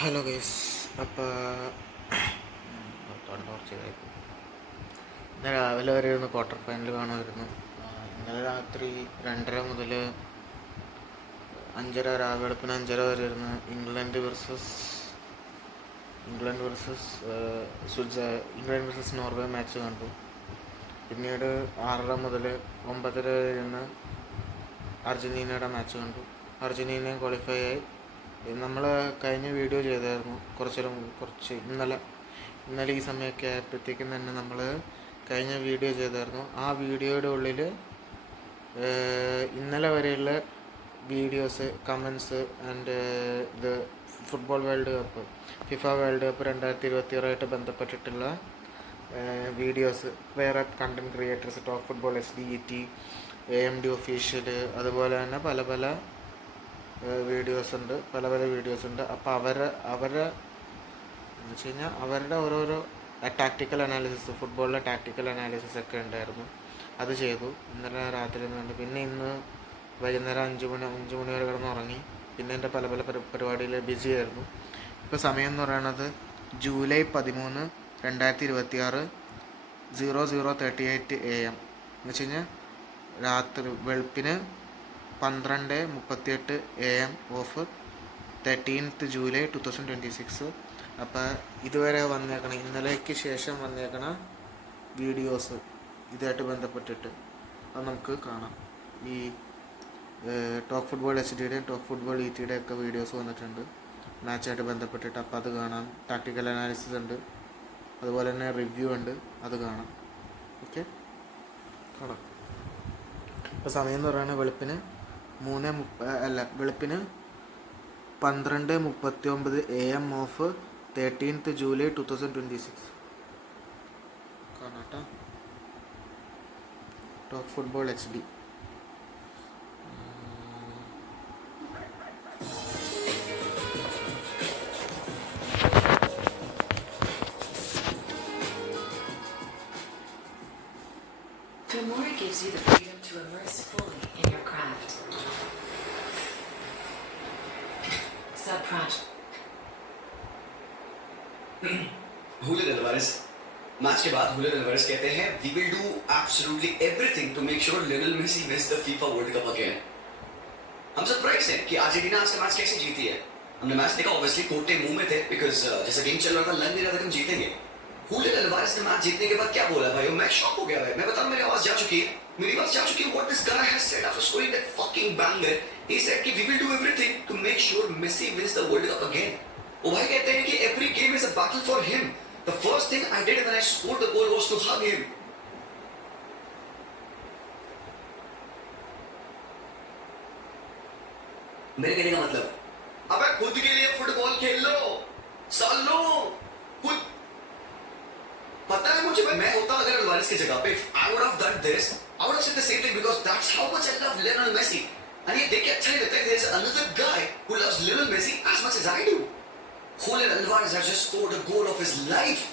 Hello guys. അപ്പോൾ ഇന്ന് രാവിലെ വരെ ഇരുന്ന് ക്വാർട്ടർ ഫൈനൽ കാണുമായിരുന്നു. ഇന്നലെ രാത്രി 2:30 മുതൽ 5:30 വെളുപ്പിന് 5:30 വരെ ഇരുന്ന് ഇംഗ്ലണ്ട് വേഴ്സസ് നോർവേ മാച്ച് കണ്ടു. പിന്നീട് 6:30 മുതൽ 9:30 വരെ ഇരുന്ന് അർജൻറ്റീനയുടെ മാച്ച് കണ്ടു. അർജൻറ്റീനയും ക്വാളിഫൈ ആയി. നമ്മൾ കഴിഞ്ഞ വീഡിയോ ചെയ്തായിരുന്നു കുറച്ച് ഇന്നലെ ഈ സമയമൊക്കെ ആയപ്പോഴത്തേക്കും തന്നെ നമ്മൾ കഴിഞ്ഞ വീഡിയോ ചെയ്തായിരുന്നു. ആ വീഡിയോയുടെ ഉള്ളിൽ ഇന്നലെ വരെയുള്ള വീഡിയോസ്, കമൻസ് ആൻഡ് ഇത് football world cup, FIFA world cup 2026 ബന്ധപ്പെട്ടിട്ടുള്ള വീഡിയോസ്, വേറെ content creators, top football HDET, AMD official, അതുപോലെ തന്നെ പല വീഡിയോസ് ഉണ്ട്. അപ്പോൾ അവരെ എന്ന് വെച്ച് കഴിഞ്ഞാൽ അവരുടെ ഓരോരോ ടാക്ടിക്കൽ അനാലിസിസ്, ഫുട്ബോളിലെ ടാക്ടിക്കൽ അനാലിസിസ് ഒക്കെ ഉണ്ടായിരുന്നു. അത് ചെയ്തു ഇന്നലെ രാത്രി കണ്ട്. പിന്നെ ഇന്ന് വൈകുന്നേരം 5 മണി വരെ കിടന്നുറങ്ങി. പിന്നെ എൻ്റെ പല പരിപാടിയിൽ ബിസി ആയിരുന്നു. ഇപ്പോൾ സമയം എന്ന് പറയുന്നത് ജൂലൈ 13, 2026 00:38 AM എന്ന് വെച്ച് കഴിഞ്ഞാൽ രാത്രി വെളുപ്പിന് 12:38 AM ഓഫ് 13th ജൂലൈ 2026. അപ്പോൾ ഇതുവരെ ഇന്നലേക്ക് ശേഷം വന്നേക്കണ വീഡിയോസ് ഇതായിട്ട് ബന്ധപ്പെട്ടിട്ട് അത് നമുക്ക് കാണാം. ഈ ടോപ്പ് ഫുട്ബോൾ HDയുടെയും ടോപ്പ് ഫുട്ബോൾ ETയുടെയും ഒക്കെ വീഡിയോസ് വന്നിട്ടുണ്ട് മാച്ചായിട്ട് ബന്ധപ്പെട്ടിട്ട്. അപ്പോൾ അത് കാണാം. ടാക്ടിക്കൽ അനാലിസിസ് ഉണ്ട്, അതുപോലെ തന്നെ റിവ്യൂ ഉണ്ട്, അത് കാണാം. ഓക്കെ, കാണാം. ഇപ്പോൾ സമയം എന്ന് പറയുന്നത് വെളുപ്പിന് 12:39 AM ഓഫ് 13th ജൂലൈ 2026. കാണാട്ടോ, top football HD. Filmora gives you the freedom to immerse fully in your craft. Subproject. Julian Alvarez. Match के बाद Julian Alvarez कहते हैं we will do absolutely everything to make sure Lionel Messi wins the FIFA World Cup again. हम surprise हैं कि Argentina आज का match कैसे जीती है. हमने मैच देखा, ऑब्वियसली कोटे मुंह में थे बिकॉज जैसा गेम चल रहा था लग नहीं रहा था कि हम जीतेंगे. Julian Alvarez ने मैच जीतने के बाद क्या बोला भाई, मैं शॉक हो गया भाई. मैं बताऊं, मेरी आवाज जा चुकी है. What this guy has said after scoring that fucking banger. He said कि we will do everything to make sure Messi wins the World Cup again. वो भाई कहते हैं कि every game is a battle for him. The first thing I did when I scored the goal was to hug him. मेरे कहने का मतलब, अबे खुद के लिए फुटबॉल खेल लो, साल लो खुद. पता है मुझे, मैं होता अगर अल्वारेस की जगह पे, I would have done this, I would have said the same thing because that's how much I love Lionel Messi. And ये देख के अच्छा नहीं लगता है there's another guy who loves Lionel Messi as much as I do. Julian Alvarez has just scored a goal of his life.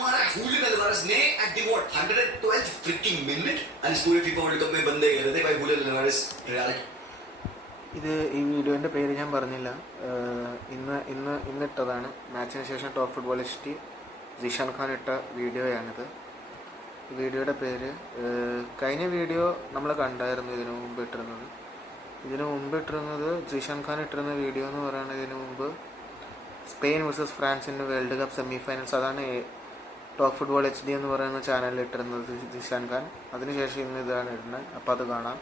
मारा Julian Alvarez ने at the 112th freaking minute. and इस पूरे FIFA World Cup में बंदे कह रहे थे भाई Julian Alvarez reality. ഇത് ഈ വീഡിയോൻ്റെ പേര് ഞാൻ പറഞ്ഞില്ല, ഇന്നിട്ടതാണ്. മാച്ചിന് ശേഷം top football HD Jishan Khan ഇട്ട വീഡിയോയാണിത്. വീഡിയോയുടെ പേര്, കഴിഞ്ഞ വീഡിയോ നമ്മൾ കണ്ടായിരുന്നു ഇതിനു മുമ്പ് ഇട്ടിരുന്നത് ജിഷാൻ ഖാൻ ഇട്ടിരുന്ന വീഡിയോ എന്ന് പറയുന്നത് ഇതിനു മുമ്പ് സ്പെയിൻ വേഴ്സസ് ഫ്രാൻസിൻ്റെ വേൾഡ് കപ്പ് സെമി ഫൈനൽസ്. അതാണ് ടോപ്പ് ഫുട്ബോൾ HD എന്ന് പറയുന്ന ചാനലിൽ ഇട്ടിരുന്നത് ജിഷാൻ ഖാൻ. അതിനുശേഷം ഇന്ന് ഇതാണ് ഇടുന്നത്. അപ്പോൾ അത് കാണാം.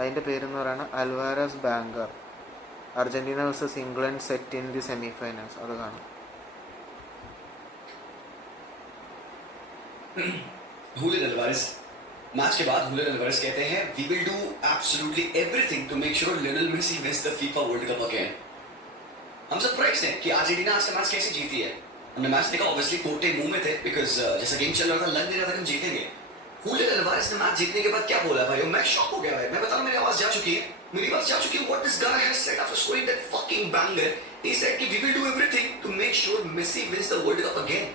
അതിൻ്റെ പേരെന്ന് പറയുന്നത് Alvarez banker, Argentina versus England set in the semi finals. അത് കാണാം. Julian Alvarez. मैच के बाद Julian Alvarez कहते हैं we will do absolutely everything to make sure Lionel Messi wins the FIFA World Cup again. हम surprise हैं कि Argentina आज का मैच कैसे जीती है. हमने मैच देखा, ऑब्वियसली कोटे मुंह में थे बिकॉज जैसा गेम चल रहा था लग नहीं रहा था कि हम जीतेंगे. Julian Alvarez ने मैच जीतने के बाद क्या बोला भाई, मैं शॉक हो गया भाई. मैं बताऊं, मेरी आवाज जा चुकी है. What this guy has said after scoring that fucking banger. He said कि we will do everything to make sure Messi wins the World Cup again.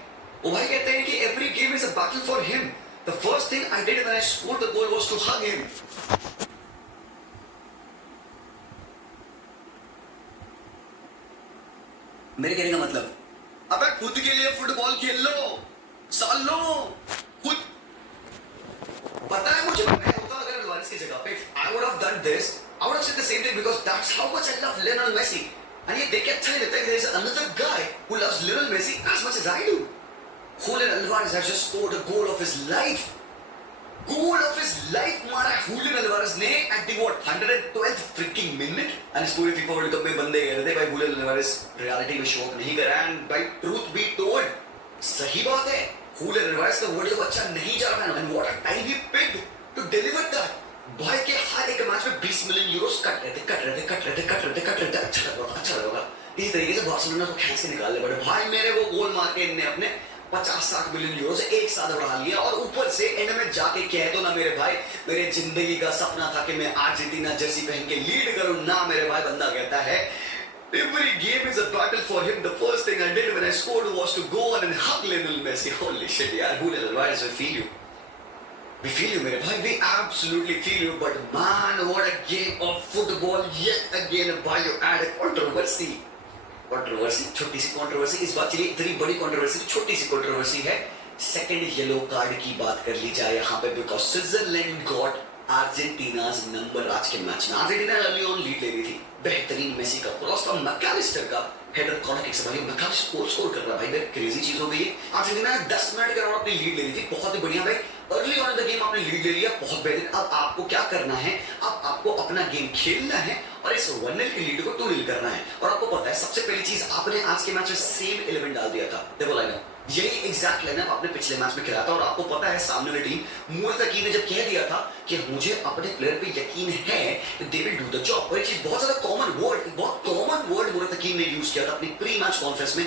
वो भाई कहते हैं कि every game is a battle for him. The first thing I did when I scored the goal was to hug him. मेरे कहने का मतलब, अबे खुद के लिए फुटबॉल खेल लो, साल लो खुद। पता है मुझे, मैं होता अगर एल्वारेज की जगह पे, I would have done this, I would have said the same thing because that's how much I love Lionel Messi. And ये देख के अच्छा नहीं लगता है कि there is another guy who loves Lionel Messi as much as I do. Julian Alvarez has just scored a goal of his life. Goal of his life मारा Julian Alvarez ने at the what 112th freaking minute. And इस पूरे FIFA world cup में बंदे कह रहे थे भाई Julian Alvarez रियलिटी में शो नहीं कर रहा है, and by truth be told, सही बात है, Julian Alvarez का वर्ल्ड कप अच्छा नहीं जा रहा है, and what a time he picked to deliver that. भाई के हर एक मैच में 20 मिलियन यूरोस कट रहे थे, अच्छा लगा। इसी तरीके से बार्सिलोना को खींच के निकालने पड़े। भाई मेरे वो गोल मार के इनने अपने 50-60 मिलियन यूरो से एक साथ बढ़ा लिया, और ऊपर से एंड में जाके कह दो ना मेरे भाई, मेरे जिंदगी का सपना था कि मैं अर्जेंटीना जर्सी पहन के लीड करूं ना मेरे भाई। बंदा कहता है every game is a battle for him. The first thing I did when I scored was to go on and hug Lionel Messi. Holy shit यार, Julian Alvarez, we feel you. We feel you मेरे भाई, we absolutely feel you. But man, what a game of football yet again. भाई you add a controversy. छोटी सी controversy, इस बात चलिए इतनी बड़ी कंट्रोवर्सी, छोटी सी कंट्रोवर्सी है। सेकंड येलो कार्ड की बात कर ली जाए यहाँ पे, बिकॉज स्विट्जरलैंड गॉट अर्जेंटीनाज नंबर आज के मैच में। अर्जेंटीना अर्ली ऑन लीड ले रही थी, बेहतरीन मेसी का क्रॉस था, मैकालिस्टर का हेडर कॉर्नर किक से भाई मैकालिस्टर स्कोर कर रहा है भाई, क्रेजी चीज हो गई है। अर्जेंटीना ने 10 मिनट के अराउंड अपनी लीड ले ली थी, बहुत ही बढ़िया भाई, early on in the game आपने लीड ले लिया, बहुत बेहतरीन। अब आपको क्या करना है, अब आपको अपना गेम खेलना है और इस 1-0 की लीड को 2-0 करना है। और आपको पता है सबसे पहली चीज, आपने आज के मैच में सेम 11 डाल दिया था, देखो लाइनअप, यही एग्जैक्ट लाइनअप आपने पिछले मैच में खेला था। और आपको पता है सामने वाली टीम मुर्तकी ने जब कह दिया था कि मुझे अपने प्लेयर पे यकीन है, they will do the job. और एक चीज बहुत ज्यादा बहुत कॉमन वर्ड मुर्तकी ने यूज किया था अपनी प्री मैच कॉन्फ्रेंस में,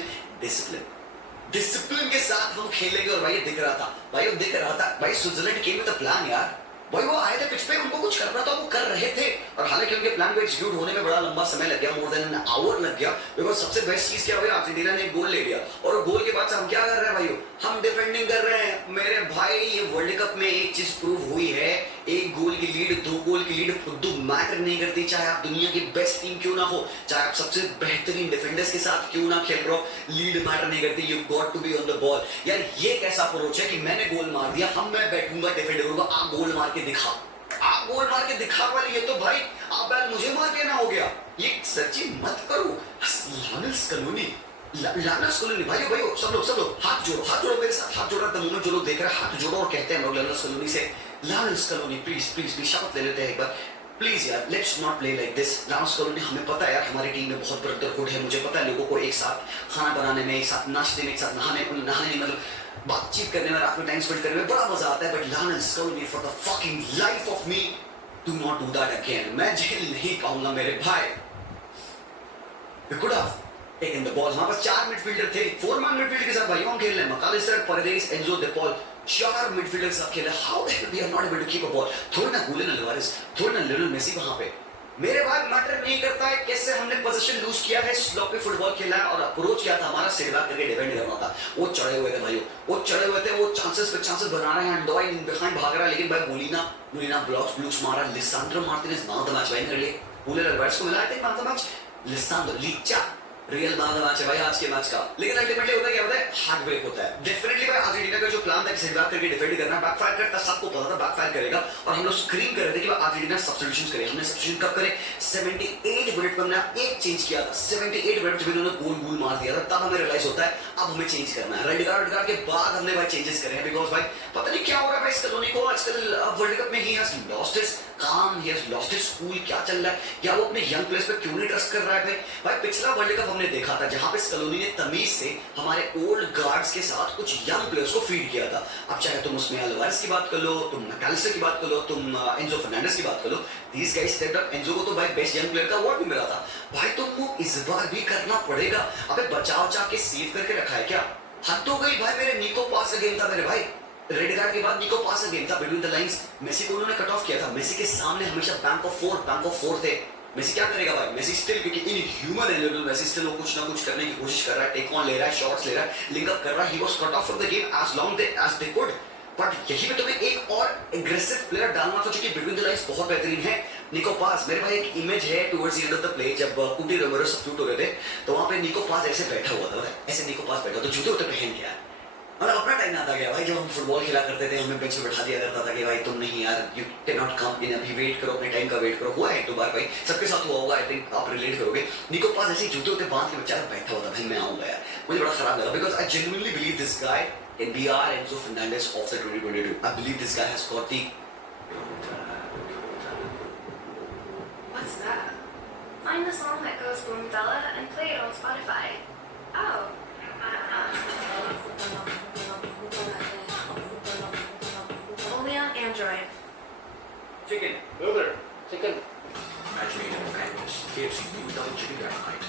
डिसिप्लिन के साथ हम खेलेंगे। और भाई ये दिख रहा था, भाई Switzerland came with the plan यार, भाई वो आए थे पिच पे, उनको कुछ करना था, वो कर रहे थे। और हालांकि उनके प्लान को एग्जीक्यूट होने में बड़ा लंबा समय लग गया, मोर देन एन आवर लग गया, बिकॉज सबसे बेस्ट चीज क्या हुई, अर्जेंटीना ने एक गोल ले लिया, और गोल के बाद से हम क्या कर रहे हैं भाइयों, हम डिफेंडिंग कर रहे हैं। मेरे भाई ये वर्ल्ड कप में एक चीज प्रूव हुई है, एक गोल की लीड, 2 गोल की लीड खुद मैटर नहीं करती, चाहे आप दुनिया की बेस्ट टीम क्यों ना हो, चाहे आप सबसे बेहतरीन डिफेंडर्स के साथ क्यों ना खेल रहे हो, लीड मैटर नहीं करती, you got to be on the ball. यार ये कैसा अप्रोच है कि मैंने गोल मार दिया, हम मैं बैठूंगा डिफेंड करूंगा, आप गोल मार के दिखा, आप गोल मार के दिखा वाले, ये तो भाई आप बैल मुझे मार के ना हो गया, ये सच्ची मत करो। लानस कॉलोनी भाइयों सब लोग हाथ जोड़ो मेरे साथ, हाथ जोड़ो एकदम, जो लोग देख रहे हैं हाथ जोड़ो और कहते हैं लोग लानस कॉलोनी से, लानस कॉलोनी प्लीज शपथ ले लेते हैं एक बार प्लीज यार, let's not play like this. लानस कॉलोनी, हमें पता है यार हमारी टीम में बहुत ब्रदरहुड है, मुझे पता है लोगों को एक साथ खाना बनाने में, एक साथ नाश्ते में, एक साथ नहाने मतलब बातचीत करने में, रात में टाइम स्पेंड करने में बड़ा मजा आता है। बट लानस Scaloni, for the fucking life of me, do not do that again. मैं झेल नहीं पाऊंगा मेरे भाई। We could have taken the ball. हमारे पास 4 मिडफील्डर थे, 4 मैन मिडफील्ड के साथ भाइयों हम खेल रहे हैं, McAllister, Paredes, Enzo, De Paul, 4 midfielder के साथ खेल रहे हैं। How the hell we are not able to keep a ball. थोड़ा ना जुलियन अल्वारेज, थोड़ा ना लियोनेल मेसी वहां पे, मेरे भाई मैटर नहीं करता है कैसे हमने पोजीशन लूज किया है, स्लॉपी फुटबॉल खेला है, और अप्रोच किया था हमारा सेट बैक करके डिफेंड करना था। वो चढ़े हुए थे भाइयों, वो चांसेस पे चांसेस बना रहे हैं, डॉय बिहाइंड भाग रहा है, लेकिन भाई मोलिना ब्लॉक्स मारा, Lisandro Martinez man of the match win कर लिए, जुलियन अल्वारेज को मिला है man of the match, Lisandro Licha real man of the match है भाई आज के मैच का। लेकिन अल्टीमेटली होता क्या होता है, हार्ट ब्रेक होता है। डेफिनेटली भाई अर्जेंटीना का जो प्लान था सेट बैक करके डिफेंड करना, बैकफायर करता, सबको पता था बैकफायर करेगा, और हम लोग स्क्रीन कर रहे थे कि अर्जेंटीना सब्स्टिट्यूशंस करे। हमने सब्स्टिट्यूशन कब करे, 78 मिनट में हमने एक चेंज किया था, 78 मिनट में उन्होंने गोल मार दिया था, तब हमें रियलाइज होता है अब हमें चेंज करना है। रेड कार्ड के बाद हमने भाई चेंजेस करे हैं, बिकॉज भाई पता नहीं क्या हो रहा है भाई स्कलोनी को आजकल वर्ल्ड कप में, he has lost his calm, he has lost his cool, क्या चल रहा है, या वो अपने यंग प्लेयर्स पे क्यों नहीं ट्रस्ट कर रहा है भाई। पिछला वर्ल्ड कप हमने देखा था जहां पे स्कलोनी ने तमीज से हमारे ओल्ड गार्ड्स के साथ कुछ यंग प्लेयर्स को फीड किया था। अब चाहे तुम उसमें अल्वारेज की बात कर लो, तुम मैकालिस्टर की बात कर लो, तुम एंजो फर्नांडिस की बात कर लो, these guys stepped up. Enzo को तो भाई बेस्ट यंग प्लेयर का अवार्ड भी मिला था। भाई तुमको इस बार भी करना पड़ेगा। अबे बचा के सेव करके रखा है क्या, हद हो गई भाई। मेरे निको पास का गेम था मेरे भाई, रेड कार्ड के बाद निको पास का गेम था बिटवीन द लाइंस, मेसी को उन्होंने कट ऑफ किया था, मेसी के सामने हमेशा बैंक ऑफ फोर थे। मेसी क्या करेगा भाई, मेसी स्टिल क्योंकि इन ह्यूमन है लिटिल मेसी, स्टिल वो कुछ ना कुछ करने की कोशिश कर रहा है, टेक ऑन ले रहा है, शॉट्स ले रहा है, लिंक अप कर रहा है। He was cut off from the game as long as they could, but यही पे तुम्हें एक और एग्रेसिव प्लेयर डालना था जो कि बिटवीन द लाइंस बहुत बेहतरीन है। निको पास, मेरे भाई एक इमेज है towards the end of the play जब कुटी रोमेरो सब्स्टिट्यूट हो रहे थे तो वहां पे निको पास ऐसे बैठा हुआ था, ऐसे निको पास बैठा तो जूते उते पहन के आया। मतलब अपना टाइम आता गया भाई, जब हम फुटबॉल खेला करते थे हमें बेंच पे बैठा दिया करता था कि भाई तुम नहीं यार, यू कैन नॉट कम इन, अभी वेट करो, अपने टाइम का वेट करो। हुआ है एक दो बार भाई, सबके साथ हुआ होगा, आई थिंक आप रिलेट करोगे। निको पास ऐसे जूते उते बांध के बेचारा बैठा हुआ था, भाई मैं आऊंगा यार, मुझे बड़ा खराब लगा because I genuinely believe this guy can be our Enzo Fernandez of the 2022। I believe this guy has got the What's that? Find the song that goes Boom Fella and play it on Spotify. Oh. Only on Android. chicken. Brother, chicken. Match made in Madness. KFC's new double chicken dynamite.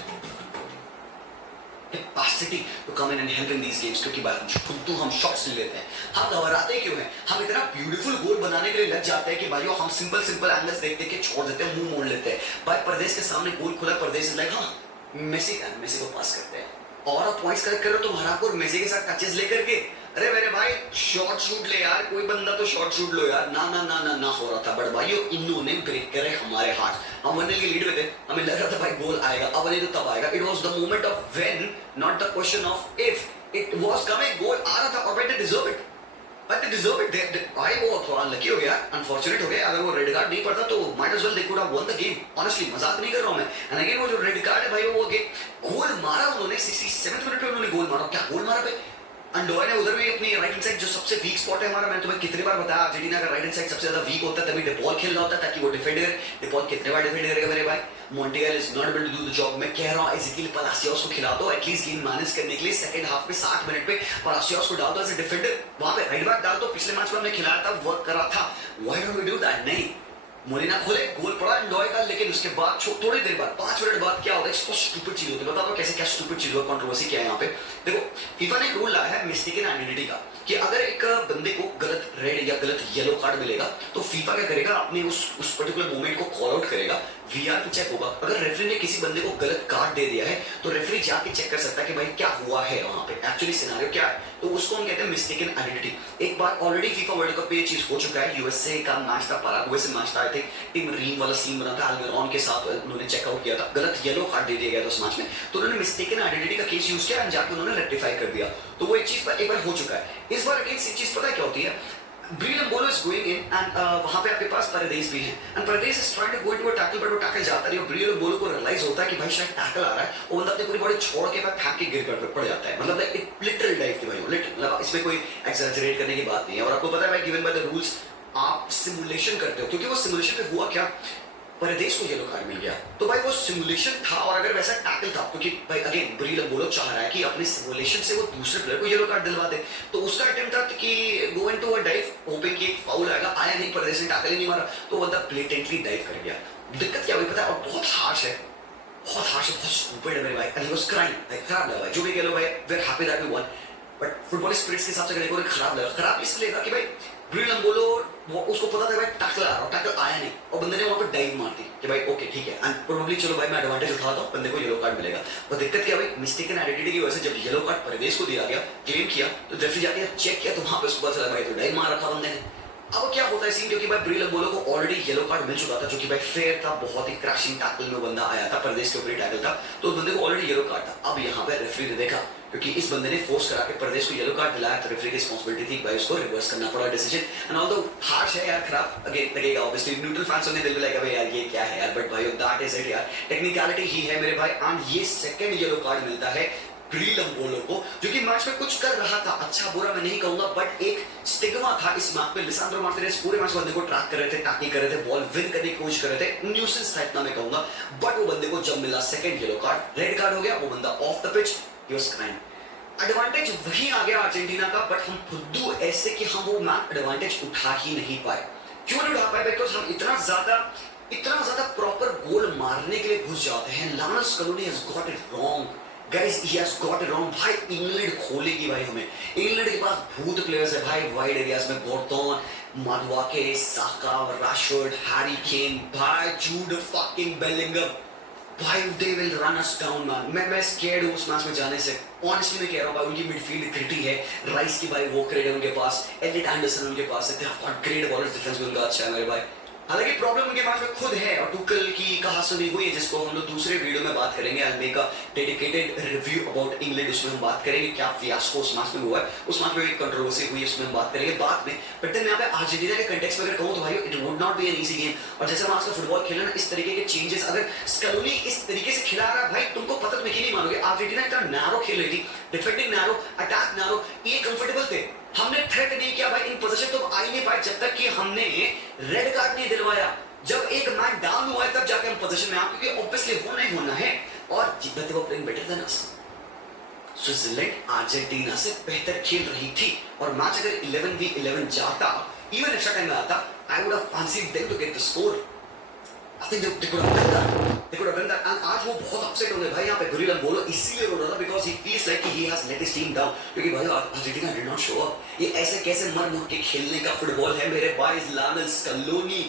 Capacity to come in and help in these games क्योंकि भाई खुद हम shots ले लेते हैं, हम घबराते क्यों हैं, हम इतना ब्यूटीफुल गोल बनाने के लिए लग जाते हैं कि भाइयों हम सिंपल एंगल्स देखते के छोड़ देते हैं, मुंह मोड़ लेते हैं। भाई परदेश के सामने गोल खुला, परदेश लाइक हाँ मेसी को पास करते हैं और आप पॉइंट्स कलेक्ट करो तो हरापुर मेसी के साथ टचेस लेकर के, अरे मेरे भाई शॉट शूट ले यार, कोई बंदा तो शॉट शूट लो यार, ना ना ना ना ना हो रहा था। बट भाइयों इन्होंने ब्रेक करे हमारे हाथ, हम बनने के लीड में थे, हमें लग रहा था भाई गोल आएगा, अब नहीं तो तब आएगा। It was the moment of when, not the question of if, it was coming, goal आ रहा था और भाई they deserve it, but they deserve it. भाई वो थोड़ा लकी हो गया, अनफॉर्चुनेट हो गया, अगर वो रेड कार्ड नहीं पड़ता तो might as well they could have won the game. Honestly मजाक नहीं कर रहा हूं मैं। एंड अगेन वो जो रेड कार्ड है भाई, वो गेम गोल मारा उन्होंने 67वें मिनट में, उन्होंने गोल मारा, क्या गोल मारा भाई। अंडोय ने उधर भी अपनी राइट हैंड साइड जो सबसे वीक स्पॉट है हमारा, मैंने तुम्हें कितनी बार बताया अर्जेंटीना का राइट हैंड साइड सबसे ज्यादा वीक होता है, तभी डेपॉल खेल रहा होता है ताकि वो डिफेंड करे। डेपॉल कितने बार डिफेंड करेगा मेरे भाई, Montiel is not able to do the job. मैं कह रहा हूं एज़ेकिएल पलासियोस को खिला दो एटलीस्ट गेम मैनेज करने के लिए, सेकंड हाफ में 60 मिनट पे पलासियोस को डाल दो एज अ डिफेंडर, वहां पे राइट बैक डाल दो, पिछले मैच में हमने खिलाया था, वर्क करा था। Why don't we do that? नहीं, मोलिना खोले, गोल पड़ा अंडोय का, लेकिन उसके बाद थोड़ी देर बाद 5 मिनट बाद क्या होता है, इसको स्टूपिड चीज होती है। बताओ कैसे क्या स्टूपिड चीज हुआ, कंट्रोवर्सी क्या है यहाँ पे। देखो फीफा ने एक रूल लाया है मिस्टेकन आइडेंटिटी का, कि अगर एक बंदे को गलत रेड या गलत येलो कार्ड मिलेगा तो फीफा क्या करेगा, अपने उस पर्टिकुलर मोमेंट को कॉल आउट करेगा, वीआर पे चेक होगा। अगर रेफरी ने किसी बंदे को गलत कार्ड दे दिया है तो रेफरी जाके चेक कर सकता है कि भाई क्या हुआ है वहां पे, एक्चुअली सिनेरियो क्या है, तो उसको हम कहते हैं मिस्टेकन आइडेंटिटी। एक बार ऑलरेडी फीफा वर्ल्ड कप पे ये चीज हो चुका है, यूएसए का मैच था, पैराग्वे से मैच था, आई थिंक टीम रीम वाला सीन बना था, अल्मिरॉन के साथ उन्होंने चेकआउट किया था, गलत येलो कार्ड दे दिया गया था उस मैच में, तो उन्होंने मिस्टेकन आइडेंटिटी का केस यूज किया और जाके उन्होंने रेक्टिफाई कर दिया। तो वो एक चीज एक बार हो चुका है। इस बार अगेन चीज पता है क्या होती है, Breel Embolo is going in and वहां पे आपके पास परदेश भी है, and परदेश is trying to go into a tackle but वो tackle जाता नहीं, और Breel Embolo को रियलाइज होता है कि भाई शायद टैकल आ रहा है, वो बंदा अपनी पूरी बॉडी छोड़ के बाद फेंक के गिर पड़ जाता है। मतलब एक लिटरल डाइव थी भाई, मतलब इसमें कोई एक्सैजरेट करने की बात नहीं है। और आपको पता है भाई गिवन बाय द रूल्स आप सिमुलेशन करते हो, क्योंकि वो सिमुलेशन में हुआ क्या, परदेश को येलो कार्ड मिल गया, तो भाई वो सिमुलेशन था, और अगर वैसा टैकल था, क्योंकि भाई अगेन ब्रील एम्बोलो चाह रहा है कि अपने सिमुलेशन से वो दूसरे प्लेयर को येलो कार्ड दिलवा दे, तो उसका अटेम्प्ट था कि go into a dive, hopping कि एक फाउल आएगा, आया नहीं, परदेश ने टैकल ही नहीं मारा, तो बंदा ब्लेटेंटली डाइव कर गया। दिक्कत क्या हुई पता है, और बहुत हार्श है, बहुत स्टूपिड है मेरे भाई, एंड ही वाज क्राइंग, खराब लगा भाई, जो भी कह लो भाई, we are happy that we won, but football spirits के हिसाब से देखो खराब लगा। खराब इसलिए लगा कि भाई ब्रील एम्बोलो उसको पता था भाई टैकल आ रहा है, टैकल आया नहीं, और बंदे ने वहां पर डाइव मार दी कि भाई ओके ठीक है, एंड प्रोबेबली चलो भाई मैं एडवांटेज उठाता हूं, बंदे को येलो कार्ड मिलेगा। और दिक्कत क्या भाई, मिस्टेकन आइडेंटिटी की वजह से जब येलो कार्ड परदेश को दिया गया, क्लेम किया, तो रेफरी जाके चेक किया तो वहां पे उसको पता चला भाई तो डाइव मार रखा बंदे ने। अब क्या होता है सीन, क्योंकि भाई ब्रील एम्बोलो को ऑलरेडी येलो कार्ड मिल चुका था, जो कि भाई फेयर था, बहुत ही क्रैशिंग टैकल में बंदा आया था, परदेश के ऊपर ही टैकल था, तो उस बंदे को ऑलरेडी येलो कार्ड था। अब यहाँ पे रेफरी ने देखा क्योंकि इस बंदे ने फोर्स करा के परदेश को येलो कार्ड दिलाया, तो रेफरी की रिस्पांसिबिलिटी थी भाई उसको रिवर्स करना पड़ा डिसीजन। एंड ऑल्दो हार्श है यार, खराब अगेन लगेगा ऑब्वियसली, न्यूट्रल फैंस ने दिल में लगा भाई यार ये क्या है यार, बट भाई दैट इज इट यार, टेक्निकलिटी ही है मेरे भाई। एंड ये सेकंड येलो कार्ड मिलता है ब्रील एम्बोलो को, जो कि मैच में कुछ कर रहा था, अच्छा बुरा मैं नहीं कहूंगा, बट एक स्टिग्मा था इस मैच में। लिसांड्रो मार्टिनेज पूरे मैच बंदे को ट्रैक कर रहे थे, टैकल कर रहे थे, बॉल विन करने की कोशिश कर रहे थे, न्यूसेंस था इतना मैं कहूंगा, बट वो बंदे को जब मिला second yellow card, red card हो गया, वो बंदा of the pitch, he was crying. Advantage वही आ गया अर्जेंटीना का, बट हम फुद्दू ऐसे कि हम वो मैच एडवांटेज उठा ही नहीं पाए। क्यों नहीं उठा पाए? बिकॉज हम इतना ज्यादा प्रॉपर गोल मारने के लिए घुस जाते हैं। Lars Scaloni has got it wrong guys, he has got it wrong. भाई इंग्लैंड खोलेगी भाई हमें, इंग्लैंड के पास भूत प्लेयर्स है भाई वाइड एरियाज में, गॉर्डन, माडवाके, साका, राशफोर्ड, हैरी केन, भाई जूड फकिंग बेलिंगम, भाई they will run us down man। मैं scared हूँ उस मैच में जाने से, ऑनेस्टली मैं कह रहा हूँ भाई। उनकी मिडफील्ड ग्रिटी है, राइस की भाई वो क्रेड है उनके पास, एलिट एंडरसन उनके पास है, they have got great ballers, defence भी उनका अच्छा है मेरे भाई। हालांकि प्रॉब्लम उनके मैच में खुद है और टुकल की कहा सुनी हुई है, जिसको हम लोग दूसरे वीडियो में बात करेंगे। I make a dedicated review about England, उसमें हम बात करेंगे क्या फियास्को उस मैच में हुआ है, उस मैच में एक कंट्रोवर्सी हुई है, उसमें हम बात करेंगे बाद में। बट देन यहाँ पे अर्जेंटीना के कंटेक्स्ट में अगर कहूँ तो भाई it would not be an easy game. और जैसे हम आज का फुटबॉल खेलना, इस तरीके के चेंजेस अगर स्कलोनी इस तरीके से खिला रहा है भाई, तुमको पता तो नहीं मानोगे। अर्जेंटीना इतना नैरो खेल रही थी, डिफेंडिंग नैरो, अटैक नैरो, ये कंफर्टेबल थे। हमने थ्रेट नहीं किया भाई, इन पोजीशन तो आ ही नहीं पाए जब तक कि हमने रेड कार्ड नहीं दिलवाया। जब एक मैच डाउन हुआ है तब जाके हम पोजीशन में आ, क्योंकि ऑब्वियसली वो नहीं होना है। और जितना थे वो playing better than us. Switzerland Argentina से बेहतर खेल रही थी और मैच अगर 11v11 जाता, इवन एक्स्ट्रा टाइम में आता, I would have fancied them to get the score. I think they could have done that. They could have done that. And आज वो बहुत अपसेट होंगे भाई यहाँ पे। गुरिलन बोलो इसीलिए रो रहा था because he feels like he has let his team down. क्योंकि भाई Argentina did not show up. ये ऐसे कैसे मर मुर के खेलने का फुटबॉल है मेरे भाई। लामेल स्कलोनी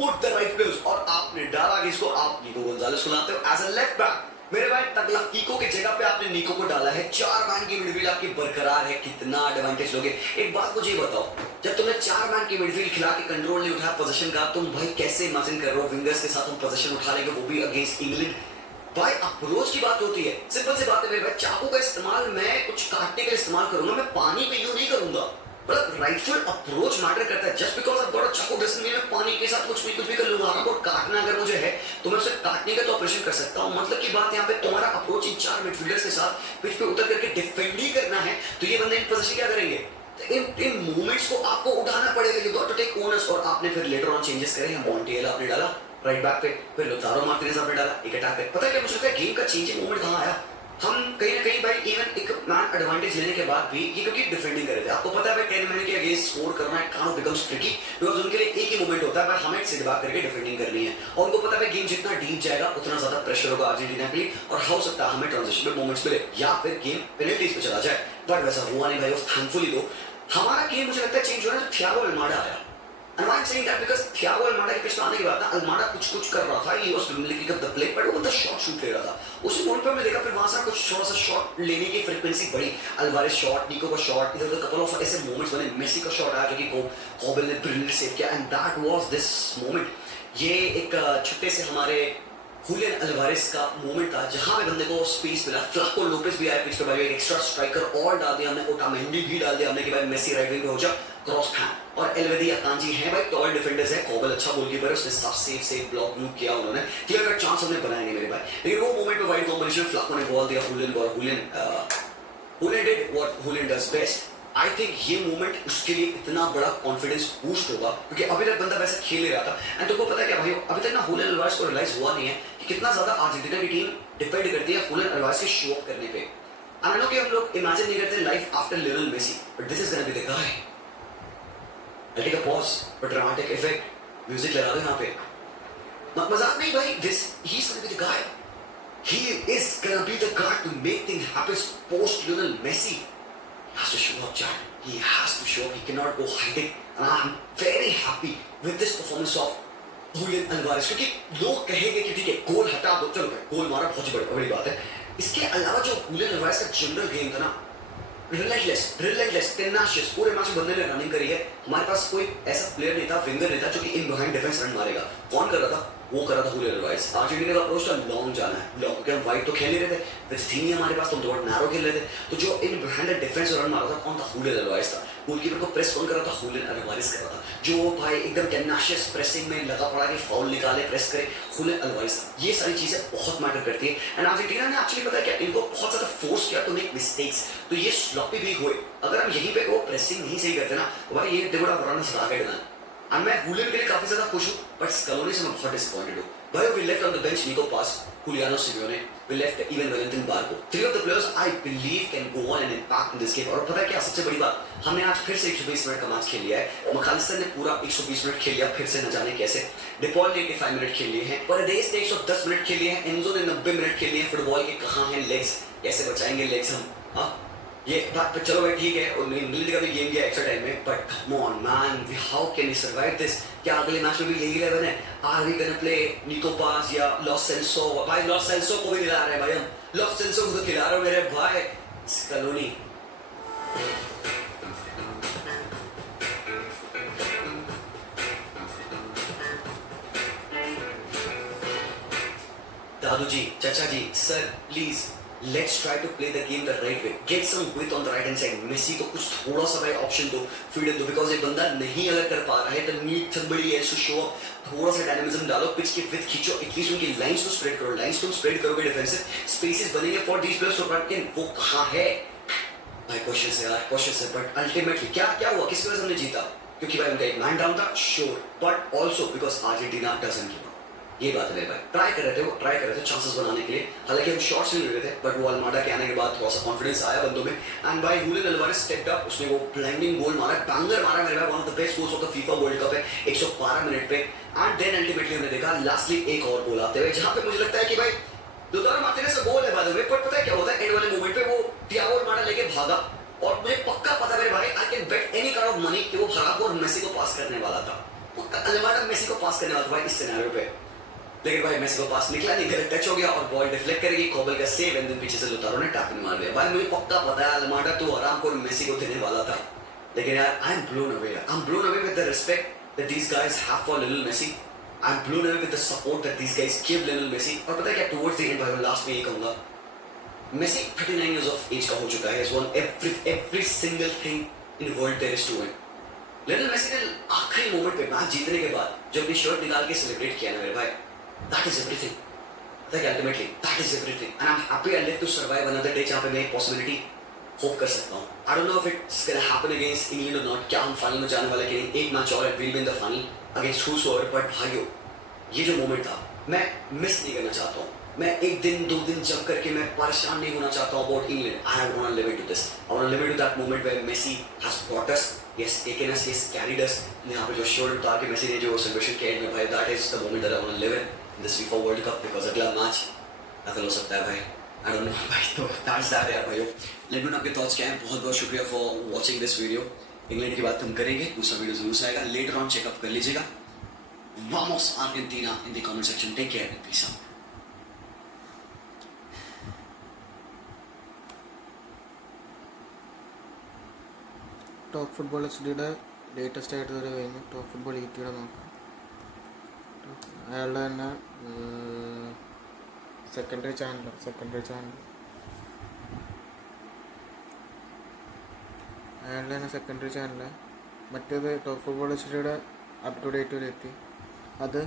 put the right players, और आपने डाला किसको? आप निको गोंजालेस को लाते हो एज अ लेफ्ट बैक। मेरे भाई तकलाफिको के जगह पे आपने निको को डाला है। 4 मैन की मिडफील्ड आपकी बरकरार है, कितना एडवांटेज लोगे। एक बात मुझे बताओ, जब तुमने 4 मैन की मिडफील्ड खिला के कंट्रोल नहीं उठाया पोजीशन का, तुम भाई कैसे इमेजिन कर रहे हो विंगर्स के साथ हम पोजीशन उठा लेंगे, वो भी अगेंस्ट इंग्लैंड? भाई अप्रोच की बात होती है, सिंपल सी बात है मेरे भाई। चाकू का इस्तेमाल मैं कुछ काटने के लिए इस्तेमाल करूंगा, मैं पानी पे यूं नहीं करूंगा। मतलब राइटफुल अप्रोच मैटर करता है। Just because I got a चाकू डजंट मीन मैं पानी के साथ कुछ भी कर लूंगा। आपको काटना अगर मुझे है तो मैं उसे काटने का तो ऑपरेशन कर सकता हूं। मतलब की बात यहाँ पे तुम्हारा अप्रोच इन 4 मिडफील्डर्स के साथ पिच पे उतर करके डिफेंड ही करना है, तो ये बंदे इन पोजीशन क्या करेंगे? इन मूवमेंट्स को आपको उठाना पड़ेगा। You got to take honours. और आपने फिर लेटर ऑन चेंजेस करे हैं। मॉन्टियल आपने डाला राइट बैक पे, फिर लोतारो मार्टिनेज आपने डाला एक अटैक पे। पता है क्या मुझे लगता है गेम का चेंजिंग मोमेंट कहां आया? हम कहीं ना कहीं भाई इवन एक मैन एडवांटेज लेने के बाद भी ये क्योंकि डिफेंडिंग कर रहे थे। आपको पता है भाई 10 मैन के अगेंस्ट स्कोर करना है काउंट बिकम्स ट्रिकी, बिकॉज़ उनके लिए एक ही मोमेंट होता है भाई, हमें सिट बैक करके डिफेंडिंग करनी है। और उनको पता है भाई गेम जितना डीप जाएगा उतना ज्यादा प्रेशर होगा अर्जेंटीना के लिए, और हो सकता है हमें ट्रांजिशन मोमेंट्स मिले या फिर गेम पेनल्टीज पे चला जाए। बट वैसा हुआ नहीं भाई। थैंकफुली तो हमारा गेम मुझे लगता है चेंज हो रहा है। थियागो अल्माडा आया। And I'm saying that because Thiago Alameda के पिछले आने के बाद ना अल्माडा कुछ कर रहा था, he was looking at the play, but वो तो शॉट शूट ले रहा था। उसी मोमेंट पे मैं देखा फिर वहां से कुछ थोड़ा सा शॉट लेने की फ्रीक्वेंसी बढ़ी। अल्वारेज शॉट, निको का शॉट, इधर उधर कपल ऑफ ऐसे मोमेंट्स बने। मेसी का शॉट आया जो कि कोबल ने ब्रिलियंट सेव किया, and that was this moment. ये एक छुट्टे से हमारे हुलियन अल्वारेज का मोमेंट था जहां पे बंदे को स्पेस मिला। फ्लाको लोपेस भी आया पिच पे भाई, एक एक्स्ट्रा स्ट्राइकर और डाल दिया हमने, ओटामेंडी भी डाल दिया हमने कि भाई मेसी राइट विंग पे हो जा, क्रॉस हैंड। और एलवेदी अकांजी है भाई, टॉल डिफेंडर्स है। कोबल अच्छा गोलकीपर है, उसने सब सेव ब्लॉक मूव किया उन्होंने, क्लियर कट चांस हमने बनाया नहीं मेरे भाई। लेकिन वो मोमेंट पे वाइड कॉम्बिनेशन फ्लाको ने बॉल दिया, Julian did what Julian does best. I think ये मोमेंट उसके लिए इतना बड़ा कॉन्फिडेंस बूस्ट होगा क्योंकि अभी तक बंदा वैसे खेल नहीं रहा था। एंड तुमको पता है क्या भाई, अभी तक ना हुलियन अल्वारेज को रियलाइज हुआ नहीं है कि कितना ज्यादा अर्जेंटीना की टीम डिपेंड करती है हुलियन अल्वारेज के शो ऑफ करने पे। आई नो कि हम लोग इमेजिन नहीं करते life after Lionel Messi, but this is gonna be the guy. I'll take a pause, but dramatic effect, music लगा दो यहाँ पे। मजाक नहीं भाई, he's gonna be the guy. He is gonna be the guy to make things happen post Lionel Messi. He has to show up, Chad. He has to show up. He cannot go hiding. And I'm very happy with this performance of Julian Alvarez. क्योंकि लोग कहेंगे कि ठीक है गोल हटा दो, चलो भाई गोल मारा बहुत बड़ी बात है। इसके अलावा जो Julian Alvarez का जनरल गेम था ना, रिलेंटलेस, टेनाशियस, पूरे मैच में बंदे ने रनिंग करी है। हमारे पास कोई ऐसा प्लेयर नहीं था, विंगर नहीं था जो कि इन बिहाइंड डिफेंस रन मारेगा। कौन कर रहा था? वो कर रहा था हुलियन अल्वारेज। अर्जेंटीना का अप्रोच था लॉन्ग जाना है, लॉन्ग, क्योंकि हम वाइड तो खेल नहीं रहे थे, विच थी नहीं हमारे पास, तो हम थोड़ा नैरो खेल रहे थे। तो जो इन बिहाइंड डिफेंस रन मारा था कौन था? हुलियन अल्वारेज था। गोलकीपर को प्रेस कौन कर रहा था? हुलियन अल्वारेज कर रहा था। जो भाई एकदम टेनाशियस प्रेसिंग में लगा पड़ा कि फाउल निकाले, प्रेस करे, हुलियन अल्वारेज था। ये सारी चीजें बहुत मैटर करती है। एंड अर्जेंटीना ने एक्चुअली पता है क्या, इनको बहुत ज्यादा फोर्स किया टू मेक मिस्टेक्स, तो ये स्लॉपी भी हुए। अगर हम यहीं पे वो प्रेसिंग नहीं सही करते ना, तो भाई ये they would have run us rocket ना। और मैं हुलियन के लिए काफी ज्यादा खुश हूं, बट स्कलोनी से मैं बहुत डिसअपॉइंटेड हूं। भाई we left on the bench Nico Paz, Juliano Simeone, we left even Valentin Barco. 3 of the players I believe can go on and impact in this game. और पता है क्या सबसे बड़ी बात, हमने आज फिर से 120 मिनट का मैच खेल लिया है। मखालिस्तान ने पूरा 120 मिनट खेल लिया, फिर से न जाने कैसे। डेपॉल ने 85 मिनट खेल लिए हैं, परदेस ने 110 मिनट खेल लिए हैं, एनजो ने 90 मिनट खेल लिए हैं। फुटबॉल के कहाँ हैं लेग्स? कैसे बचाएंगे लेग्स हम? हाँ ये बात चलो भाई ठीक है, और इंग्लैंड का भी गेम गया एक्स्ट्रा टाइम में, but come on man, how can we survive this? क्या अगले मैच में भी यही 11 है? आर वी गोना प्ले निको पास या लॉस सेल्सो? भाई लॉस सेल्सो को भी खिला रहे हैं भाई हम, लॉस सेल्सो को तो खिला रहे हो मेरे भाई। स्कलोनी दादू जी, चाचा ji, sir please let's try to play the game the right way, get some width on the right hand side, Messi को कुछ थोड़ा सा भाई ऑप्शन दो, फील्ड दो, बिकॉज ये बंदा नहीं अगर कर पा रहा है तो need somebody else to show up, थोड़ा सा डायनामिज्म डालो, पिच की विड्थ खींचो, एटलीस्ट उनकी लाइंस को स्प्रेड करो, लाइंस तुम स्प्रेड करोगे डिफेंसिव स्पेसेस बनेंगे for these players to run in, वो कहां है भाई? क्वेश्चन है यार, क्वेश्चन है, बट अल्टीमेटली क्या क्या हुआ, किसकी वजह से हमने जीता? क्योंकि भाई उनका एक मैन डाउन था, sure, but also because Argentina doesn't give up. ये बात है भाई, ट्राई कर रहे थे चांसेस बनाने के लिए, हालांकि हम शॉट्स नहीं ले रहे थे, बट वो अल्माडा के आने के बाद थोड़ा सा कॉन्फिडेंस आया बंदों में, एंड भाई हुलियन अल्वारेज स्टेप्ड अप, उसने वो ब्लाइंडिंग गोल मारा, बैंगर मारा मेरे भाई, one of the best goals of the FIFA world cup है 112 मिनट पे, एंड देन अल्टीमेटली हमने देखा लास्टली एक और गोल आते हुए, जहां पे मुझे लगता है कि भाई लोटारो मार्टिनेज का गोल है बाय द वे, पर पता है क्या होता है, एंड वाले मोमेंट पे वो थियागो अल्माडा लेके भागा, और मुझे पक्का पता मेरे भाई, I can bet any kind of money कि वो भागा और मेसी को पास करने वाला था, पक्का अल्माडा मेसी को पास करने वाला था भाई इस सिनेरियो पे, लेकिन भाई मेसी को पास निकला नहीं, गलत टच हो गया और बॉल डिफ्लेक्ट करेगी, कोबल का सेव, एंड देन पीछे से लोटारो ने टैप इन मार दिया। भाई मुझे पक्का पता है अल्माडा तो आराम को मेसी को देने वाला था, लेकिन यार I am blown away with the respect that these guys have for little Messi, I am blown away with the support that these guys give little Messi. और पता है क्या, टुवर्ड्स द एंड भाई लास्ट में ये कहूंगा, Messi 39 years of as का हो चुका है, has won every single thing in world there is to win. Little Messi ने आखिरी मोमेंट पे मैच जीतने के बाद जो अपनी शर्ट निकाल के सेलिब्रेट किया ना मेरे भाई, that is everything, like ultimately that is everything, and I'm happy I live to survive another day जहाँ पे मैं एक possibility hope कर सकता हूँ। I don't know if it's gonna happen against England or not, क्या हम फाइनल में जाने वाले कि नहीं, एक मैच और है, we'll be in the final against whosoever, but भाइयों ये जो मोमेंट था मैं मिस नहीं करना चाहता हूँ, मैं एक दिन दो दिन जब करके मैं परेशान नहीं होना चाहता हूँ about England, I want to live into this, I want to live into that moment where Messi has brought us, he has taken us, he has carried us, यहाँ पे जो शोर उतार के मेसी ने जो सेलिब्रेशन किया है भाई, that is the moment that I want to live in this FIFA World Cup, because अगला मैच कतल हो सकता है भाई, I don't know भाई, तो that's that यार भाइयों। लेट मी नो आपके थॉट्स क्या हैं, बहुत बहुत शुक्रिया for watching this video. England की बात हम करेंगे, दूसरा वीडियो जरूर से आएगा, लेटर ऑन चेकअप कर लीजिएगा। Vamos Argentina in the comment section, take care and peace out। Top football HDയുടെ ലേറ്റസ്റ്റ് ആയിട്ട് വരെ കഴിഞ്ഞു, ടോപ്പ് ഫുട്ബോൾ ETയുടെ നോക്കാം, അയാളുടെ തന്നെ സെക്കൻഡറി ചാനൽ അയാളുടെ തന്നെ സെക്കൻഡറി ചാനൽ, മറ്റേത് ടോപ്പ് ഫുട്ബോൾ HDയുടെ അപ് ടു ഡേറ്റ് വരെ എത്തി, അത്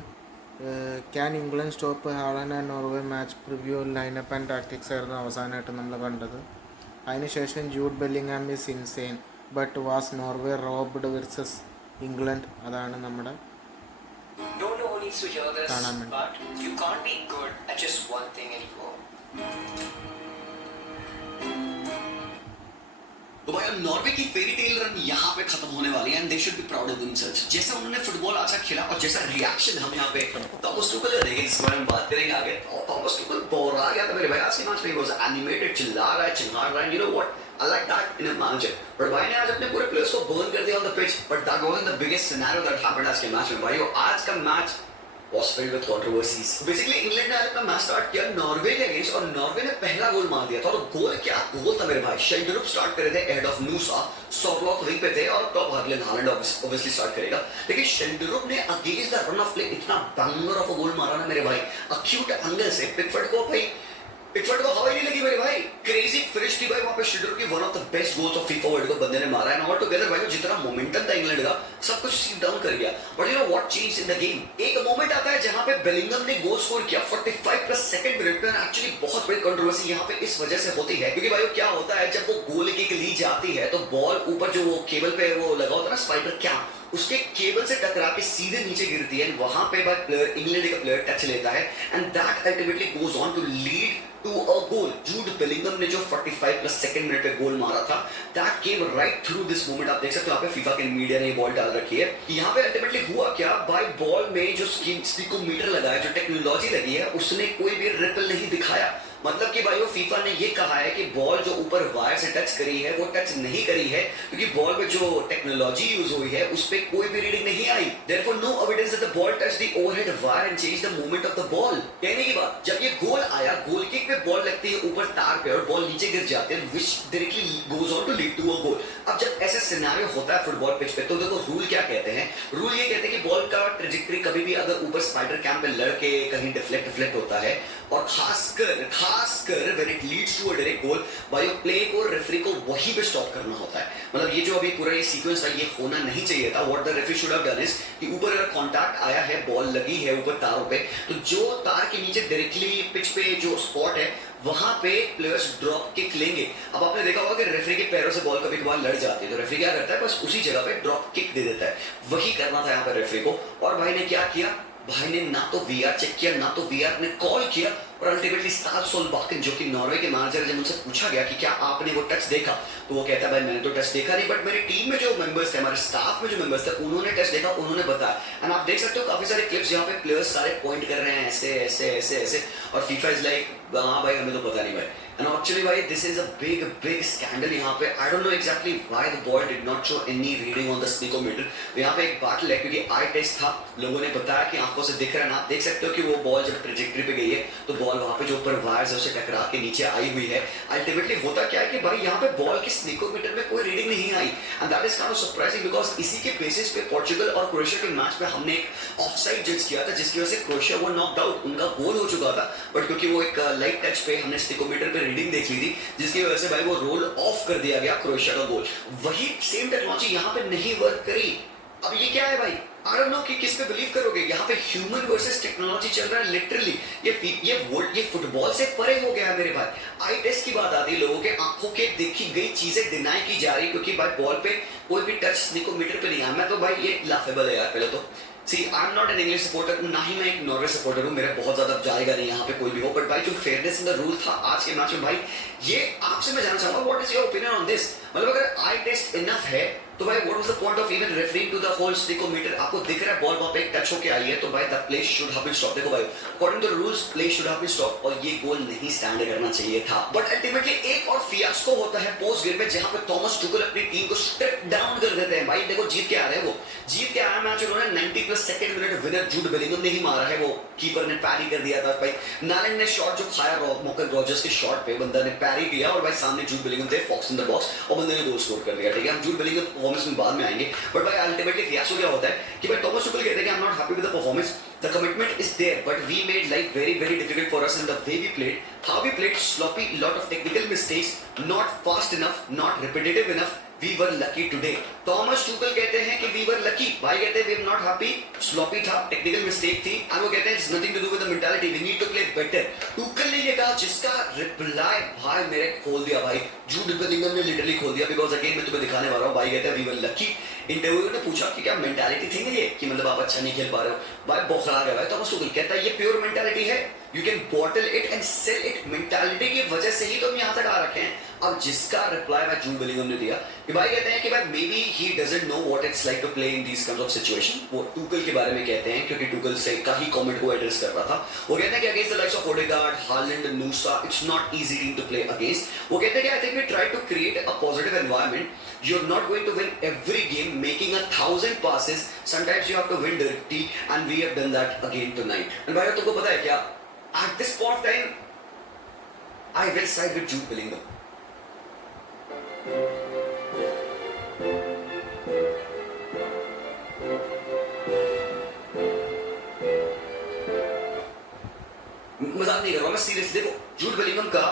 can England stop Haaland and Norway match preview lineup and tactics ആയിരുന്നു അവസാനമായിട്ട് നമ്മൾ കണ്ടത്. അതിനുശേഷം Jude Bellingham is insane but was Norway robbed versus England, അതാണ് നമ്മുടെ Don't know who needs to hear this, കാണാൻ വേണ്ടി. but you can't be good at just one thing anymore. तो भाई नॉर्वे की फेरी टेल रन यहाँ पे खत्म होने वाली है, and they should be proud of themselves. जैसा उन्होंने फुटबॉल अच्छा खेला और जैसा रिएक्शन हम यहाँ पे थॉमस टुकल देंगे, इस बारे में बात करेंगे आगे। और थॉमस टुकल बोर आ गया था मेरे भाई आज के मैच में, वाज एनिमेटेड, चिल्ला रहा है, चिल्ला रहा है, you know what, I like that in a manager. But भाई ने आज अपने पूरे प्लेयर्स को बर्न कर दिया on the pitch, but that wasn't the biggest scenario that happened आज के मैच में। भाई आज का match was filled with controversies. Basically England ने आज अपना मैच स्टार्ट किया नॉर्वे के अगेंस्ट, और नॉर्वे ने पहला गोल मार दिया था, और गोल क्या गोल था मेरे भाई, शेल्डरुप स्टार्ट करे थे एहेड ऑफ नूसा, सॉर्लॉक विंग पे थे, और टॉप हार्लेंड हालैंड ऑब्वियसली स्टार्ट करेगा, लेकिन शेल्डरुप ने against the run of play इतना बैंगर ऑफ अ गोल मारा ना मेरे भाई, अक्यूट एंगल से पिकफोर्ड को हवा ही नहीं लगी मेरे भाई, क्रेजी फिनिश थी भाई वहां पे शेल्डरुप की, one of the best goals of FIFA world cup बंदे ने मारा है। ऑल टुगेदर भाई जितना मोमेंटम था इंग्लैंड का सब कुछ सीप डाउन कर गया, but you know what changed in the game, एक मोमेंट आता है जहां पे बेलिंगम ने गोल स्कोर किया 45 प्लस सेकंड मिनट में। एक्चुअली बहुत बड़ी कंट्रोवर्सी यहां पे इस वजह से होती है, क्योंकि भाई क्या होता है जब वो गोल किक ली जाती है तो बॉल ऊपर जो वो केबल पे वो लगा होता है ना स्पाइडर कैप, उसके केबल से टकरा के सीधे नीचे गिरती है, वहां पे भाई प्लेयर इंग्लैंड का प्लेयर टच लेता है, and that ultimately goes on to lead to a goal. Jude Bellingham ने जो 45 प्लस सेकंड मिनट पे गोल मारा था, that came right through this moment. आप देख सकते हो यहाँ पे फीफा के मीडिया ने बॉल डाल रखी है, यहाँ पे अल्टीमेटली हुआ क्या, बाय बॉल में जो स्पीकोमीटर लगा है, जो टेक्नोलॉजी लगी है, उसने कोई भी रिपल नहीं दिखाया, मतलब कि भाई वो फीफा ने ये कहा है कि बॉल जो ऊपर वायर से टच करी है वो टच नहीं करी है, क्योंकि बॉल पे जो टेक्नोलॉजी यूज हुई है उस पे कोई भी रीडिंग नहीं आई, therefore no evidence that the ball touched the overhead wire and change the movement of the ball. कहने की बात, जब ये गोल आया, गोल किक पे बॉल लगती है ऊपर तार पैर पे और बॉल नीचे गिर जाती है, which directly goes on to lead to a goal. अब जब ऐसा सिनेरियो होता है फुटबॉल पिच पे, तो देखो रूल क्या कहते हैं. रूल ये कहते हैं कि बॉल का ट्रेजेक्टरी कभी भी अगर ऊपर स्पाइडर कैम पे लड़के कहीं डिफ्लेक्ट होता है, और खासकर when it leads to a direct goal, by play को रेफरी को वहीं पे स्टॉप करना होता है. मतलब ये जो अभी पूरा ये सीक्वेंस है, ये होना नहीं चाहिए था. What the referee should have done is कि ऊपर अगर कांटेक्ट आया है, बॉल लगी है ऊपर तारों पे, तो जो तार के नीचे डायरेक्टली पिच पे जो स्पॉट है, वहां पे प्लेयर्स ड्रॉप किक लेंगे. अब आपने देखा होगा कि रेफरी के पैरों से बॉल कभी कभार लड़ जाती है, तो रेफरी क्या करता है, बस उसी जगह पे ड्रॉप किक दे देता है. वही करना था यहाँ पे रेफरी को. और भाई ने क्या किया, भाई ने ना तो वीआर चेक किया, ना तो वीआर ने कॉल किया. और अल्टीमेटली स्टार सोलबाकेन, जो कि नॉर्वे के मैनेजर, जब उनसे पूछा गया कि क्या आपने वो टच देखा, तो वो कहता है भाई मैंने तो टच देखा नहीं, बट मेरी टीम में जो मेंबर्स थे, हमारे स्टाफ में जो मेंबर्स थे, उन्होंने टच देखा, उन्होंने बताया. एंड आप देख सकते हो काफी सारे क्लिप्स यहाँ पे प्लेयर्स सारे पॉइंट कर रहे हैं ऐसे ऐसे ऐसे ऐसे, और फीफा इज लाइक हाँ भाई हमें तो पता नहीं भाई. एंड एक्चुअली भाई this is a big scandal यहाँ पे. I don't know exactly why the ball did not show any reading on the snickometer. यहाँ पे एक बात है, क्योंकि आई टेस्ट था, लोगों ने बताया कि आंखों से दिख रहा है ना, आप देख सकते हो कि वो बॉल जब ट्रेजेक्टरी पे गई है, तो बॉल वहां पे जो ऊपर वायर्स है उसे टकरा के नीचे आई हुई है. अल्टीमेटली होता क्या है कि भाई यहाँ पे बॉल के स्निकोमीटर में कोई रीडिंग नहीं आई. And that is kind of surprising, because इसी के बेसिस पे पोर्चुगल और क्रोएशिया के मैच में हमने एक ऑफसाइड जज किया था, जिसकी वजह से क्रोएशिया वो नॉकड आउट, उनका गोल हो चुका था. बट क्योंकि वो एक लाइट टच पे हमने स्निकोमीटर पे रीडिंग देख ली थी, जिसकी वजह से भाई वो रोल ऑफ कर दिया गया क्रोएशिया का गोल. वही सेम टेक्नोलॉजी यहाँ पे नहीं वर्क करी. अब ये क्या है भाई, आई डोंट नो कि किस पे बिलीव करोगे. यहाँ पे ह्यूमन वर्सेस टेक्नोलॉजी चल रहा है लिटरली. ये फुटबॉल से परे हो गया है मेरे भाई. आई टेस्ट की बात आती है, लोगों के आंखों के देखी गई चीजें डिनाई की जा रही, क्योंकि भाई बॉल पे कोई भी टच स्निकोमीटर पे नहीं आया. मैं तो भाई ये लाफेबल है यार. पहले तो see I am not an English supporter, ना ही मैं एक नॉर्वे सपोर्टर हूँ, मेरा बहुत ज्यादा जाएगा नहीं यहाँ पे कोई भी हो. बट भाई जो फेयरनेस इन द रूल था आज के मैच में, भाई ये आपसे मैं जानना चाहूंगा, what is your opinion on this. मतलब अगर आई टेस्ट इनफ है, तो भाई what was the point of even referring to the whole snickometer. आपको दिख रहा है बॉल वहां पे एक टच होके आई है, तो भाई the play should have been stop. देखो भाई according to the rules play should have been stop, और ये गोल नहीं स्टैंड करना चाहिए था. बट अल्टीमेटली एक और फियास्को होता है पोस्ट गेम में, जहां पे थॉमस टुकल अपनी टीम को स्ट्रिप डाउन कर देते हैं. भाई देखो जीत के आ रहे हैं, वो जीत के आया मैच उन्होंने 90+ सेकंड मिनट विनर जूड बेलिंगम ने ही मारा है. वो कीपर ने पैरी कर दिया था भाई. नालन ने शॉट जो खाया मॉर्गन रॉजर्स के शॉट पे, बंदा ने पैरी किया, और भाई सामने जूड बेलिंगम थे, फॉक्स इन द बॉक्स, और बंदे ने गोल स्कोर कर दिया. ठीक है, हम जूड बेलिंगम परफॉर्मेंस में बाद में आएंगे. बट भाई अल्टीमेटली फियास्को क्या होता है कि भाई थॉमस टुकल कहते हैं कि I am not happy with the performance. The commitment is there, but we made life very difficult for us in the way we played, how we played sloppy, lot of technical mistakes, not fast enough, not repetitive enough. We were lucky today. Thomas Tuchel कहते हैं कि we were lucky. भाई कहते हैं we are not happy. Sloppy था, technical mistake थी. और वो कहते हैं it's nothing to do with the mentality. We need to play better. Tuchel ने ये कहा, जिसका रिप्लाई भाई मेरे खोल दिया भाई. जूड बेलिंगम ने लिटरली खोल दिया, बिकॉज अगेन मैं तुम्हें दिखाने वाला हूँ. भाई कहते हैं we were lucky. इंटरव्यू ने पूछा कि क्या मेंटालिटी थी ना ये, कि मतलब आप अच्छा नहीं खेल पा रहे हो. भाई बौखला गया भाई थॉमस टुकल. कहता है ये प्योर मेंटालिटी है. You can bottle it and sell it. Mentality की वजह से ही तो हम यहाँ तक आ रखे हैं. अब जिसका रिप्लाई मैं जूड बेलिंगम ने दिया कि भाई कहते हैं कि भाई maybe he doesn't know what it's like to play in these kinds of situation. वो टुकल के बारे में कहते हैं, क्योंकि टुकल से का ही कमेंट को एड्रेस कर रहा था. वो कहते हैं कि against the likes of Odegaard, Haaland, Nusa, it's not easy team to play against. वो कहते हैं कि I think we try to create a positive environment. You are not going to win every game making 1000 passes. Sometimes you have to win directly, and we have done that again tonight. And भाई तुमको पता है क्या, at this point of time, I will side with Jude Bellingham. मजाक नहीं कर रहा मैं, सीरियसली. देखो जूड बेलिंगम का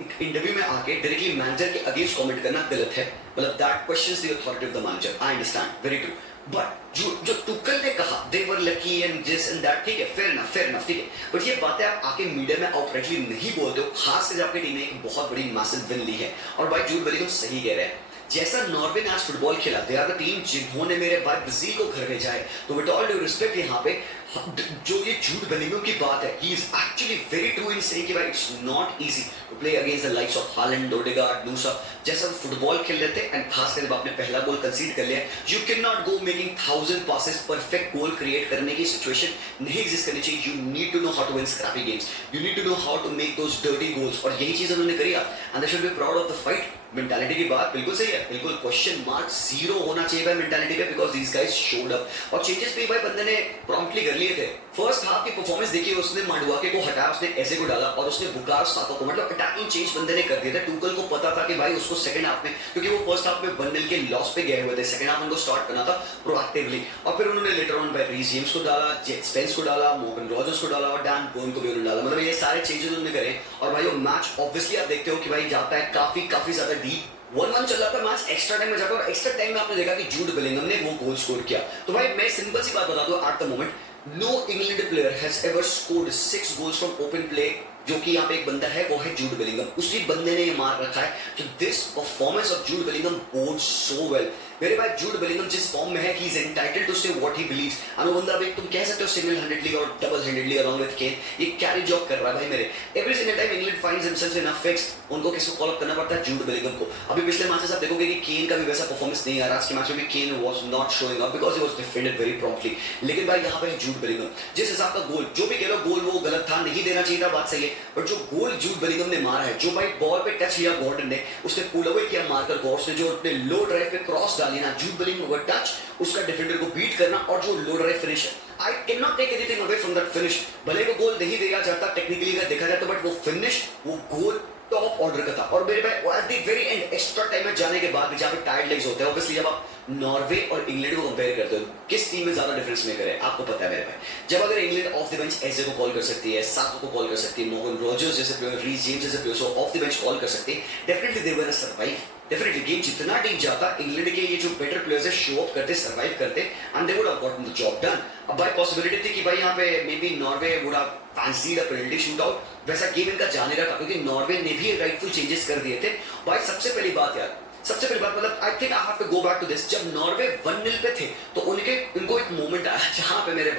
एक इंटरव्यू में आके डायरेक्टली मैनेजर के अगेंस्ट कमेंट करना गलत है. मतलब that questions the authority of the manager. I understand, very true. But जो टुकल ने कहा they were lucky and this and that, ठीक है, फेयर इनफ, ठीक है. बट ये बातें आप आके मीडिया में आउटराइटली नहीं बोलते हो, खास कर आपकी टीम ने एक बहुत बड़ी मैसिव विन ली है. और भाई जूड बेलिंगम सही कह रहे हैं. जैसा नॉर्वे ने आज फुटबॉल खेला, दे आर द टीम जिन्होंने मेरे भाई ब्राजील को घर भेजा है. तो विद ऑल ड्यू रिस्पेक्ट यहाँ पे जो ये जूड बेलिंगम की बात है, he is actually very true in saying कि भाई it's not easy to play against the likes of Haaland, Odegaard, Nusa. जैसा फुटबॉल खेल लेते हैं, एंड खास कर आपने पहला गोल कंसीड कर लिया, you can not go making 1000 passes. Perfect goal create करने की सिचुएशन नहीं एग्जिस्ट करनी चाहिए. You need to know how to win scrappy games. You need to know how to make those dirty goals. और यही चीज उन्होंने करी, and they should be proud of the fight. Mentality की बात बिल्कुल सही है, बिल्कुल क्वेश्चन मार्क जीरो होना चाहिए भाई मेंटालिटी पे, because these guys showed up. और चेंजेस भी भाई बंदे ने प्रॉम्प्टली कर लिए थे. फर्स्ट हाफ की परफॉर्मेंस देखिए, उसने मांडुआके को हटाया, उसने ऐसे को डाला और उसने बुकायो साका को मतलब अटैकिंग चेंज बंदे ने कर दिया था। टूकल को पता था कि भाई उसको सेकंड हाफ में, क्योंकि वो फर्स्ट हाफ में 1-0 के लॉस पे गए हुए थे, सेकंड हाफ उनको स्टार्ट करना था प्रोएक्टिवली। और फिर उन्होंने लेटर ऑन भाई रीस जेम्स को डाला, स्पेंस को डाला, मॉर्गन रॉजर्स को डाला और डैन बर्न को भी उन्होंने डाला। मतलब ये सारे चेंजेस उन्होंने करे और भाई वो मैच ऑब्वियसली आप देखते हो कि भाई जाता है काफी ज्यादा डीप। 1-1 चल रहा था मैच, एक्स्ट्रा टाइम में जाता और एक्स्ट्रा टाइम में आपने देखा कि जूड बेलिंगम ने वो गोल स्कोर किया। तो भाई मैं सिंपल सी बात बता दूं, at the moment no England player has ever scored 6 goals from open play. जो कि यहाँ पे एक बंदा है वो है जूड बेलिंगम, उसी बंदे ने ये मार रखा है। तो this performance of Jude Bellingham board so well. मेरे भाई जूड बेलिंगम जिस फॉर्म में है, ही इज एंटाइटल्ड टू से व्हाट ही बिलीव्स। और वो बंदा अभी तुम कह सकते हो सिंगल हैंडेडली और डबल हैंडेडली अलोंग विद केन ये कैरी जॉब कर रहा है भाई मेरे। Every single time England finds himself in a fix, उनको किसको कॉल अप करना पड़ता है, जूड बेलिंगम को। अभी पिछले मैचेस आप देखोगे कि केन का भी वैसा परफॉर्मेंस नहीं आ रहा। आज के मैच में भी Kane was not showing up because he was defended very promptly. लेकिन भाई यहाँ पे है जूड बेलिंगम, जिस हिसाब का गोल, जो भी कह लो गोल वो गलत था, नहीं देना चाहिए था, बात सही है, बट जो गोल जूड बेलिंगम ने मारा है, जो भाई बॉल पे टच लिया गॉर्डन ने, उसने पुल अवे किया मार्कर गॉर्ड्स ने, जो अपने लो ड्राइव पे क्रॉस डाली ना, जूड बेलिंगम ओवर टच, उसका डिफेंडर को बीट करना और जो लो ड्राइव फिनिश है, I can not take anything away from that finish. भले वो गोल नहीं दिया जाता टेक्निकली अगर देखा जाए तो, बट वो फिनिश, वो गोल टॉप ऑर्डर का था। और मेरे भाई at the very and extra time में जाने के बाद जहां पे टाइड लेग्स होते हैं, ऑब्वियसली जब आप नॉर्वे और इंग्लैंड को कंपेयर करते हो, किस टीम में ज्यादा डिफरेंस मेकर है आपको पता है मेरे भाई। जब अगर इंग्लैंड ऑफ द बेंच एजे को कॉल कर सकती है, साका को कॉल कर सकती है, मॉर्गन रॉजर्स जैसे प्लेयर, रीस जेम्स जैसे प्लेयर्स को ऑफ द बेंच कॉल कर सकते हैं, definitely they will survive. Definitely game जितना डीप जाता, इंग्लैंड के ये जो बेटर प्लेयर्स है शो अप करते, सर्वाइव करते and they would have gotten the job done. अब भाई पॉसिबिलिटी थी कि भाई यहाँ पे may be Norway would have fancied a penalty shootout, वैसा गेम इनका जाने का था क्योंकि नॉर्वे ने भी राइटफुल चेंजेस कर दिए थे। भाई सबसे पहली बात यार, सबसे पहली बात मतलब I think I have to go back to this, जब नॉर्वे 1-0 पे थे तो उनको एक मोमेंट आया जहां पे मेरे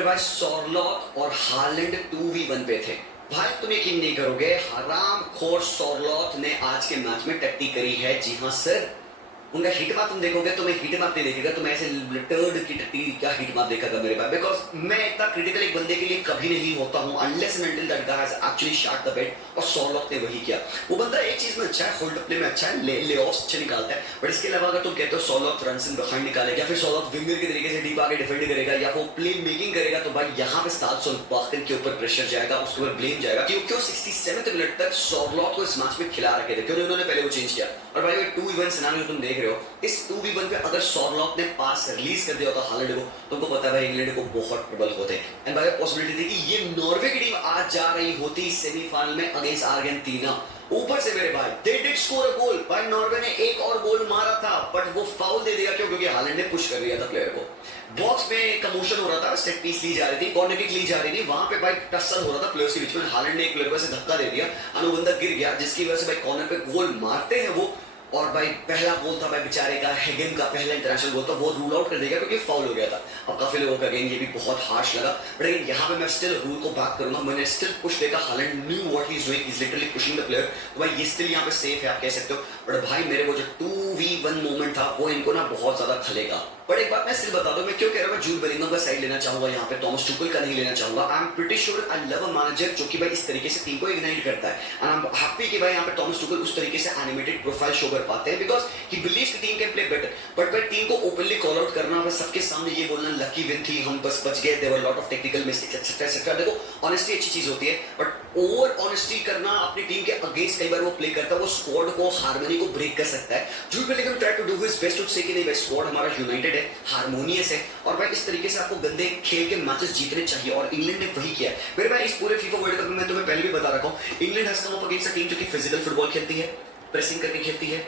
भाई सॉरलॉथ और हालैंड 2v1 पे थे। भाई तुम यकीन नहीं करोगे, हराम खोर सॉरलॉथ ने आज के मैच में टट्टी करी है। जी हाँ सर, उनका हिट मैप तुम देखोगे, तुम्हें हिट मैप नहीं देखेगा, तुम्हें ऐसे टर्ड की टट्टी क्या हिट मैप देखेगा मेरे भाई। बिकॉज मैं इतना क्रिटिकल एक बंदे के लिए कभी नहीं होता हूं unless and until that guy has actually shot the bet, और सॉरलॉथ ने वही किया। वो बंदा एक चीज में अच्छा है, होल्ड प्ले में अच्छा है, ले ऑफ्स अच्छे निकालता है, बट इसके अलावा अगर तुम कहते हो सॉरलॉथ रन इन बिहाइंड निकालेगा, फिर सॉरलॉथ विंगर के तरीके से डीप आगे डिफेंड करेगा या वो प्ले मेकिंग करेगा, तो भाई यहाँ पे स्टार्ट सोलबाख्तन के ऊपर प्रेशर जाएगा, उसके ऊपर ब्लेम जाएगा। क्यों 67वें मिनट तक सॉरलॉथ को इस मैच में खिला रखे थे, क्यों उन्होंने पहले वो चेंज किया। और भाई 2v1 सिनेरियो तुम देख रहे हो, इस 2v1 पे अगर सॉरलॉथ ने पास रिलीज कर दिया होता हालैंड को, तुमको पता है भाई इंग्लैंड को बहुत ट्रबल होते। एंड भाई पॉसिबिलिटी थी कि ये नॉर्वे की टीम आज जा रही होती सेमीफाइनल में अगेंस्ट अर्जेंटीना। ऊपर से मेरे भाई दे डिड स्कोर अ गोल, भाई नॉर्वे ने एक और गोल मारा था बट वो फाउल दे दिया, क्यों? क्योंकि हालैंड ने पुश कर दिया था प्लेयर को। बॉक्स में कमोशन हो रहा था, सेट पीस ली जा रही थी, कॉर्नर किक ली जा रही थी, वहां पे भाई टसल हो रहा था प्लेयर्स के बीच में। हालैंड ने एक प्लेयर को ऐसे धक्का दे दिया, बंदा गिर गया, जिसकी वजह से भाई कॉर्नर पे गोल मारते हैं वो। और भाई पहला गोल था भाई बेचारे का, हेगन का पहला इंटरनेशनल गोल था, वो रूल आउट कर देगा क्योंकि फाउल हो गया था। अब काफी लोगों का अगेन ये भी बहुत हार्श लगा, बट अगेन यहाँ पे मैं स्टिल रूल को बैक करूंगा, मैंने स्टिल पुश देखा, Holland knew what he is doing, is literally pushing the player, तो भाई ये स्टिल यहाँ पे सेफ है आप कह सकते हो। बट भाई मेरे वो जो 2v1 मोमेंट था वो इनको ना बहुत ज्यादा खलेगा। बट एक बात मैं सिर्फ बता दूं, मैं क्यों कह रहा हूं, मैं जूड बेलिंगम का साइड लेना चाहूंगा यहाँ पे, थॉमस टुकल का नहीं लेना चाहूंगा। I am pretty sure I love a manager जो कि भाई इस तरीके से टीम को इग्नाइट करता है, एंड आई एम हैप्पी कि भाई यहाँ पे थॉमस टुकल उस तरीके से एनिमेटेड प्रोफाइल शो कर पाते हैं, because he believes the team can play better. But भाई टीम को ओपनली कॉल आउट करना, बस सबके सामने ये बोलना लकी विन थी, हम बस बच गए, there were lot of technical mistakes etcetera etcetera. देखो ऑनेस्टी अच्छी चीज होती है, बट ओवर ऑनेस्टी करना अपनी टीम के अगेंस्ट कई बार वो प्ले करता है, वो स्क्वाड को हार्मनी को ब्रेक कर सकता है। Jude Bellingham try to do his best to say कि नहीं भाई स्क्वाड हमारा यूनाइटेड है, हार्मोनियस है, और भाई इस तरीके से आपको गंदे खेल के मैचेस जीतने चाहिए, और इंग्लैंड ने वही किया है। मेरे भाई इस पूरे फीफा वर्ल्ड कप में मैं तुम्हें पहले भी बता रखा हूं, England has come up against a team जो कि फिजिकल फुटबॉल खेलती है, प्रेसिंग करके खेलती है,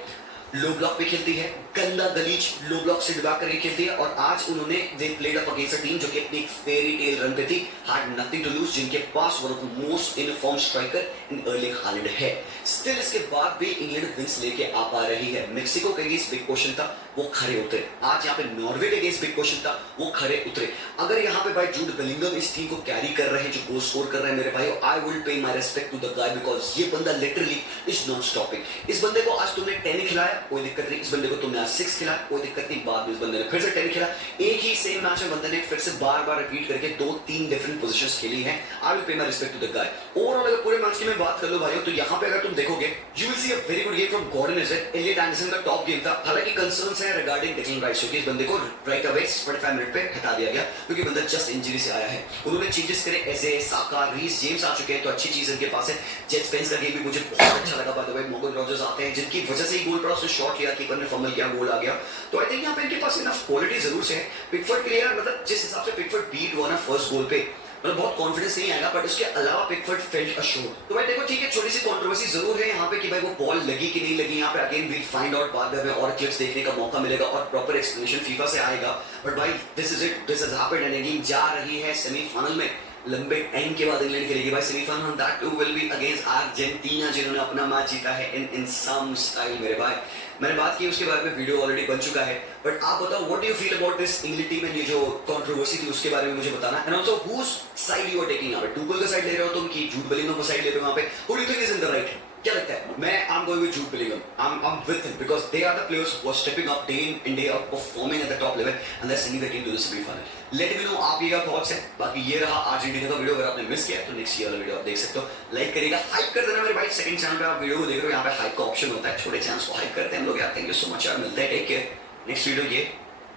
लो ब्लॉक पे खेलती है, गंदा गलीच लो ब्लॉक से डिबा करके खेलती है, और आज उन्होंने they played up against a team जो कि अपनी एक फेरी टेल रन पे थी, हैड नथिंग टू लूज, जिनके पास one of the most in form striker in Erling Haaland है। स्टिल इसके बाद भी इंग्लैंड विंस लेके आ पा रही है। मेक्सिको के अगेंस्ट बिग क्वेश्चन था, वो खरे उतरे। आज यहाँ पे नॉर्वे के अगेंस्ट बिग क्वेश्चन था, वो खरे उतरे। अगर यहाँ पे भाई जूड बेलिंगम इस टीम को कैरी कर रहे हैं, जो गोल स्कोर कर रहे हैं मेरे भाई, I will pay my respect to the guy, because ये बंदा लिटरली इज नॉट स्टॉपिंग। इस बंदे को आज तुमने 10 खिलाया, कोई दिक्कत नहीं, इस बंदे को तुमने आज 6 खिलाया, कोई दिक्कत नहीं, बाद में इस बंदे ने फिर से 10 खिला, एक ही सेम मैच में बंदे ने फिर से बार-बार रिपीट करके 2-3 डिफरेंट पोजीशंस खेली हैं। I will pay my respect to the guy. Overall अगर पूरे मैच की मैं बात कर लूं भाइयों, तो यहाँ पे अगर तुम देखोगे, you will see a very good game from Gordon is it. Elliot Anderson का टॉप गेम था, हालांकि कंसर्न्स हैं है रिगार्डिंग डिक्लन राइस, क्योंकि इस बंदे को राइट अवे 45 मिनट पे हटा दिया गया क्योंकि बंदा जस्ट इंजरी से आया है। उन्होंने चेंजेस करे, एजे, साका, रीस जेम्स आ चुके हैं, तो अच्छी चीज इनके पास है। जेट स्पेंस का गेम भी मुझे बहुत अच्छा लगा। By the way Morgan Rogers आते हैं जिनकी वजह से ही गोल पड़ा, उसने शॉट किया, कीपर ने फंबल किया, गोल आ गया। तो आई थिंक यहाँ पे इनके पास इनफ क्वालिटी जरूर से है। पिकफोर्ड के लिए मतलब जिस हिसाब से पिकफोर्ड बीट हुआ ना फर्स्ट गोल पे, मतलब बहुत कॉन्फिडेंस नहीं आएगा, बट उसके अलावा पिकफोर्ड फेल्ट अश्योर्ड। तो भाई देखो ठीक है, छोटी सी कंट्रोवर्सी जरूर है यहाँ पे कि भाई वो बॉल लगी कि नहीं लगी। यहाँ पे अगेन वील फाइंड आउट, बाद में और क्लिप्स देखने का मौका मिलेगा और प्रॉपर एक्सप्लेनेशन फीफा से आएगा। बट भाई this is it, this has happened and England जा रही है सेमीफाइनल में। लंबे टाइम के बाद इंग्लैंड खेलेगी भाई semifinal, that too will be against Argentina जिन्होंने अपना मैच जीता है इन सम स्टाइल। मेरे भाई मैंने बात की उसके बारे में, वीडियो ऑलरेडी बन चुका है, बट आप बताओ what do you feel about this England team and ये जो कंट्रोवर्सी थी उसके बारे में मुझे बताना। And also whose side you are taking, यहाँ पे टूपल का साइड ले रहे हो तुम कि जूड बेलिंगम का साइड ले रहे हो? वहां पे who do you think is in the right? क्या लगता है? मैं I am going with Jude Bellingham, I am with him because they are the players who are stepping up day in day out, performing at the top level and they are sending the team to the semifinal. Let me know आप ये क्या thoughts है। बाकी ये रहा Argentina का video, अगर आपने मिस किया तो नेक्स्ट ईयर वाला वीडियो आप देख सकते हो। लाइक करिएगा, हाइप कर देना मेरे भाई। सेकंड चैनल पे आप वीडियो को देख रहे हो, यहाँ पे हाइप का ऑप्शन होता है, छोटे चैनल्स को हाइप करते हैं हम लोग यार। थैंक यू सो मच यार, मिलते हैं, टेक केयर। नेक्स्ट वीडियो ये,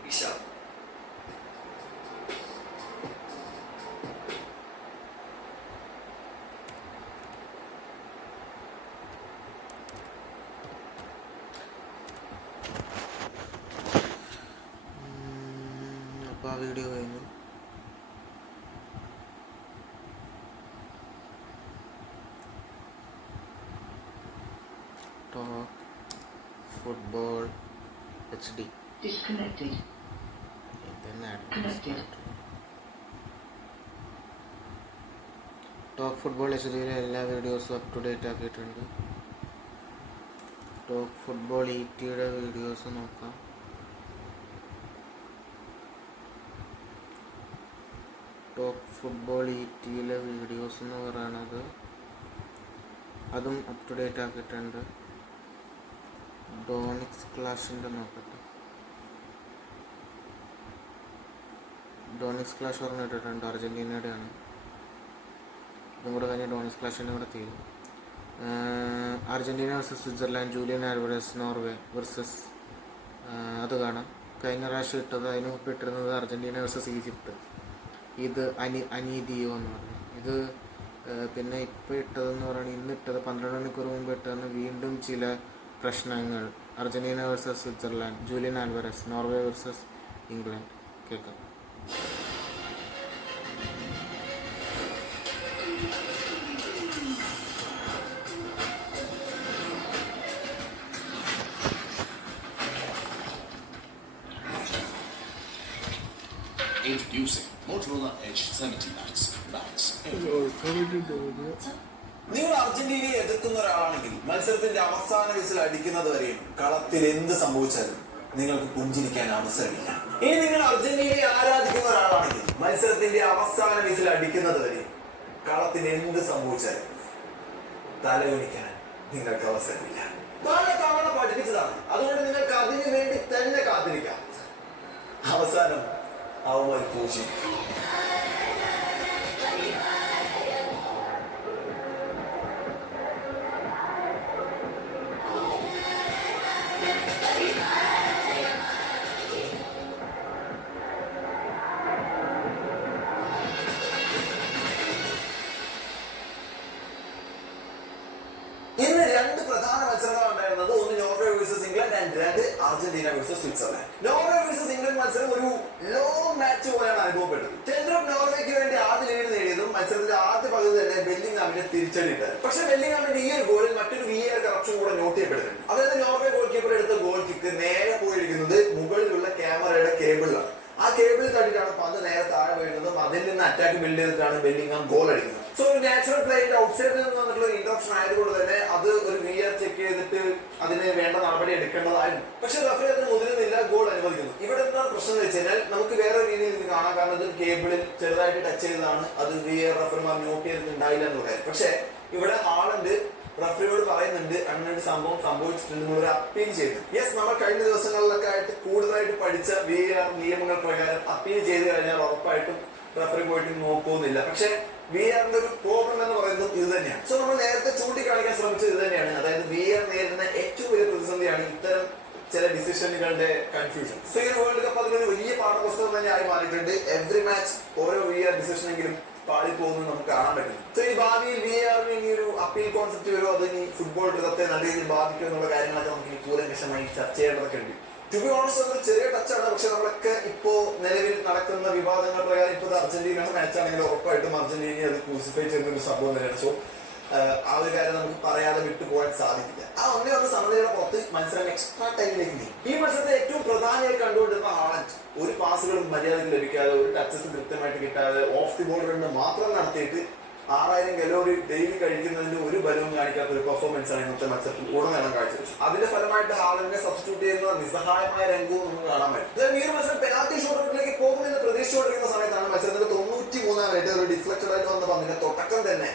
पीस आउट। അപ്പോൾ ആ വീഡിയോ കഴിഞ്ഞു. Talk football HD Disconnected. Connected. Talk football HDയിലെ എല്ലാ വീഡിയോസും അപ് ടു ഡേറ്റ് ആക്കിയിട്ടുണ്ട്. ടോക്ക് ഫുട്ബോൾ ETയുടെ വീഡിയോസ് നോക്കാം. ടോക്ക് ഫുട്ബോൾ ETയിലെ വീഡിയോസ് എന്ന് പറയണത് അതും അപ് ടു ഡേറ്റ് ആക്കിയിട്ടുണ്ട്. ഡോണിക്സ് ക്ലാഷിൻ്റെ നോക്കട്ടെ. ഡോണിക്സ് ക്ലാഷ് പറഞ്ഞിട്ടിട്ടുണ്ട്, അർജൻറ്റീനയുടെയാണ്. ഇതും കൂടെ കഴിഞ്ഞ് ഡോണിക്സ് ക്ലാഷിൻ്റെ കൂടെ തീരും. Argentina versus Switzerland, Julian Alvarez Norway versus, അത് കാണാം. കഴിഞ്ഞ പ്രാവശ്യം ഇട്ടത്, അതിന് മുമ്പ് ഇട്ടിരുന്നത് അർജൻറ്റീന വേഴ്സസ് ഈജിപ്ത്. ഇത് അനീതിയോ എന്ന് പറഞ്ഞു. ഇത് പിന്നെ ഇപ്പോൾ ഇട്ടതെന്ന് പറയുന്നത് ഇന്ന് ഇട്ടത് 12 മണിക്കൂർ മുമ്പ് ഇട്ടതെന്ന് വീണ്ടും ചില പ്രശ്നങ്ങൾ. Argentina versus Switzerland, Julian Alvarez Norway versus England. കേൾക്കാം. Introducing Motorola Edge 70 Max. നിങ്ങൾ അർജന്റീനയെ എതിർക്കുന്ന ഒരാളാണെങ്കിൽ മത്സരത്തിന്റെ അവസാന വിസിൽ അടിക്കുന്നത് വരെയും കളത്തിൽ എന്ത് സംഭവിച്ചാലും നിങ്ങൾക്ക് പുഞ്ചിരിക്കാൻ അവസരമില്ല. ഇനി നിങ്ങൾ അർജന്റീനയെ ആരാധിക്കുന്ന ഒരാളാണെങ്കിൽ മത്സരത്തിന്റെ അവസാന വിസിൽ അടിക്കുന്നത് വരെയും കളത്തിൽ എന്ത് സംഭവിച്ചാലും തലകുനിക്കാൻ നിങ്ങൾക്ക് അവസരമില്ല. പല തവണ പഠിപ്പിച്ചതാണ്, അതുകൊണ്ട് നിങ്ങൾക്ക് അതിനു വേണ്ടി തന്നെ കാത്തിരിക്കാം. അവസാനം അവൻ പൂശി. ഇന്ന് രണ്ട് പ്രധാന മത്സരങ്ങൾ ഉണ്ടായിരുന്നത്, ഒന്ന് നോർവേ വേഴ്സസ് ഇംഗ്ലണ്ട് ആൻഡ് രണ്ട് Argentina versus Switzerland. Norway versus England മത്സരം ഒരു ലോങ് മാച്ച് പോലെയാണ് അനുഭവപ്പെട്ടത്. സെൻട്രൽ നോർവേക്ക് വേണ്ടി ആദ്യ ലീഡ് നേടിയതും മത്സരത്തിന്റെ ആദ്യ പകുതി തന്നെ ബെല്ലിംഗ്ഹാമിന്റെ തിരിച്ചടിയിട്ടത്. പക്ഷെ ബെല്ലിംഗ്ഹാമിന്റെ ഈ ഒരു ഗോളിൽ മറ്റൊരു VAR കറപ്ഷൻ കൂടെ നോട്ട് ചെയ്യപ്പെടുന്നുണ്ട്. അതായത് നോർവേ ഗോൾ കീപ്പർ എടുത്ത ഗോൾ കിക്ക് നേരെ പോയിരിക്കുന്നത് മുകളിലുള്ള ക്യാമറയുടെ കേബിളിലാണ്. ആ കേബിൾ തട്ടിട്ടാണ് പന്ത് നേരെ താഴെ വീഴുന്നതും അതിൽ നിന്ന് അറ്റാക്ക് ബിൽഡ് ചെയ്തിട്ടാണ് ബെല്ലിംഗ്ഹാം ഗോൾ അടിക്കുന്നത്. സോ ഒരു നാച്ചുറൽ പ്ലേയുടെ ഔട്ട്സൈഡിൽ നിന്ന് വന്നിട്ടുള്ള ഒരു ഇന്റർപ്ഷൻ ആയതുകൊണ്ട് തന്നെ അത് ഒരു VAR ചെക്ക് ചെയ്തിട്ട് അതിന് വേണ്ട നടപടി എടുക്കേണ്ടതായിരുന്നു. പക്ഷെ റഫറി അതിന് മുതിരുന്നില്ല, ഗോൾ അനുവദിക്കുന്നു. ഇവിടെ എന്താണ് പ്രശ്നം എന്ന് വെച്ച് കഴിഞ്ഞാൽ നമുക്ക് വേറെ രീതിയിൽ ഇത് കാണാം. കാരണം ഇത് കേബിളിൽ ചെറുതായിട്ട് ടച്ച് ചെയ്തതാണ്, അത് VAR റഫറിമാർ നോട്ട് ചെയ്തിട്ടുണ്ടായില്ല എന്ന് പറയാം. പക്ഷെ ഇവിടെ ഹാളണ്ട് റഫറിയോട് പറയുന്നുണ്ട് അങ്ങനെ ഒരു സംഭവം സംഭവിച്ചിട്ടുണ്ട്, ഒരു അപ്പീൽ ചെയ്തു. യെസ്, നമ്മൾ കഴിഞ്ഞ ദിവസങ്ങളിലൊക്കെ ആയിട്ട് കൂടുതലായിട്ട് പഠിച്ച VAR നിയമങ്ങൾ പ്രകാരം അപ്പീൽ ചെയ്ത് കഴിഞ്ഞാൽ ഉറപ്പായിട്ടും റഫറി പോയിട്ട് നോക്കുന്നില്ല. പക്ഷെ VARന്റെ ഒരു പ്രോബ്ലം എന്ന് പറയുന്നത് ഇത് തന്നെയാണ്. സോ നമ്മൾ നേരത്തെ ചൂണ്ടിക്കാണിക്കാൻ ശ്രമിച്ചത് ഇത് തന്നെയാണ്. അതായത് VAR നേരിടുന്ന ഏറ്റവും വലിയ പ്രതിസന്ധിയാണ് ഇത്തരം ചില ഡിസിഷനുകളുടെ കൺഫ്യൂഷൻ. സോ ഈ വേൾഡ് കപ്പ് അതിലൊരു വലിയ പാഠപുസ്തകം തന്നെ ആയി മാറിയിട്ടുണ്ട്. എവറി മാച്ച് ഓരോ VAR ഡിസിഷനെങ്കിലും പാളിപ്പോകുന്നത് നമുക്ക് കാണാൻ പറ്റും. സോ ഈ ഭാവിയിൽ VAR ഇനി ഒരു അപ്പീൽ കോൺസെപ്റ്റ് വരുമോ, അത് ഇനി ഫുട്ബോൾ വൃത്തത്തെ നല്ല രീതിയിൽ ബാധിക്കും എന്നുള്ള കാര്യങ്ങളൊക്കെ നമുക്ക് ഇനി കൂലങ്കഷമായി ചർച്ച ചെയ്യേണ്ടതൊക്കെ ഉണ്ട്. ടു ബി ഓണസ്റ്റ് അതൊരു ചെറിയ ടച്ചാണ്. പക്ഷെ നമ്മളൊക്കെ ഇപ്പോ നിലവിൽ നടക്കുന്ന വിവാദങ്ങൾ പ്രകാരം ഇപ്പോൾ അർജന്റീനയുടെ മാച്ച് ആണെങ്കിൽ ഉറപ്പായിട്ടും അർജന്റീനയെ അത് ക്രൂസിഫൈ ചെയ്യുന്ന ഒരു സംഭവം തന്നെയാണ്. സോ ആ ഒരു കാര്യം നമുക്ക് പറയാതെ വിട്ടുപോകാൻ സാധിക്കില്ല. ആ ഒന്നേ ഒന്ന് സമനിലയുടെ പുറത്ത് മത്സരം എക്സ്ട്രാ ടൈമിലേക്ക് നീങ്ങി. ഈ മത്സരത്തെ ഏറ്റവും പ്രധാനമായി കണ്ടുകൊണ്ടിരുന്ന ഹാളൻഡ് ഒരു പാസുകളും മര്യാദയ്ക്ക് ലഭിക്കാതെ, ഒരു ടച്ചസ് കൃത്യമായിട്ട് കിട്ടാതെ, ഓഫ് ദി ബോൾ റണ്ണ് മാത്രം നടത്തിയിട്ട് 6000 കലോറി ഡെയിലി കഴിക്കുന്നതിന് ഒരു ബലവും കാണിക്കാത്ത ഒരു പെർഫോമൻസ് ആണ് ഇന്നത്തെ മത്സരത്തിൽ ഉടനീളം കാഴ്ചവെച്ചത്. അതിന്റെ ഫലമായിട്ട് ഹാളൻഡിനെ സബ്സ്റ്റിറ്റ്യൂട്ട് ചെയ്യുന്ന നിസ്സഹായമായ രംഗവും നമുക്ക് കാണാൻ പറ്റും. ഈ ഒരു മത്സരം പെനാൽറ്റി ഷൂട്ടൗട്ടിലേക്ക് പോകുമെന്ന് പ്രതീക്ഷിച്ചുകൊണ്ടിരിക്കുന്ന സമയത്താണ് മത്സരത്തിന്റെ 93-ാം മിനിറ്റ് ഒരു ഡിഫ്ലക്റ്റഡ് ആയിട്ട് വന്ന പന്തിന്റെ തുടക്കം തന്നെ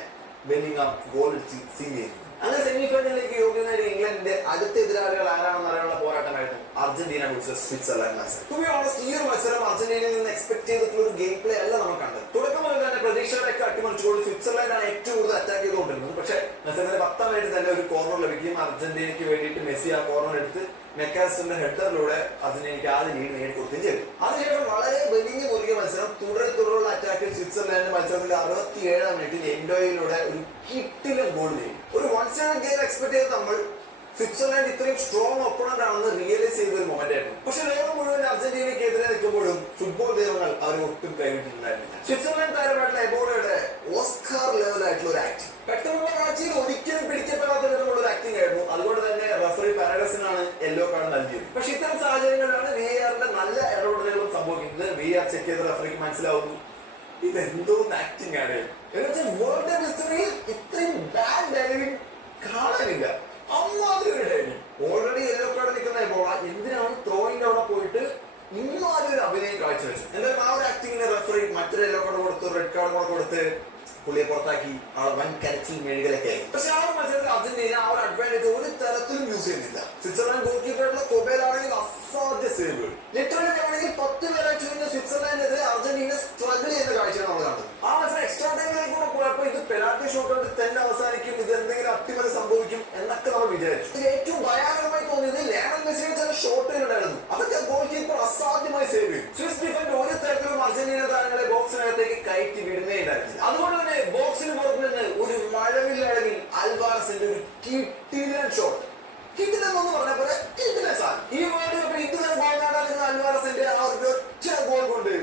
ബെല്ലിംഗാം ഗോൾ സീൽ ചെയ്തു. അങ്ങനെ സെമിഫൈനലിലേക്ക് യോഗ്യനായ ഇംഗ്ലണ്ടിന്റെ അടുത്ത എതിരാളികൾ ആരാണെന്ന് അറിയാനുള്ള പോരാട്ടമായിരുന്നു അർജന്റീന വേഴ്സസ് സ്വിറ്റ്സർലൻഡ് മത്സരം. ടു ബി ഓണസ്റ്റ് ഈ ഒരു മത്സരം അർജന്റീനയിൽ നിന്ന് എക്സ്പെക്ട് ചെയ്തിട്ടുള്ള ഒരു ഗെയിം പ്ലേ അല്ല നമ്മൾ കണ്ടത്. തുടക്കം മുതൽ തന്നെ പ്രതീക്ഷകളൊക്കെ അട്ടിമറിച്ചുകൊണ്ട് സ്വിറ്റ്സർലൻഡാണ് ഏറ്റവും കൂടുതൽ അറ്റാക്ക് ചെയ്തുകൊണ്ടിരുന്നത്. പക്ഷേ മത്സരത്തിന്റെ 10-ാം മിനിറ്റ് തന്നെ ഒരു കോർണർ ലഭിക്കുകയും അർജന്റീനയ്ക്ക് വേണ്ടിയിട്ട് മെസ്സി ആ കോർണർ എടുത്ത് മെക്കാസ്റ്ററിന്റെ ഹെഡറിലൂടെ അർജന്റീനയ്ക്ക് ആദ്യ ലീഡ് നേടിക്കൊടുക്കുകയും ചെയ്തു. അതിനുശേഷം വളരെ വലിയ മുറുകിയ മത്സരം തുടരെയുള്ള അറ്റാക്കിൽ സ്വിറ്റ്സർലൻഡ് മത്സരത്തിന്റെ 67-ാം മിനിറ്റിൽ എൻഡോയിലൂടെ ഒരു കിട്ടിലും ഗോൾ നേടി. ഒരു 1-0 ഗെയിം എക്സ്പെക്ട് ചെയ്ത് നമ്മൾ സ്വിറ്റ്സർലൻഡ് ഇത്രയും സ്ട്രോങ് ഒപ്പണന്റ് ആണെന്ന് റിയലൈസ് ചെയ്ത ഒരു മൊമെന്റ് ആയിരുന്നു. പക്ഷെ ലോകം മുഴുവൻ അർജന്റീനയ്ക്കെതിരെ നിൽക്കുമ്പോഴും ഫുട്ബോൾ ദൈവങ്ങൾ അവർ ഒട്ടും കൈവിട്ടിട്ടുണ്ടായിരുന്നില്ല. സ്വിറ്റ്സർലൻഡ് താരമായിട്ടുള്ള എബോറയുടെ ഓസ്കാർ ലെവലായിട്ടുള്ള ഒരു ആക്ടിങ്, പെട്ടെന്നുള്ള കാഴ്ചയിൽ ഒരിക്കലും പിടിക്കപ്പെടാത്ത വിധമുള്ള ഒരു ആക്ടിംഗ് ആയിരുന്നു. അതുകൊണ്ട് തന്നെ റഫറി പാരഡസിനാണ് യെല്ലോ കാർഡ് നൽകിയത്. പക്ഷെ ഇത്തരം സാഹചര്യങ്ങളിലാണ് VARന്റെ നല്ല ഇടപെടലുകളും സംഭവിക്കുന്നത്. VAR ചെക്ക് ചെയ്ത റഫറിക്ക് മനസ്സിലാവുന്നു ഇതെന്തോ ആക്ടിംഗ് ആണ്. എന്നുവെച്ചാൽ വേൾഡ് ഹിസ്റ്ററിയിൽ ഇത്രയും ബാഡ് ഡൈവിംഗ് കാണാനില്ല. അമ്മാതിരി ഡൈവിംഗ്. ഓൾറെഡി യെല്ലോ കാർഡ് നിൽക്കുന്ന എബോള എന്തിനാണ് ത്രോയിന്റെ അവിടെ പോയിട്ട് ഇന്നും ആദ്യം ഒരു അഭിനയം കാഴ്ചവെച്ചത്. എന്തായാലും ആ ഒരു ആക്ടിങ്ങിന് റഫറി മറ്റൊരു യെല്ലോ കാർഡ് കൊടുത്ത് റെഡ് കാർഡ് കൂടെ കൊടുത്ത് പുള്ളിയെ പുറത്താക്കി. ആളെ വൻ കരച്ചിൽ മെഴുകലൊക്കെ ആയി. പക്ഷെ ആ ഒരു മത്സരത്തിൽ അർജന്റീന ആ ഒരു അഡ്വാൻറ്റേജ് ഒരു തരത്തിലും യൂസ് ചെയ്യുന്നില്ല. സ്വിറ്റ്സർലൻഡ് ഗോൾ കീപ്പറുള്ള കൊബേലാണെങ്കിൽ അസാധ്യ സേവുകൾ. ലിറ്ററലി ആണെങ്കിൽ 10 പേരെ ചുരുങ്ങിയ സ്വിറ്റ്സർലൻഡിനെതിരെ അർജന്റീന സ്ട്രഗിൾ ചെയ്യുന്ന കാഴ്ചയാണ് നമ്മൾ കണ്ടത്. ആ മത്സരം എക്സ്ട്രാ ടൈമിലേക്ക് കൂടെ പോയപ്പോൾ ഇത് പെനാൽറ്റി ഷൂട്ടൗട്ട് തന്നെ അവസാനിക്കും, ഇത് എന്തെങ്കിലും അട്ടിമറി സംഭവിക്കും എന്നൊക്കെ നമ്മൾ വിചാരിച്ചു. ഇതിൽ ഏറ്റവും ഭയാനകമായി തോന്നിയത് ലയണൽ മെസ്സിയുടെ ചില ഷോട്ടുകൾ ഉണ്ടായിരുന്നു. അതൊക്കെ ഗോൾ കീപ്പർ അസാധ്യമായി സേവ് ചെയ്യും. സ്വിസ് ഡിഫൻഡ് ഒരു തരത്തിലും അർജന്റീന താരങ്ങളെ ബോക്സിനകത്തേക്ക് കയറ്റി വിടുന്നേ ഉണ്ടായിരുന്നില്ല. അതുകൊണ്ട് തന്നെ ബോക്സിന് പുറത്ത് നിന്ന് ഒരു മഴവില്ലഴകിൽ അൽവാരസിന്റെ ഒരു കിട്ടിലൻ ഷോട്ട്, കിട്ടിലെന്നൊന്ന് പറഞ്ഞ പോലെ കിട്ടിലെ സാധനം. ഈ വേൾഡ് കപ്പിൽ ഇതുവരെ ഗോൾ നേടാതിരുന്ന അൽവാരസിന്റെ ആ ഒരു ഒറ്റ ഗോൾ കൊണ്ട്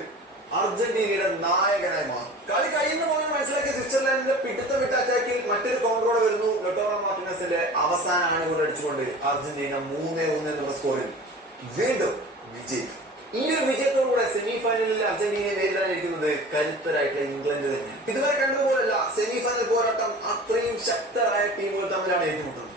അർജന്റീനയുടെ നായകനായി മാറി. കളി കഴിയുന്ന പോലെ മനസ്സിലാക്കിയ സ്വിറ്റ്സർലൻഡിന്റെ പിടുത്തം വിട്ട അറ്റാക്കിൽ മറ്റൊരു കൗണ്ടറോടെ വരുന്നു. ലൊട്ടോറോ മാർട്ടിനസിന്റെ അവസാന ആണുകൂടെ അടിച്ചുകൊണ്ട് അർജന്റീന 3-1 എന്നുള്ള സ്കോറിൽ വീണ്ടും വിജയിക്കും. ഈ ഒരു വിജയത്തോടുകൂടെ സെമിഫൈനലിൽ അർജന്റീനയെ നേരിടാനിരിക്കുന്നത് കരുത്തരായിട്ടുള്ള ഇംഗ്ലണ്ട് തന്നെയാണ്. ഇതുവരെ കണ്ടതുപോലല്ല, സെമിഫൈനൽ പോരാട്ടം അത്രയും ശക്തരായ ടീമുകൾ തമ്മിലാണ് ഏറ്റുമുട്ടുന്നത്.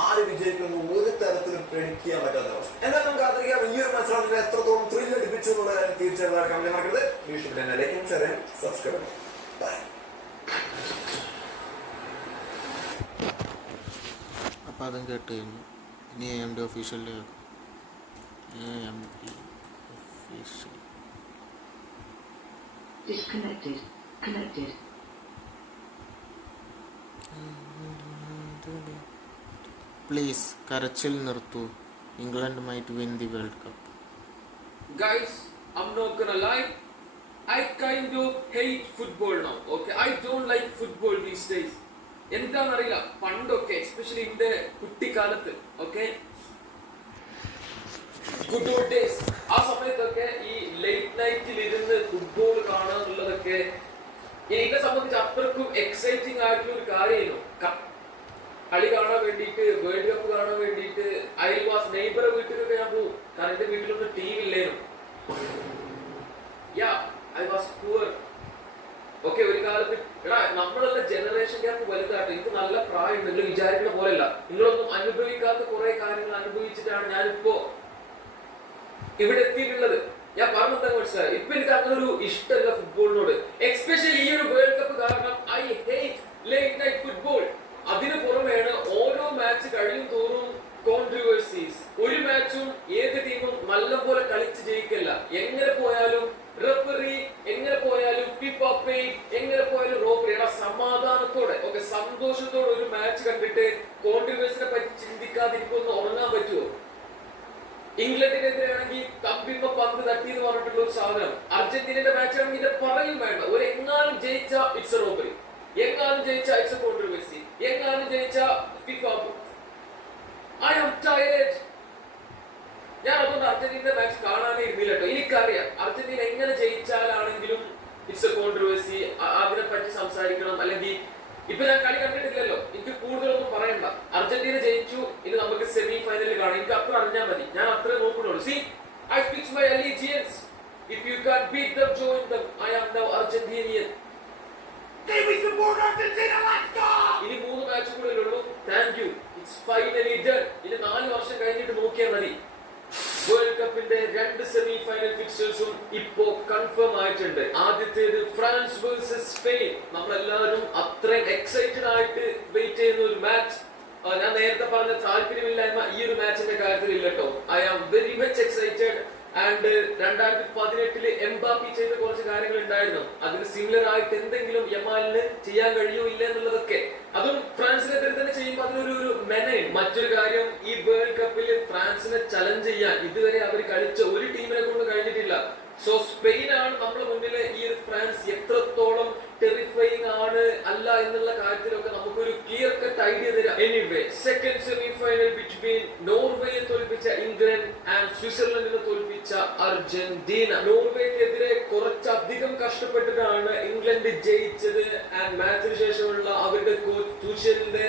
ആര് വിജയിക്കുന്നു ഒരു തരത്തിലും predict ചെയ്യാൻ പറ്റാത്ത അവസ്ഥ. എന്നാൽ നമുക്ക് കാത്തിരിക്കാം ഈ ഒരു മത്സരത്തിൽ എത്രത്തോളം ത്രില്ല് അടിപ്പിച്ചു എന്നുള്ള കാര്യം തീർച്ചയായിട്ടും കമന്റ് മറക്കരുത്. ഇഷ്ടപ്പെട്ട ലൈക്കും ഷെയറും സബ്സ്ക്രൈബ്. ബൈ. അപ്പോൾ അതും കേട്ട് കഴിഞ്ഞു. ഇനി AMD ഒഫീഷ്യലിൽ AMD official Disconnected. Connected. Please കരച്ചിൽ നിർത്തൂ. England might win the world cup. Guys, I'm not gonna lie, I kind of hate football now. Okay, I don't like football these days. എന്താണെന്നറിയില്ല, പണ്ടൊക്കെ especially എൻ്റെ കുട്ടിക്കാലത്ത് okay good old days, ആ സമയത്തൊക്കെ ഈ late നൈറ്റിൽ ഇരുന്ന് ഫുട്ബോൾ കാണുക എന്നുള്ളതൊക്കെ എന്നെ സംബന്ധിച്ച് അത്രക്കും എക്സൈറ്റിംഗ് ആയിട്ടുള്ള ഒരു കാര്യമായിരുന്നു. കളി കാണാൻ വേണ്ടിയിട്ട്, വേൾഡ് കപ്പ് കാണാൻ വേണ്ടിയിട്ട് അയൽവാസ് നെയ്ബറെ വീട്ടിലൊക്കെ ഞാൻ പോകും. കാരണം എൻ്റെ വീട്ടിലൊന്നും ടീം ഇല്ലായിരുന്നു. I was poor. ഓക്കെ, ഒരു കാലത്ത് എടാ നമ്മളെല്ലാം ജനറേഷൻ ഗ്യാപ്പ് വലുതായിട്ട് എനിക്ക് നല്ല പ്രായം, നിങ്ങൾ വിചാരിക്കുന്ന പോലെയല്ല. നിങ്ങളൊന്നും അനുഭവിക്കാത്ത കുറെ കാര്യങ്ങൾ അനുഭവിച്ചിട്ടാണ് ഞാനിപ്പോ ഇവിടെ എത്തിയിട്ടുള്ളത്. ഞാൻ പറഞ്ഞെന്താ മനസ്സിലായി, ഇപ്പൊ എനിക്ക് അങ്ങനെ ഒരു ഇഷ്ടമല്ല ഫുട്ബോളിനോട്, എക്സ്പെഷ്യലി ഈ ഒരു വേൾഡ് കപ്പ് കാരണം. I hate late night football. അതിന് പുറമെയാണ് ഓരോ മാച്ച് കഴിയും തോറും കോൺട്രിവേഴ്സീസ്. ഒരു മാച്ചും ഏത് ടീമും നല്ലപോലെ കളിച്ച് ജയിക്കില്ല. എങ്ങനെ പോയാലും റഫറി, എങ്ങനെ പോയാലും ഫിഫ പേ, എങ്ങനെ പോയാലും റോബറി. സമാധാനത്തോടെ ഓക്കെ സന്തോഷത്തോടെ ഒരു മാച്ച് കണ്ടിട്ട് കോൺട്രിവേഴ്സിനെ പറ്റി ചിന്തിക്കാതിരിക്കുമെന്ന് ഉറങ്ങാൻ പറ്റുമോ? ഇംഗ്ലണ്ടിനെതിരെയാണെങ്കിൽ കമ്പിമ്മ പന്ത് തട്ടി എന്ന് പറഞ്ഞിട്ടുള്ള ഒരു സാധനം. അർജന്റീനയുടെ മാച്ച് ആണെങ്കിൽ ഇതിന്റെ പറയും വേണ്ട. ഒരു എങ്ങാനും ജയിച്ച ഇറ്റ്സ് എ റോബറി, എങ്ങാനും ജയിച്ച ഇറ്റ്സ് എ കോൺട്രവേഴ്സി, എങ്ങാനും ജയിച്ച ഫിഫ. I am tired. ഞാൻ അതുകൊണ്ട് അർജന്റീനയുടെ മാച്ച് കാണാനേ ഇരുന്നില്ല കേട്ടോ. എനിക്കറിയാം അർജന്റീന എങ്ങനെ ജയിച്ചാലാണെങ്കിലും ഇറ്റ്സ് എ കോൺട്രവേഴ്സി, അതിനെ പറ്റി സംസാരിക്കണം. അല്ലെങ്കിൽ ഇപ്പൊ ഞാൻ കളി കണ്ടിട്ടില്ലല്ലോ, എനിക്ക് കൂടുതലൊന്നും പറയണ്ട. അർജന്റീന ജയിച്ചു, ഇനി നമുക്ക് സെമി ഫൈനലിൽ കാണാം. എനിക്ക് അത്ര അറിഞ്ഞാൽ മതി, ഞാൻ അത്രേ നോക്കുന്നുള്ളൂ. See I speaks my allegiance. If you can beat them, join them. I am now Argentinian. ഇനി 3 മാച്ച് കൂടെ ഉള്ളൂ. Thank you, it's finally done. ഇനി 4 വർഷം കഴിഞ്ഞിട്ട് നോക്കിയാൽ മതി. വേൾഡ് കപ്പിന്റെ 2 സെമി ഫൈനൽ ഫിക്ചേഴ്സും ഇപ്പോ കൺഫേം ആയിട്ടുണ്ട്. ആദ്യത്തേത് ഫ്രാൻസ് വേഴ്സസ് സ്പെയിൻ. നമ്മളെല്ലാവരും അത്രയും എക്സൈറ്റഡ് ആയിട്ട് വെയിറ്റ് ചെയ്യുന്ന ഒരു മാച്ച്. ഞാൻ നേരത്തെ പറഞ്ഞ താല്പര്യമില്ലായ്മ ഈ ഒരു മാച്ചിന്റെ കാര്യത്തിൽ ഇല്ല കേട്ടോ. I am very much excited. And 2018 Mbappe ചെയ്ത കുറച്ച് കാര്യങ്ങൾ ഉണ്ടായിരുന്നു. അതിന് സിമിലർ ആയിട്ട് എന്തെങ്കിലും യമാലിന് ചെയ്യാൻ കഴിയോ ഇല്ല എന്നുള്ളതൊക്കെ, അതും ഫ്രാൻസിനെതിരെ തന്നെ ചെയ്യുമ്പോൾ അതിനൊരു മെനയുണ്ട്. മറ്റൊരു കാര്യം, ഈ വേൾഡ് കപ്പിൽ ഫ്രാൻസിനെ ചലഞ്ച് ചെയ്യാൻ ഇതുവരെ അവർ കളിച്ച ഒരു ടീമിനെ കൊണ്ട് കഴിഞ്ഞിട്ടില്ല. സോ സ്പെയിൻ ആണ് നമ്മുടെ മുന്നിൽ. ഈ ഒരു ഫ്രാൻസ് എത്രത്തോളം ടെറിഫൈങ് ആണ് അല്ല എന്നുള്ള കാര്യത്തിലൊക്കെ നമുക്കൊരു ക്ലിയർ കട്ട് ഐഡിയ തരാം. Anyway, second semi final between നോർവേയെ തോൽപ്പിച്ച ഇംഗ്ലണ്ട് ആൻഡ് സ്വിറ്റ്സർലൻഡിനെ തോൽപ്പിച്ച അർജന്റീന. നോർവേക്കെതിരെ കുറച്ചധികം കഷ്ടപ്പെട്ടിട്ടാണ് ഇംഗ്ലണ്ട് ജയിച്ചത്. ആൻഡ് മാച്ചിന് ശേഷമുള്ള അവരുടെ കോച്ച് തുഷലിന്റെ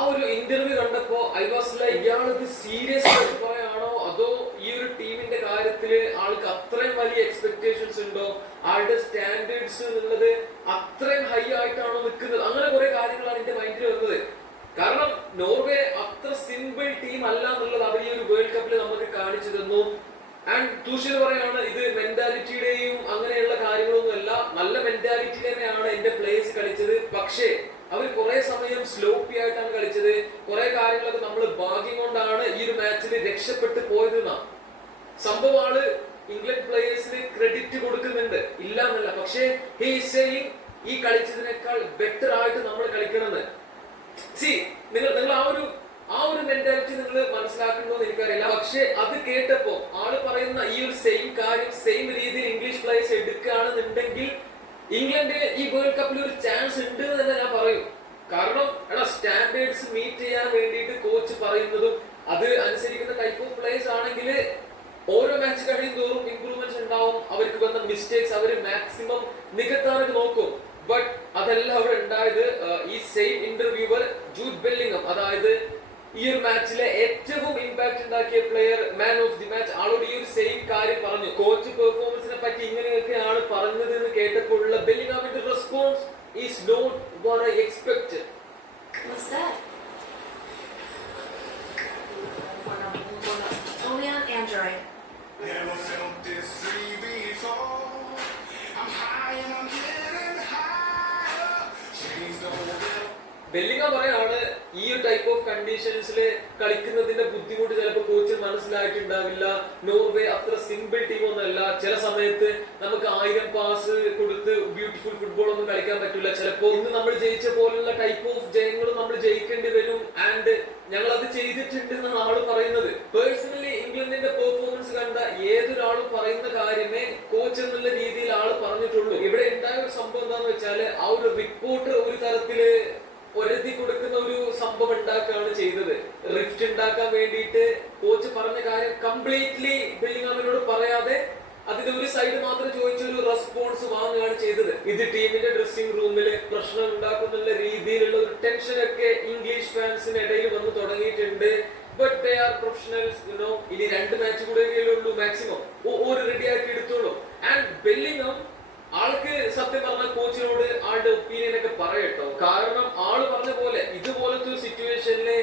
ആ ഒരു ഇന്റർവ്യൂ കണ്ടപ്പോ ഐ വാസ് ലൈക്ക്, ഇയാൾക്ക് സീരിയസ് ആയിട്ട് പറയാണോ അതോ ഈ ഒരു ടീമിന്റെ കാര്യത്തില് ആൾക്ക് അത്രയും വലിയ എക്സ്പെക്ടേഷൻസ് ഉണ്ടോ, ആളുടെ സ്റ്റാൻഡേർഡ്സ് എന്നുള്ളത് അത്രയും ഹൈ ആയിട്ടാണോ നിൽക്കുന്നത്, അങ്ങനെ കുറെ കാര്യങ്ങളാണ് എന്റെ മൈൻഡിൽ വന്നത്. കാരണം നോർവേ അത്ര സിമ്പിൾ ടീം അല്ല എന്നുള്ളത് അവർ ഈ ഒരു വേൾഡ് കപ്പിൽ നമുക്ക് കാണിച്ചു തന്നു. ആൻഡ് തുഷൽ പറയാണ്, ഇത് മെന്റാലിറ്റിയുടെയും അങ്ങനെയുള്ള കാര്യങ്ങളൊന്നും അല്ല, നല്ല മെന്റാലിറ്റി തന്നെയാണ് എന്റെ പ്ലേയേഴ്സ് കളിച്ചത്. പക്ഷേ അവർ കുറെ സമയം സ്ലോപ്പി ആയിട്ടാണ് കളിച്ചത്. കുറെ കാര്യങ്ങളൊക്കെ നമ്മൾ ഭാഗ്യം കൊണ്ടാണ് ഈ ഒരു മാച്ചിൽ രക്ഷപ്പെട്ടു പോയതെന്നാ സംഭവം. ആള് ഇംഗ്ലണ്ട് പ്ലേയേഴ്സിന് ക്രെഡിറ്റ് കൊടുക്കുന്നുണ്ട്, ഇല്ല എന്നല്ല. പക്ഷേ ഹി ഈസ് സേയിങ് ഈ കളിച്ചതിനേക്കാൾ ബെറ്റർ ആയിട്ട് നമ്മൾ കളിക്കണമെന്ന്. സി നിങ്ങൾ ആ ഒരു മെന്റാലിറ്റി നിങ്ങൾ മനസ്സിലാക്കണമെന്ന് എനിക്കറിയില്ല. പക്ഷെ അത് കേട്ടപ്പോ ആള് പറയുന്ന ഈ ഒരു സെയിം കാര്യം സെയിം രീതിയിൽ ഇംഗ്ലീഷ് പ്ലേയേഴ്സ് എടുക്കുകയാണെന്നുണ്ടെങ്കിൽ ഇംഗ്ലണ്ടിന് ഈ വേൾഡ് കപ്പിൽ ഒരു ചാൻസ് ഉണ്ട് എന്ന് തന്നെ ഞാൻ പറയും. കാരണം സ്റ്റാൻഡേർഡ്സ് മീറ്റ് ചെയ്യാൻ വേണ്ടിയിട്ട് കോച്ച് പറയുന്നതും അത് അനുസരിക്കുന്ന ടൈപ്പ് ഓഫ് പ്ലേയേഴ്സ് ആണെങ്കിൽ ഓരോ മാച്ച് കഴിയും തോറും ഇംപ്രൂവ്മെന്റ്സ് ഉണ്ടാവും. അവർക്ക് വന്ന മിസ്റ്റേക്സ് അവർ മാക്സിമം നികത്താനൊക്കെ നോക്കും. ബട്ട് അതല്ല അവിടെ ഉണ്ടായത്. ഈ സെയിം ഇന്റർവ്യൂവർ ജൂഡ് ബെല്ലിംഗം, അതായത് ഈ ഒരു മാച്ചിലെ ഏറ്റവും ഇമ്പാക്ട് ഉണ്ടാക്കിയ player, man of the match, ആളോട് ഈ ഒരു സെയിം കാര്യം പറഞ്ഞു. കോച്ച് പെർഫോമൻസിനെ പറ്റി ഇങ്ങനെയൊക്കെയാണ് പറഞ്ഞത് എന്ന് കേട്ടപ്പോഴുള്ള ബെല്ലിംഗാമിന്റെ response is not what I expected. What's that? Only on Android. Never felt this free before. I'm high and I'm getting higher. Change the whole. Bellingham പറയാണ്, ഈ ഒരു ടൈപ്പ് ഓഫ് കണ്ടീഷൻസിൽ കളിക്കുന്നതിന്റെ ബുദ്ധിമുട്ട് ചിലപ്പോൾ കോച്ചിന് മനസ്സിലായിട്ടുണ്ടാവില്ല. നോർവേ അത്ര സിമ്പിൾ ടീം ഒന്നല്ല. ചില സമയത്ത് നമുക്ക് 1000 പാസ് കൊടുത്ത് ബ്യൂട്ടിഫുൾ ഫുട്ബോൾ ഒന്നും കളിക്കാൻ പറ്റില്ല. ചിലപ്പോൾ ഇന്ന് നമ്മൾ ജയിച്ച പോലുള്ള ടൈപ്പ് ഓഫ് ജയങ്ങളും നമ്മൾ ജയിക്കേണ്ടി വരും. ആൻഡ് ഞങ്ങൾ അത് ചെയ്തിട്ടുണ്ട് എന്നാണ് ആള് പറയുന്നത്. പേഴ്സണലി ഇംഗ്ലണ്ടിന്റെ പെർഫോമൻസ് കണ്ട ഏതൊരാളും പറയുന്ന കാര്യമേ കോച്ച് എന്നുള്ള രീതിയിൽ ആള് പറഞ്ഞിട്ടുള്ളൂ. ഇവിടെ ഉണ്ടായ ഒരു സംഭവം എന്താന്ന് വെച്ചാല്, ആ ഒരു റിപ്പോർട്ട് ഒരു തരത്തില് ഒരതി കൊടുക്കുന്ന ഒരു സംഭവം ഉണ്ടാക്കുകയാണ് ചെയ്തത്. റിഫ്റ്റ് ഉണ്ടാക്കാൻ വേണ്ടിയിട്ട് കോച്ച് പറഞ്ഞ കാര്യം കംപ്ലീറ്റ്ലി ബെല്ലിംഗാമിനോട് പറയാതെ അതിന്റെ ഒരു സൈഡ് മാത്രം ചോദിച്ചൊരു റെസ്പോൺസ് വാങ്ങുകയാണ് ചെയ്തത്. ഇത് ടീമിന്റെ ഡ്രസ്സിംഗ് റൂമില് പ്രശ്നം ഉണ്ടാക്കുന്നുള്ള രീതിയിലുള്ള ഒരു ടെൻഷനൊക്കെ ഇംഗ്ലീഷ് ഫാൻസിനിടയിൽ വന്ന് തുടങ്ങിയിട്ടുണ്ട്. ബട്ട് ദേ ആർ പ്രൊഫഷണൽസ്, ഇനി 2 മാച്ച് കൂടെ ഉള്ളൂ മാക്സിമം, ഒരു റെഡി ആക്കി എടുത്തോളൂ. ആൻഡ് ബെല്ലിംഗം ആൾക്ക് സത്യം പറഞ്ഞ കോച്ചിനോട് ആളുടെ ഒപ്പീനിയൻ ഒക്കെ പറയട്ടോ. കാരണം ആള് പറഞ്ഞ പോലെ ഇതുപോലത്തെ ഒരു സിറ്റുവേഷനില്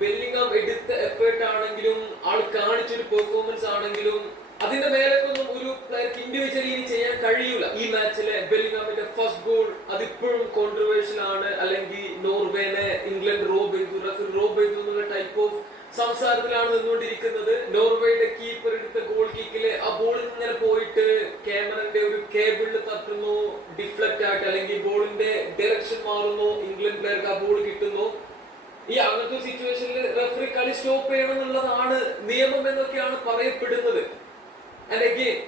ബെല്ലിംഗം എടുത്ത എഫേർട്ട് ആണെങ്കിലും ആൾ കാണിച്ചൊരു പെർഫോമൻസ് ആണെങ്കിലും അതിന്റെ മേലേക്കൊന്നും ഒരു പ്ലെയർക്ക് ഇൻഡിവിജ്വലി ഇനി ചെയ്യാൻ കഴിയൂല. ഈ മാച്ചിലെ ബെല്ലിംഗാമിന്റെ ഫസ്റ്റ് ഗോൾ അതിപ്പോഴും കോൺട്രവേഴ്ഷ്യൽ ആണ്. അല്ലെങ്കിൽ നോർവേനെ ഇംഗ്ലണ്ട് റോബ് ചെയ്തു എന്നുള്ള ടൈപ്പ് ഓഫ് സംസാരത്തിലാണ് നിന്നുകൊണ്ടിരിക്കുന്നത്. നോർവേയുടെ കീപ്പർ എടുത്ത ഗോൾ കിക്കില് ആ ബോൾ ഇങ്ങനെ പോയിട്ട് ക്യാമറന്റെ ഒരു കേബിളിൽ തട്ടുന്നു, ഡിഫ്ലക്ട് ആയിട്ട്, അല്ലെങ്കിൽ ബോളിന്റെ ഡയറക്ഷൻ മാറുന്നു, ഇംഗ്ലണ്ട് പ്ലെയർക്ക് ആ ബോൾ കിട്ടുന്നു. ഈ അങ്ങനത്തെ സിറ്റുവേഷനിൽ റെഫറി കളി സ്റ്റോപ്പ് ചെയ്യണം എന്നുള്ളതാണ് നിയമം എന്നൊക്കെയാണ് പറയപ്പെടുന്നത്. And again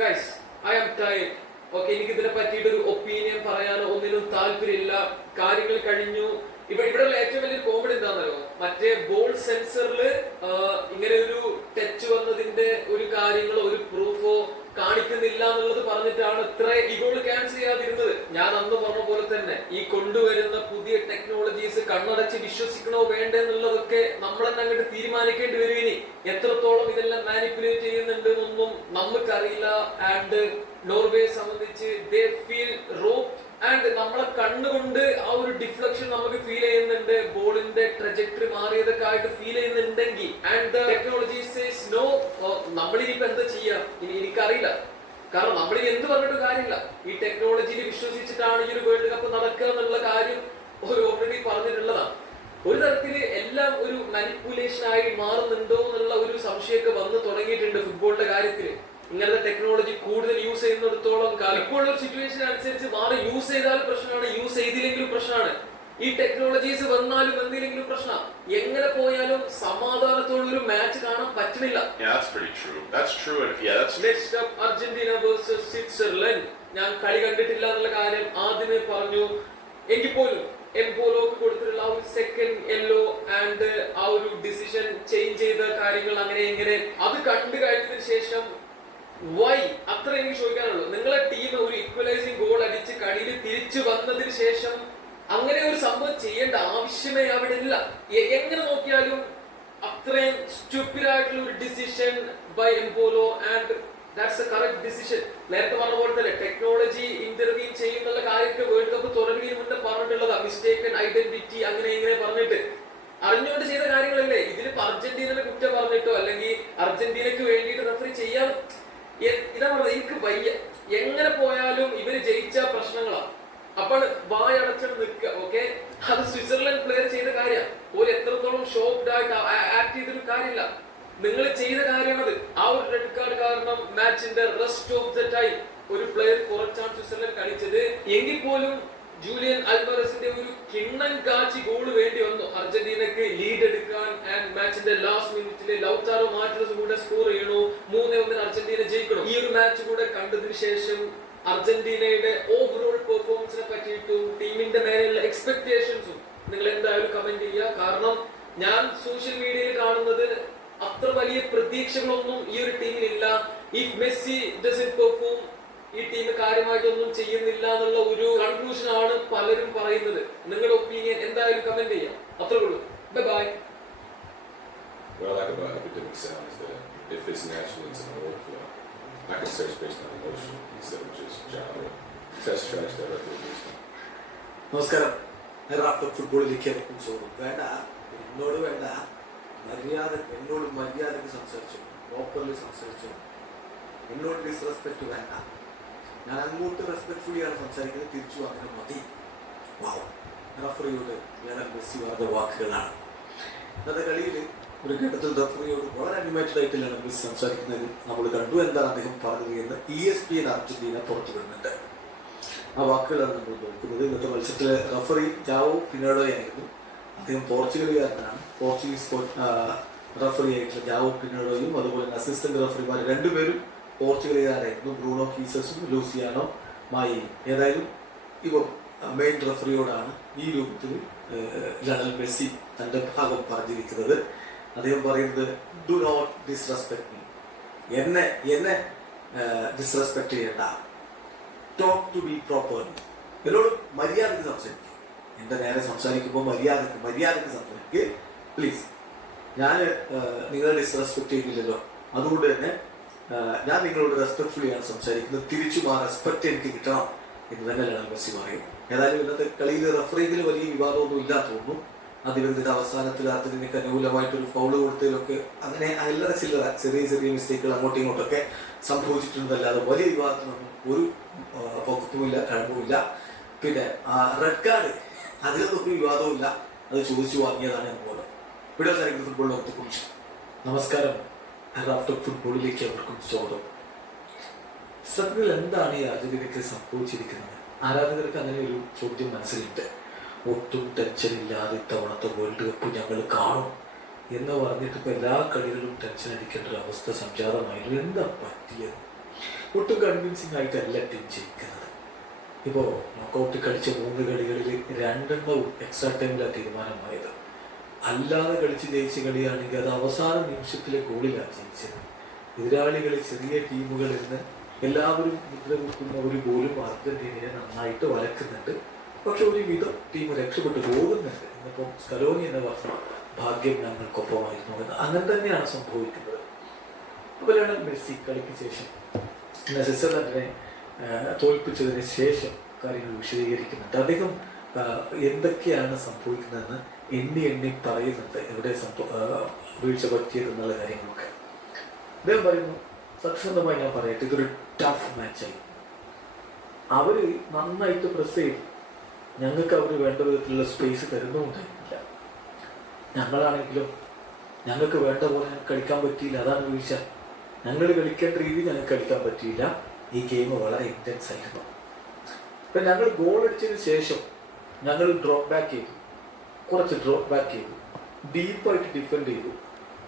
guys, I am tired. Okay, എനിക്ക് ഇതിനെ പറ്റിയിട്ട് ഒരു ഒപ്പീനിയൻ പറയാനോ ഒന്നിനും താല്പര്യമില്ല. കാര്യങ്ങൾ കഴിഞ്ഞു. ഇവിടെയുള്ള ഏറ്റവും വലിയൊരു കോമഡി എന്താണെന്നോ, മറ്റേ ബോൾ സെൻസറിൽ ഇങ്ങനെ ഒരു ടച്ച് വന്നതിന്റെ ഒരു കാര്യങ്ങളോ ഒരു പ്രൂഫോ കാണിക്കുന്നില്ല എന്നുള്ളത് പറഞ്ഞിട്ടാണ് ഇത്ര ഈ ഗോൾ ക്യാൻസൽ ചെയ്യാതിരുന്നത്. ഞാൻ അന്ന് പറഞ്ഞ പോലെ തന്നെ ഈ കൊണ്ടുവരുന്ന പുതിയ ടെക്നോളജീസ് കണ്ണടച്ച് വിശ്വസിക്കണോ വേണ്ട എന്നുള്ളതൊക്കെ നമ്മൾ തന്നെ അങ്ങോട്ട് തീരുമാനിക്കേണ്ടി വരും. ഇനി എത്രത്തോളം ഇതെല്ലാം മാനിപ്പുലേറ്റ് ചെയ്യുന്നുണ്ട് എന്നൊന്നും നമുക്കറിയില്ല. ആൻഡ് നോർവേ സംബന്ധിച്ച് ദേ ഫീൽ റോപ്പ്. ആൻഡ് നമ്മളെ കണ്ണുകൊണ്ട് ആ ഒരു ഡിഫ്ലക്ഷൻ നമുക്ക് ഫീൽ ചെയ്യുന്നുണ്ട്, ബോളിന്റെ ട്രജക്ടറി മാറിയതൊക്കെ ആയിട്ട് ഫീൽ ചെയ്യുന്നുണ്ടെങ്കിൽ ആൻഡ് ടെക്നോളജി സേസ് നോ, നമ്മളിനിപ്പോ എന്താ ചെയ്യാ ഇനി എനിക്കറിയില്ല. കാരണം നമ്മളിനി എന്ത് പറഞ്ഞിട്ട് കാര്യമില്ല. ഈ ടെക്നോളജിയിൽ വിശ്വസിച്ചിട്ടാണ് ഈ ഒരു വേൾഡ് കപ്പ് നടക്കുക എന്നുള്ള കാര്യം ഓൾറെഡി പറഞ്ഞിട്ടുള്ളതാണ്. ഒരു തരത്തില് എല്ലാം ഒരു മാനിപ്പുലേഷൻ ആയി മാറുന്നുണ്ടോ എന്നുള്ള ഒരു സംശയമൊക്കെ വന്നു തുടങ്ങിയിട്ടുണ്ട് ഫുട്ബോളിന്റെ കാര്യത്തില്. ഇങ്ങനത്തെ ടെക്നോളജി കൂടുതൽ യൂസ് ചെയ്യുന്നിടത്തോളം കാലം ഇപ്പോഴുള്ള ഒരു സിറ്റുവേഷൻ അനുസരിച്ച് മാറി യൂസ് ചെയ്താലും പ്രശ്നമാണ്, യൂസ് ചെയ്തില്ലെങ്കിലും പ്രശ്നമാണ്. ഈ ടെക്നോളജീസ് വന്നാലും വന്നില്ലെങ്കിലും പ്രശ്നമാണ്. എങ്ങനെ പോയാലും സമാധാനത്തോടെ ഒരു മാച്ച് കാണാൻ പറ്റുന്നില്ല. Next up Argentina versus Switzerland. ഞാൻ കളി കണ്ടിട്ടില്ല എന്നുള്ള കാര്യം ആദ്യമേ പറഞ്ഞു. എങ്കിൽ പോലും എംപോലോക്ക് കൊടുത്തിട്ടുള്ള ആ ഒരു സെക്കൻഡ് യെല്ലോ ആൻഡ് ആ ഒരു ഡിസിഷൻ ചേഞ്ച് ചെയ്ത കാര്യങ്ങൾ അങ്ങനെ ഇങ്ങനെ അത് കണ്ടു കഴിഞ്ഞതിന് ശേഷം വൈ അത്ര എനിക്ക് ചോദിക്കാനുള്ളൂ. നിങ്ങളെ ടീം ഒരു ഈക്വലൈസിംഗ് ഗോൾ അടിച്ച് കളിയിൽ തിരിച്ചു വന്നതിന് ശേഷം അങ്ങനെ ഒരു സംഭവം ചെയ്യേണ്ട ആവശ്യമേ അവിടെ ഇല്ല. എങ്ങനെ നോക്കിയാലും അത്രയും സ്റ്റുപ്പിഡ് ആയിട്ടുള്ള ഒരു ഡിസിഷൻ ബൈ എംപോലോ and that's a correct decision. നേരത്തെ പറഞ്ഞ പോലെ തന്നെ ടെക്നോളജി ഇന്റർവ്യൂ ചെയ്യുന്നുള്ള കാര്യമൊക്കെ വേൾഡ് കപ്പ് തുടങ്ങുന്നതിന് മുന്നേ പറഞ്ഞിട്ടുള്ളതാ. മിസ്റ്റേക്കൻ ഐഡന്റിറ്റി അങ്ങനെ ഇങ്ങനെ പറഞ്ഞിട്ട് അറിഞ്ഞുകൊണ്ട് ചെയ്ത കാര്യങ്ങളല്ലേ. ഇതിലിപ്പോ അർജന്റീനയുടെ കുറ്റം പറഞ്ഞിട്ടോ അല്ലെങ്കിൽ അർജന്റീനക്ക് വേണ്ടിയിട്ട് റെഫറി ചെയ്യാൻ ഇതാ പറഞ്ഞത്. എനിക്ക് വയ്യ. എങ്ങനെ പോയാലും ഇവര് ജയിച്ച പ്രശ്നങ്ങളാണ്. അപ്പോൾ വായടച്ചാണ് നിൽക്കുക. ഓക്കെ, അത് സ്വിറ്റ്സർലൻഡ് പ്ലെയർ ചെയ്ത കാര്യം ഒരു എത്രത്തോളം ഷോക്ക്ഡ് ആയിട്ട് ആക്ട് ചെയ്തൊരു കാര്യമില്ല. നിങ്ങൾ ചെയ്ത കാര്യമാണത്. ആ ഒരു റെഡ് കാർഡ് കാരണം മാച്ചിന്റെ റെസ്റ്റ് ഓഫ് ദ ടൈം ഒരു പ്ലെയർ കുറച്ചാണ് സ്വിറ്റ്സർലൻഡ് കളിച്ചത്. എങ്കിൽ പോലും ജൂലിയൻ അൽവാരസിന്റെ ഒരു കിണ്ണൻ കാച്ചി ഗോൾ വേണ്ടി വന്നു അർജന്റീനക്ക് ലീഡ് എടുക്കാൻ. ആൻഡ് മാച്ചിന്റെ ലാസ്റ്റ് മിനിറ്റില് ലൗതാരോ മാർട്ടിനസ് കൂടെ സ്കോർ ചെയ്യണു. 3-1 അർജന്റീന ജയിക്കണം. ഈ ഒരു മാച്ച് കൂടെ കണ്ടതിന് ശേഷം അർജന്റീനയുടെ ഓവറോൾ പെർഫോമൻസിനെ പറ്റിയിട്ടും ടീമിന്റെ മേലെയുള്ള എക്സ്പെക്ടേഷൻസും നിങ്ങൾ എന്തായാലും കമന്റ് ചെയ്യുക. കാരണം ഞാൻ സോഷ്യൽ മീഡിയയിൽ കാണുന്നത് അത്ര വലിയ പ്രതീക്ഷകളൊന്നും ഈ ഒരു ടീമിനില്ല. ഇഫ് മെസ്സി ഡസന്റ് പെർഫോം ഈ ടീം കാര്യമായിട്ടൊന്നും ചെയ്യുന്നില്ല എന്നുള്ള ഒരു കൺക്ലൂഷൻ ആണ് പലരും പറയുന്നത്. നിങ്ങളുടെ ഒപ്പീനിയൻ എന്തായാലും കമന്റ് ചെയ്യാം. അത്രേ ഉള്ളൂ. Bye bye. What I like about epidemic sound is that it fits naturally into my workflow. I can search based on emotion instead of just genre. Test tracks directly with me. നമസ്കാരം. Rafter ഫുട്ബോളിലേക്ക് അവർക്കും ചോറും വേണ്ട. എന്നോട് വേണ്ട, എന്നോട് മര്യാദക്ക് സംസാരിച്ചു, പ്രോപ്പർലി സംസാരിച്ചു. എന്നോട് ഡിസ്റെസ്പെക്ട് വേണ്ട. ഞാൻ അങ്ങോട്ട് റെസ്പെക്ട്ഫുള്ളിയാണ് സംസാരിക്കുന്നത്, തിരിച്ചു അങ്ങനെ മതി. വാവ്, റഫറിയോട് ലയണൽ മെസ്സി പറഞ്ഞ വാക്കുകളാണ്. ഇന്നത്തെ കളിയിൽ ഒരു ഘട്ടത്തിൽ റഫറിയോട് വളരെ അനിമേറ്റഡ് ആയിട്ട് ലയണൽ മെസ്സി സംസാരിക്കുന്നത് നമ്മൾ കണ്ടു. എന്താണ് അദ്ദേഹം പറഞ്ഞത് എന്ന് ESPN അർജന്റീന പുറത്തുവിടുന്നുണ്ട്. ആ വാക്കുകളാണ് നമ്മൾ നോക്കുന്നത്. ഇന്നത്തെ മത്സരത്തിലെ റഫറി ജാവോ പിനേഡോയായിരുന്നു. അദ്ദേഹം പോർച്ചുഗലുകാരനാണ്. പോർച്ചുഗീസ് റഫറി ആയിട്ടുള്ള ജാവോ പിനേഡോയും അതുപോലെ തന്നെ അസിസ്റ്റന്റ് റഫറിമാർ രണ്ടുപേരും പോർച്ചുഗലുകാരായിരുന്നു. Bruno കീസസും Luciano മായിയും. ഏതായാലും ഇവർ മെയിൻ റഫറിയോടാണ് ഈ രൂപത്തിൽ ലയണൽ മെസ്സി തൻ്റെ ഭാഗം പറഞ്ഞിരിക്കുന്നത്. അദ്ദേഹം പറയുന്നത് ഡു നോട്ട് ഡിസ്റെസ്പെക്ട് മീ. എന്നെ ഡിസ്റെസ്പെക്ട് ചെയ്യേണ്ട. Talk to be properly. എന്നോട് മര്യാദക്ക് സംസാരിക്കും. എൻ്റെ നേരെ സംസാരിക്കുമ്പോൾ മര്യാദക്ക് സംസാരിക്കുക പ്ലീസ്. ഞാൻ നിങ്ങളെ ഡിസ്റെസ്പെക്ട് ചെയ്യുന്നില്ലല്ലോ, അതുകൊണ്ട് തന്നെ ഞാൻ നിങ്ങളോട് റെസ്പെക്ട്ഫുള്ളിയാണ് സംസാരിക്കുന്നത്. തിരിച്ചും ആ റെസ്പെക്ട് എനിക്ക് കിട്ടണം എന്ന് തന്നെ ലയണൽ മെസ്സി പറയും. ഏതായാലും ഇന്നത്തെ കളിയിൽ റഫറിങ്ങിൽ വലിയ വിവാദമൊന്നും ഇല്ലാത്ത തോന്നുന്നു. അതിവരുടെ അവസാനത്തിൽ അർജന്റീനയ്ക്ക് അനുകൂലമായിട്ടൊരു ഫൗള് കൊടുത്തതിലൊക്കെ അങ്ങനെ അല്ലറ ചില്ലറ ചെറിയ മിസ്റ്റേക്കുകൾ അങ്ങോട്ടും ഇങ്ങോട്ടൊക്കെ സംഭവിച്ചിട്ടുണ്ടല്ലാതെ വലിയ വിവാദത്തിനൊന്നും ഒരു പൊക്കത്തുമില്ല, കഴിവുമില്ല. പിന്നെ റെഡ് കാർഡ് അതിലൊന്നും ഒരു വിവാദവുമില്ല. അത് ചോദിച്ചു വാങ്ങിയതാണ് പോലെ. വീഡിയോ സാധിക്കുന്ന ഫുട്ബോൾ ലോകത്തെ കുറിച്ച്. നമസ്കാരം. റാഫ്റ്റർ ഫുട്ബോളിലേക്ക് അവർക്കും സ്വാഗതം. സത്യത്തിൽ എന്താണ് ഈ അർജന്റീനയ്ക്ക് സംഭവിച്ചിരിക്കുന്നത്? ആരാധകർക്ക് അങ്ങനെ ഒരു ചോദ്യം മനസ്സിലുണ്ട്. ഒട്ടും ടെൻഷൻ ഇല്ലാതെ ഇത്തവണത്തെ വേൾഡ് കപ്പ് ഞങ്ങൾ കാണും എന്ന് പറഞ്ഞിട്ട് ഇപ്പോൾ എല്ലാ കളികളിലും ടെൻഷൻ അടിക്കേണ്ട ഒരു അവസ്ഥ സംജാതമായിരുന്നു. എന്താ പറ്റിയത്? ഒട്ടും കൺവിൻസിങ് ആയിട്ടല്ല ടീം ജയിക്കുന്നത്. ഇപ്പോൾ നോക്കൗട്ട് കളിച്ച 3 കളികളിൽ 2 എക്സ്ട്രാ ടൈമിലാണ് തീരുമാനമായത്. അല്ലാതെ കളിച്ച് ജയിച്ച കളിയാണെങ്കിൽ അത് അവസാന നിമിഷത്തിലെ ഗോളിലാണ് ജയിച്ചത്. എതിരാളികൾ ചെറിയ ടീമുകളിൽ നിന്ന് എല്ലാവരും മുദ്ര കുത്തുന്ന ഒരു ഗോളും അർജന്റീനയെ നന്നായിട്ട് വലക്കുന്നുണ്ട്. പക്ഷെ ഒരുവിധം ടീം രക്ഷപ്പെട്ട് പോകുന്നുണ്ട്. ഇന്നിപ്പം സ്കലോനി എന്ന് പറഞ്ഞ ഭാഗ്യം ഞങ്ങൾക്കൊപ്പമായിരുന്നു എന്ന് അങ്ങനെ തന്നെയാണ് സംഭവിക്കുന്നത്. അപ്പോൾ ലയണൽ മെസ്സി കളിക്ക് ശേഷം സ്വിറ്റ്സർലൻഡിനെ തോൽപ്പിച്ചതിന് ശേഷം കാര്യങ്ങൾ വിശദീകരിക്കുന്നുണ്ട്. അദ്ദേഹം എന്തൊക്കെയാണ് സംഭവിക്കുന്നതെന്ന് എണ്ണി പറയുന്നുണ്ട്, എവിടെ വീഴ്ച പറ്റിയതെന്നുള്ള കാര്യങ്ങളൊക്കെ. അദ്ദേഹം പറയുന്നു, സത്യസന്ധമായി ഞാൻ പറയട്ടെ, ഇതൊരു ടഫ് മാച്ചായി. അവർ നന്നായിട്ട് പ്രസ് ചെയ്തു. ഞങ്ങൾക്ക് അവർ വേണ്ട വിധത്തിലുള്ള സ്പേസ് തരുന്നുണ്ടായിരുന്നില്ല. ഞങ്ങളാണെങ്കിലും ഞങ്ങൾക്ക് വേണ്ട പോലെ കളിക്കാൻ പറ്റിയില്ല. അതാണ് വീഴ്ച. ഞങ്ങൾ കളിക്കേണ്ട രീതി ഞങ്ങൾക്ക് കളിക്കാൻ പറ്റിയില്ല. ഈ ഗെയിം വളരെ ഇൻറ്റൻസ് ആയിരുന്നു. ഇപ്പം ഞങ്ങൾ ഗോൾ അടിച്ചതിന് ശേഷം ഞങ്ങൾ ഡ്രോപ്പ് ബാക്ക് ചെയ്തു, കുറച്ച് ഡ്രോപ്പ് ബാക്ക് ചെയ്തു, ഡീപ്പായിട്ട് ഡിഫെൻഡ് ചെയ്തു.